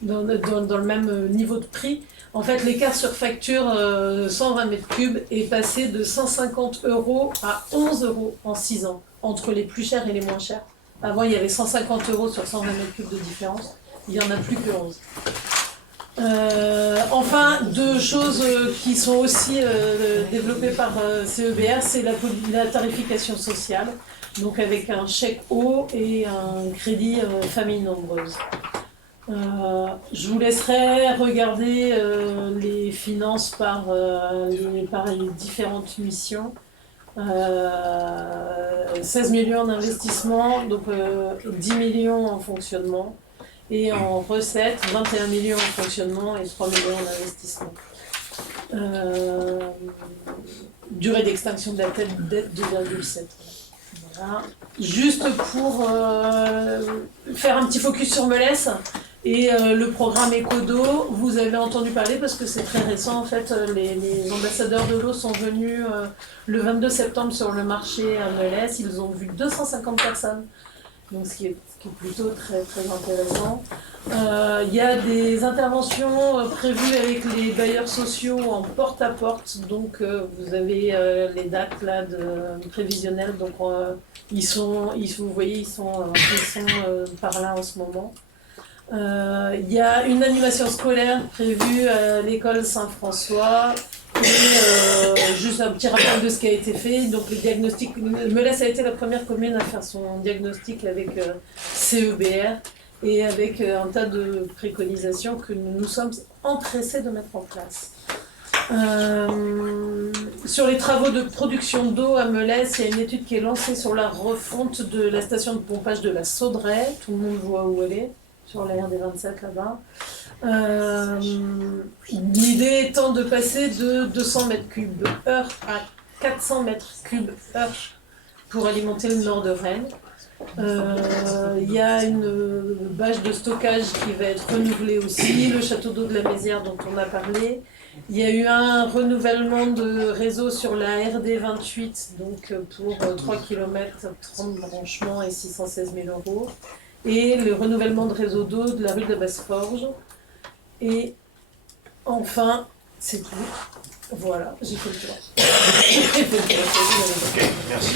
dans le même niveau de prix. En fait, l'écart sur facture 120 mètres cubes est passé de 150 € à 11 € en 6 ans, entre les plus chers et les moins chers. Avant, il y avait 150 € sur 120 mètres cubes de différence. Il n'y en a plus que 11. Enfin, deux choses qui sont aussi développées par CEBR, c'est la tarification sociale, donc avec un chèque eau et un crédit famille nombreuse. Je vous laisserai regarder les finances par les différentes missions. 16 millions d'investissement, donc 10 millions en fonctionnement. Et en recettes, 21 millions en fonctionnement et 3 millions en investissement. Durée d'extinction de la dette 2,7. Voilà. Juste pour faire un petit focus sur Melesque et le programme Ecodo, vous avez entendu parler parce que c'est très récent en fait, les ambassadeurs de l'eau sont venus le 22 septembre sur le marché à Melesque, ils ont vu 250 personnes. Donc ce qui est plutôt très, très intéressant. Il y a des interventions prévues avec les bailleurs sociaux en porte-à-porte, donc vous avez les dates là, prévisionnelles, donc vous voyez, ils sont par là en ce moment. Il y a une animation scolaire prévue à l'école Saint-François. Et juste un petit rappel de ce qui a été fait. Donc le diagnostic, Melesque a été la première commune à faire son diagnostic avec CEBR et avec un tas de préconisations que nous sommes empressés de mettre en place. Sur les travaux de production d'eau à Melesque, il y a une étude qui est lancée sur la refonte de la station de pompage de la Sauderaie. Tout le monde voit où elle est, sur la RD27 là-bas. L'idée étant de passer de 200 mètres cubes heure à 400 mètres cubes heure pour alimenter le nord de Rennes. Il y a une bâche de stockage qui va être renouvelée aussi, le château d'eau de la Mézières dont on a parlé. Il y a eu un renouvellement de réseau sur la RD28, donc pour 3 km, 30 branchements et 616 000 €. Et le renouvellement de réseau d'eau de la rue de la Basse-Forge. Et enfin, c'est tout. Voilà, j'ai fait le tour. Ok, merci.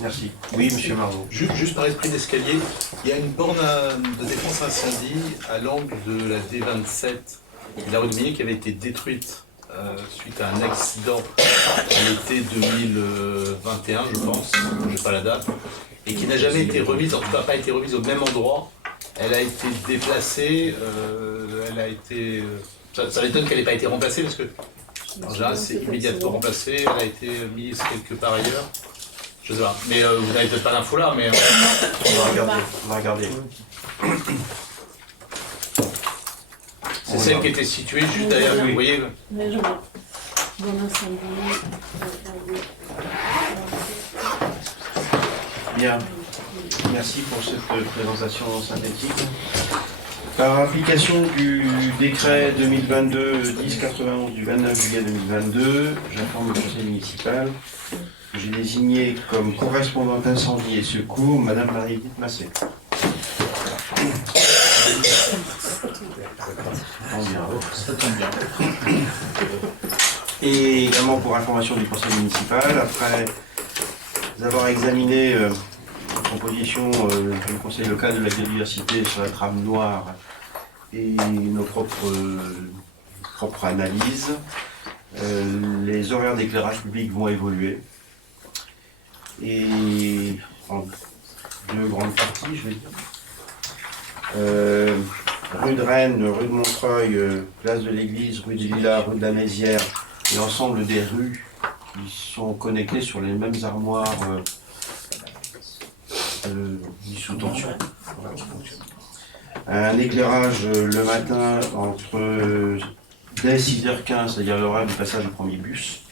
Merci. Oui, monsieur Marot. Juste par esprit d'escalier, il y a une borne de défense incendie à l'angle de la D27 et la rue de Minier qui avait été détruite suite à un accident à l'été 2021, je pense, je n'ai pas la date, et qui n'a jamais été remise, en tout cas pas été remise au même endroit. Elle a été déplacée, ça m'étonne qu'elle n'ait pas été remplacée parce que en général c'est immédiatement remplacé, elle a été mise quelque part ailleurs. Je sais pas, mais vous n'avez peut-être pas l'info là, mais on va regarder. C'est celle qui était située juste derrière, vous voyez. Bien, merci pour cette présentation synthétique. Par application du décret 2022-1091 du 29 juillet 2022, j'informe le conseil municipal que j'ai désigné comme correspondante incendie et secours Madame Marie-Edith Massé. Ça tombe bien. Et également pour information du conseil municipal, après avoir examiné la proposition du conseil local de la biodiversité sur la trame noire et nos propres analyses, les horaires d'éclairage public vont évoluer. Et en deux grandes parties, je vais dire. Rue de Rennes, rue de Montreuil, place de l'Église, rue des Lilas, rue de la Mézière et l'ensemble des rues qui sont connectées sur les mêmes armoires sous tension. Un éclairage le matin dès 6h15, c'est-à-dire l'horaire du passage du premier bus,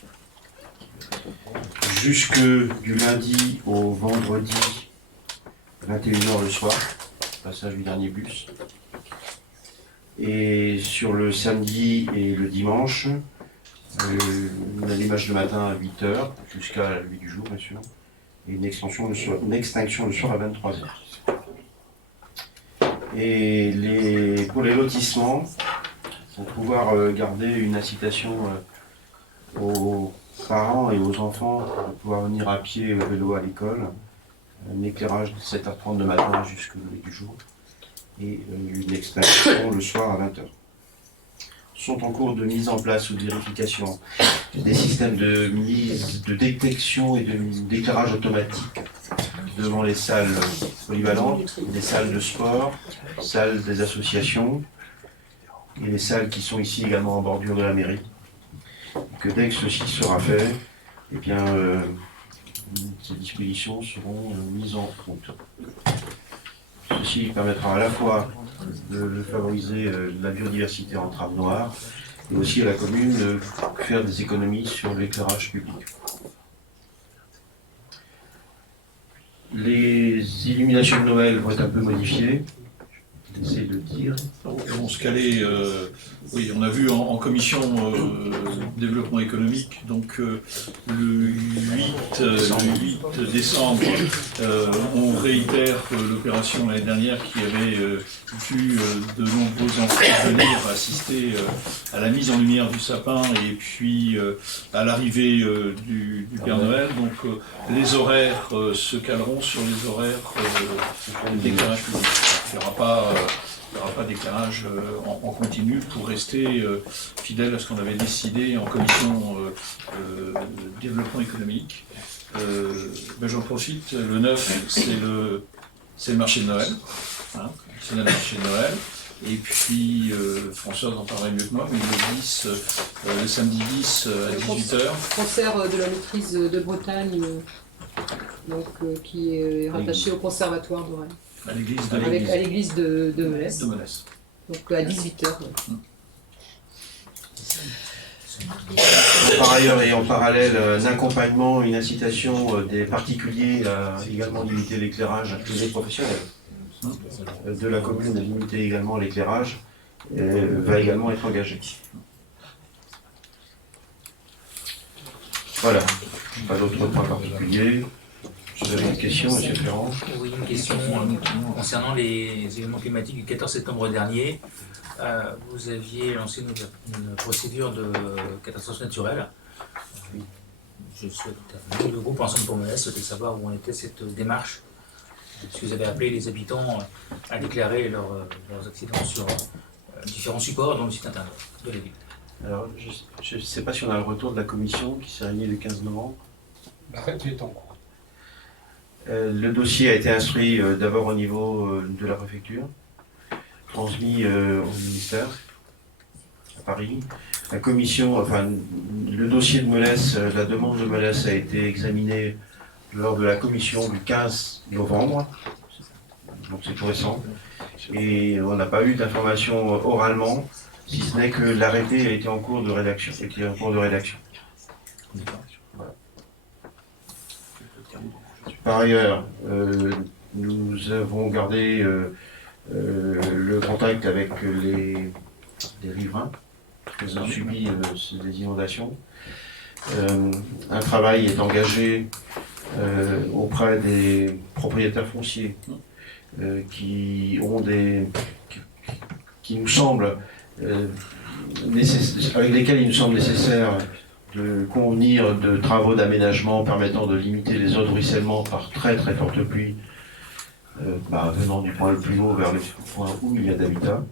jusque du lundi au vendredi, 21h le soir, passage du dernier bus. Et sur le samedi et le dimanche, l'allumage le matin à 8h, jusqu'à la levée du jour, bien sûr, et une extinction le soir à 23h. Et pour les lotissements, pour pouvoir garder une incitation aux parents et aux enfants de pouvoir venir à pied au vélo à l'école, un éclairage de 7h30 le matin jusqu'au lever du jour, et une extinction le soir à 20h. Sont en cours de mise en place ou de vérification des systèmes de détection et d'éclairage automatique devant les salles polyvalentes, les salles de sport, salles des associations et les salles qui sont ici également en bordure de la mairie. Que dès que ceci sera fait, eh bien, ces dispositions seront mises en route. Ceci permettra à la fois de favoriser la biodiversité en trame noire et aussi à la commune de faire des économies sur l'éclairage public. Les illuminations de Noël vont être un peu modifiées. J'essaie de dire. On se calait, oui, on a vu en commission développement économique, donc le 8 décembre, on réitère l'opération l'année dernière qui avait vu de nombreux enfants venir assister à la mise en lumière du sapin et puis à l'arrivée du Père Noël. Donc les horaires se caleront sur les horaires d'éclairage public. Il n'y aura pas d'éclairage en continu pour rester fidèle à ce qu'on avait décidé en commission développement économique. J'en profite, le 9 c'est le marché de Noël, hein, c'est le marché de Noël. Et puis Françoise en parlerait mieux que moi, mais le 10, le samedi 10 à 18h. Concert de la maîtrise de Bretagne, donc, qui est rattaché au conservatoire de Rennes. À l'église de Melesse. Donc à 18h. Par ailleurs et en parallèle, un accompagnement, une incitation des particuliers à également limiter l'éclairage et les professionnels de la commune à limiter également l'éclairage va également être engagé. Voilà, pas d'autres points particuliers. Vous avez une question, M. Ferrand? Oui, une question concernant les événements climatiques du 14 septembre dernier. Vous aviez lancé une procédure de catastrophe naturelle. Je souhaite, le groupe Ensemble pour Melesse souhaitait savoir où en était cette démarche. Est-ce que vous avez appelé les habitants à déclarer leurs accidents sur différents supports dans le site internet de la ville? Alors, je ne sais pas si on a le retour de la commission qui s'est réunie le 15 novembre. L'arrêt est en cours. Le dossier a été instruit d'abord au niveau de la préfecture, transmis au ministère à Paris. La commission, enfin, le dossier de Melesse, la demande de Melesse a été examinée lors de la commission du 15 novembre, donc c'est tout récent, et on n'a pas eu d'information oralement, si ce n'est que l'arrêté a été en cours de rédaction. Voilà. Par ailleurs, nous avons gardé le contact avec les riverains qui ont subi des inondations. Un travail est engagé auprès des propriétaires fonciers qui nous semblent avec lesquels il nous semble nécessaire de convenir de travaux d'aménagement permettant de limiter les eaux de ruissellement par très très forte pluie venant du point le plus haut vers le point où il y a d'habitat.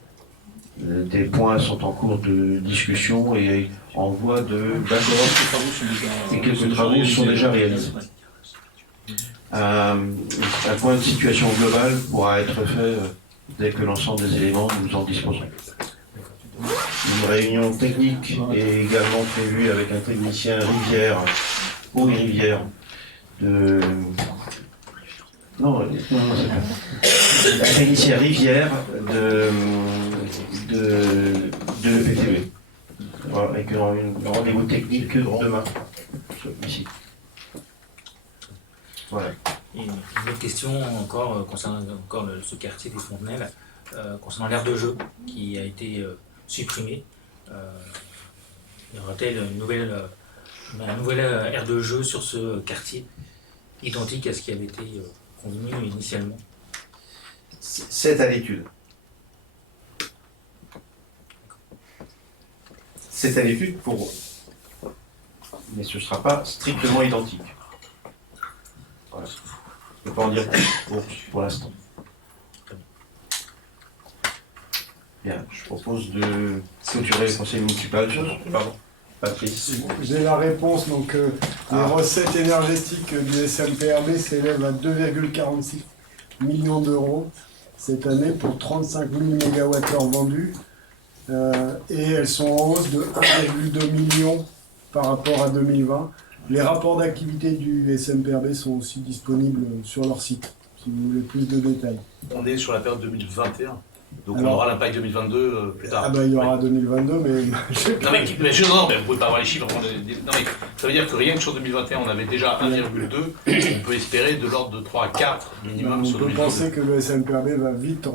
Des points sont en cours de discussion et en voie d'accord. Et quelques travaux sont déjà réalisés. Un point de situation global pourra être fait dès que l'ensemble des éléments nous en disposerons. Une réunion technique est également prévue avec un technicien rivière, eau et rivière de... Non, c'est pas. Un technicien rivière de l'EPTB. Voilà, avec un rendez-vous technique demain, ici. Voilà. Et une autre question encore concernant ce quartier des Fontenelles, concernant l'aire de jeu qui a été supprimée. Y aura-t-il une nouvelle aire de jeu sur ce quartier, identique à ce qui avait été convenu initialement? C'est à l'étude. C'est à l'étude mais ce ne sera pas strictement identique. Voilà. Je ne peux pas en dire plus pour l'instant. Bien, je propose de clôturer le conseil municipal. Pardon, Patrice. J'ai la réponse. Donc, les recettes énergétiques du SMPRB s'élèvent à 2,46 millions d'euros cette année pour 35 000 MWh vendus. Et elles sont en hausse de 1,2 million par rapport à 2020. Les rapports d'activité du SMPRB sont aussi disponibles sur leur site, si vous voulez plus de détails. On est sur la période 2021, donc on aura l'impact 2022 plus tard. Ah bah il y aura 2022, mais... non, mais vous pouvez pas avoir les chiffres. Non, mais ça veut dire que rien que sur 2021, on avait déjà 1,2, on peut espérer de l'ordre de 3 à 4 minimum sur 2022. On peut penser que le SMPRB va vite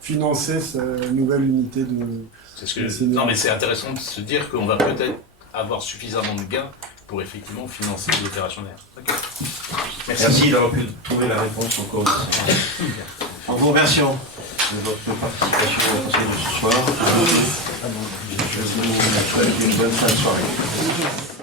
financer sa nouvelle unité de... Non, mais c'est intéressant de se dire qu'on va peut-être avoir suffisamment de gains pour effectivement financer les opérations d'air. Merci d'avoir pu trouver la réponse encore. En vous remerciant de votre participation au conseil de ce soir. Je vous souhaite une bonne fin de soirée.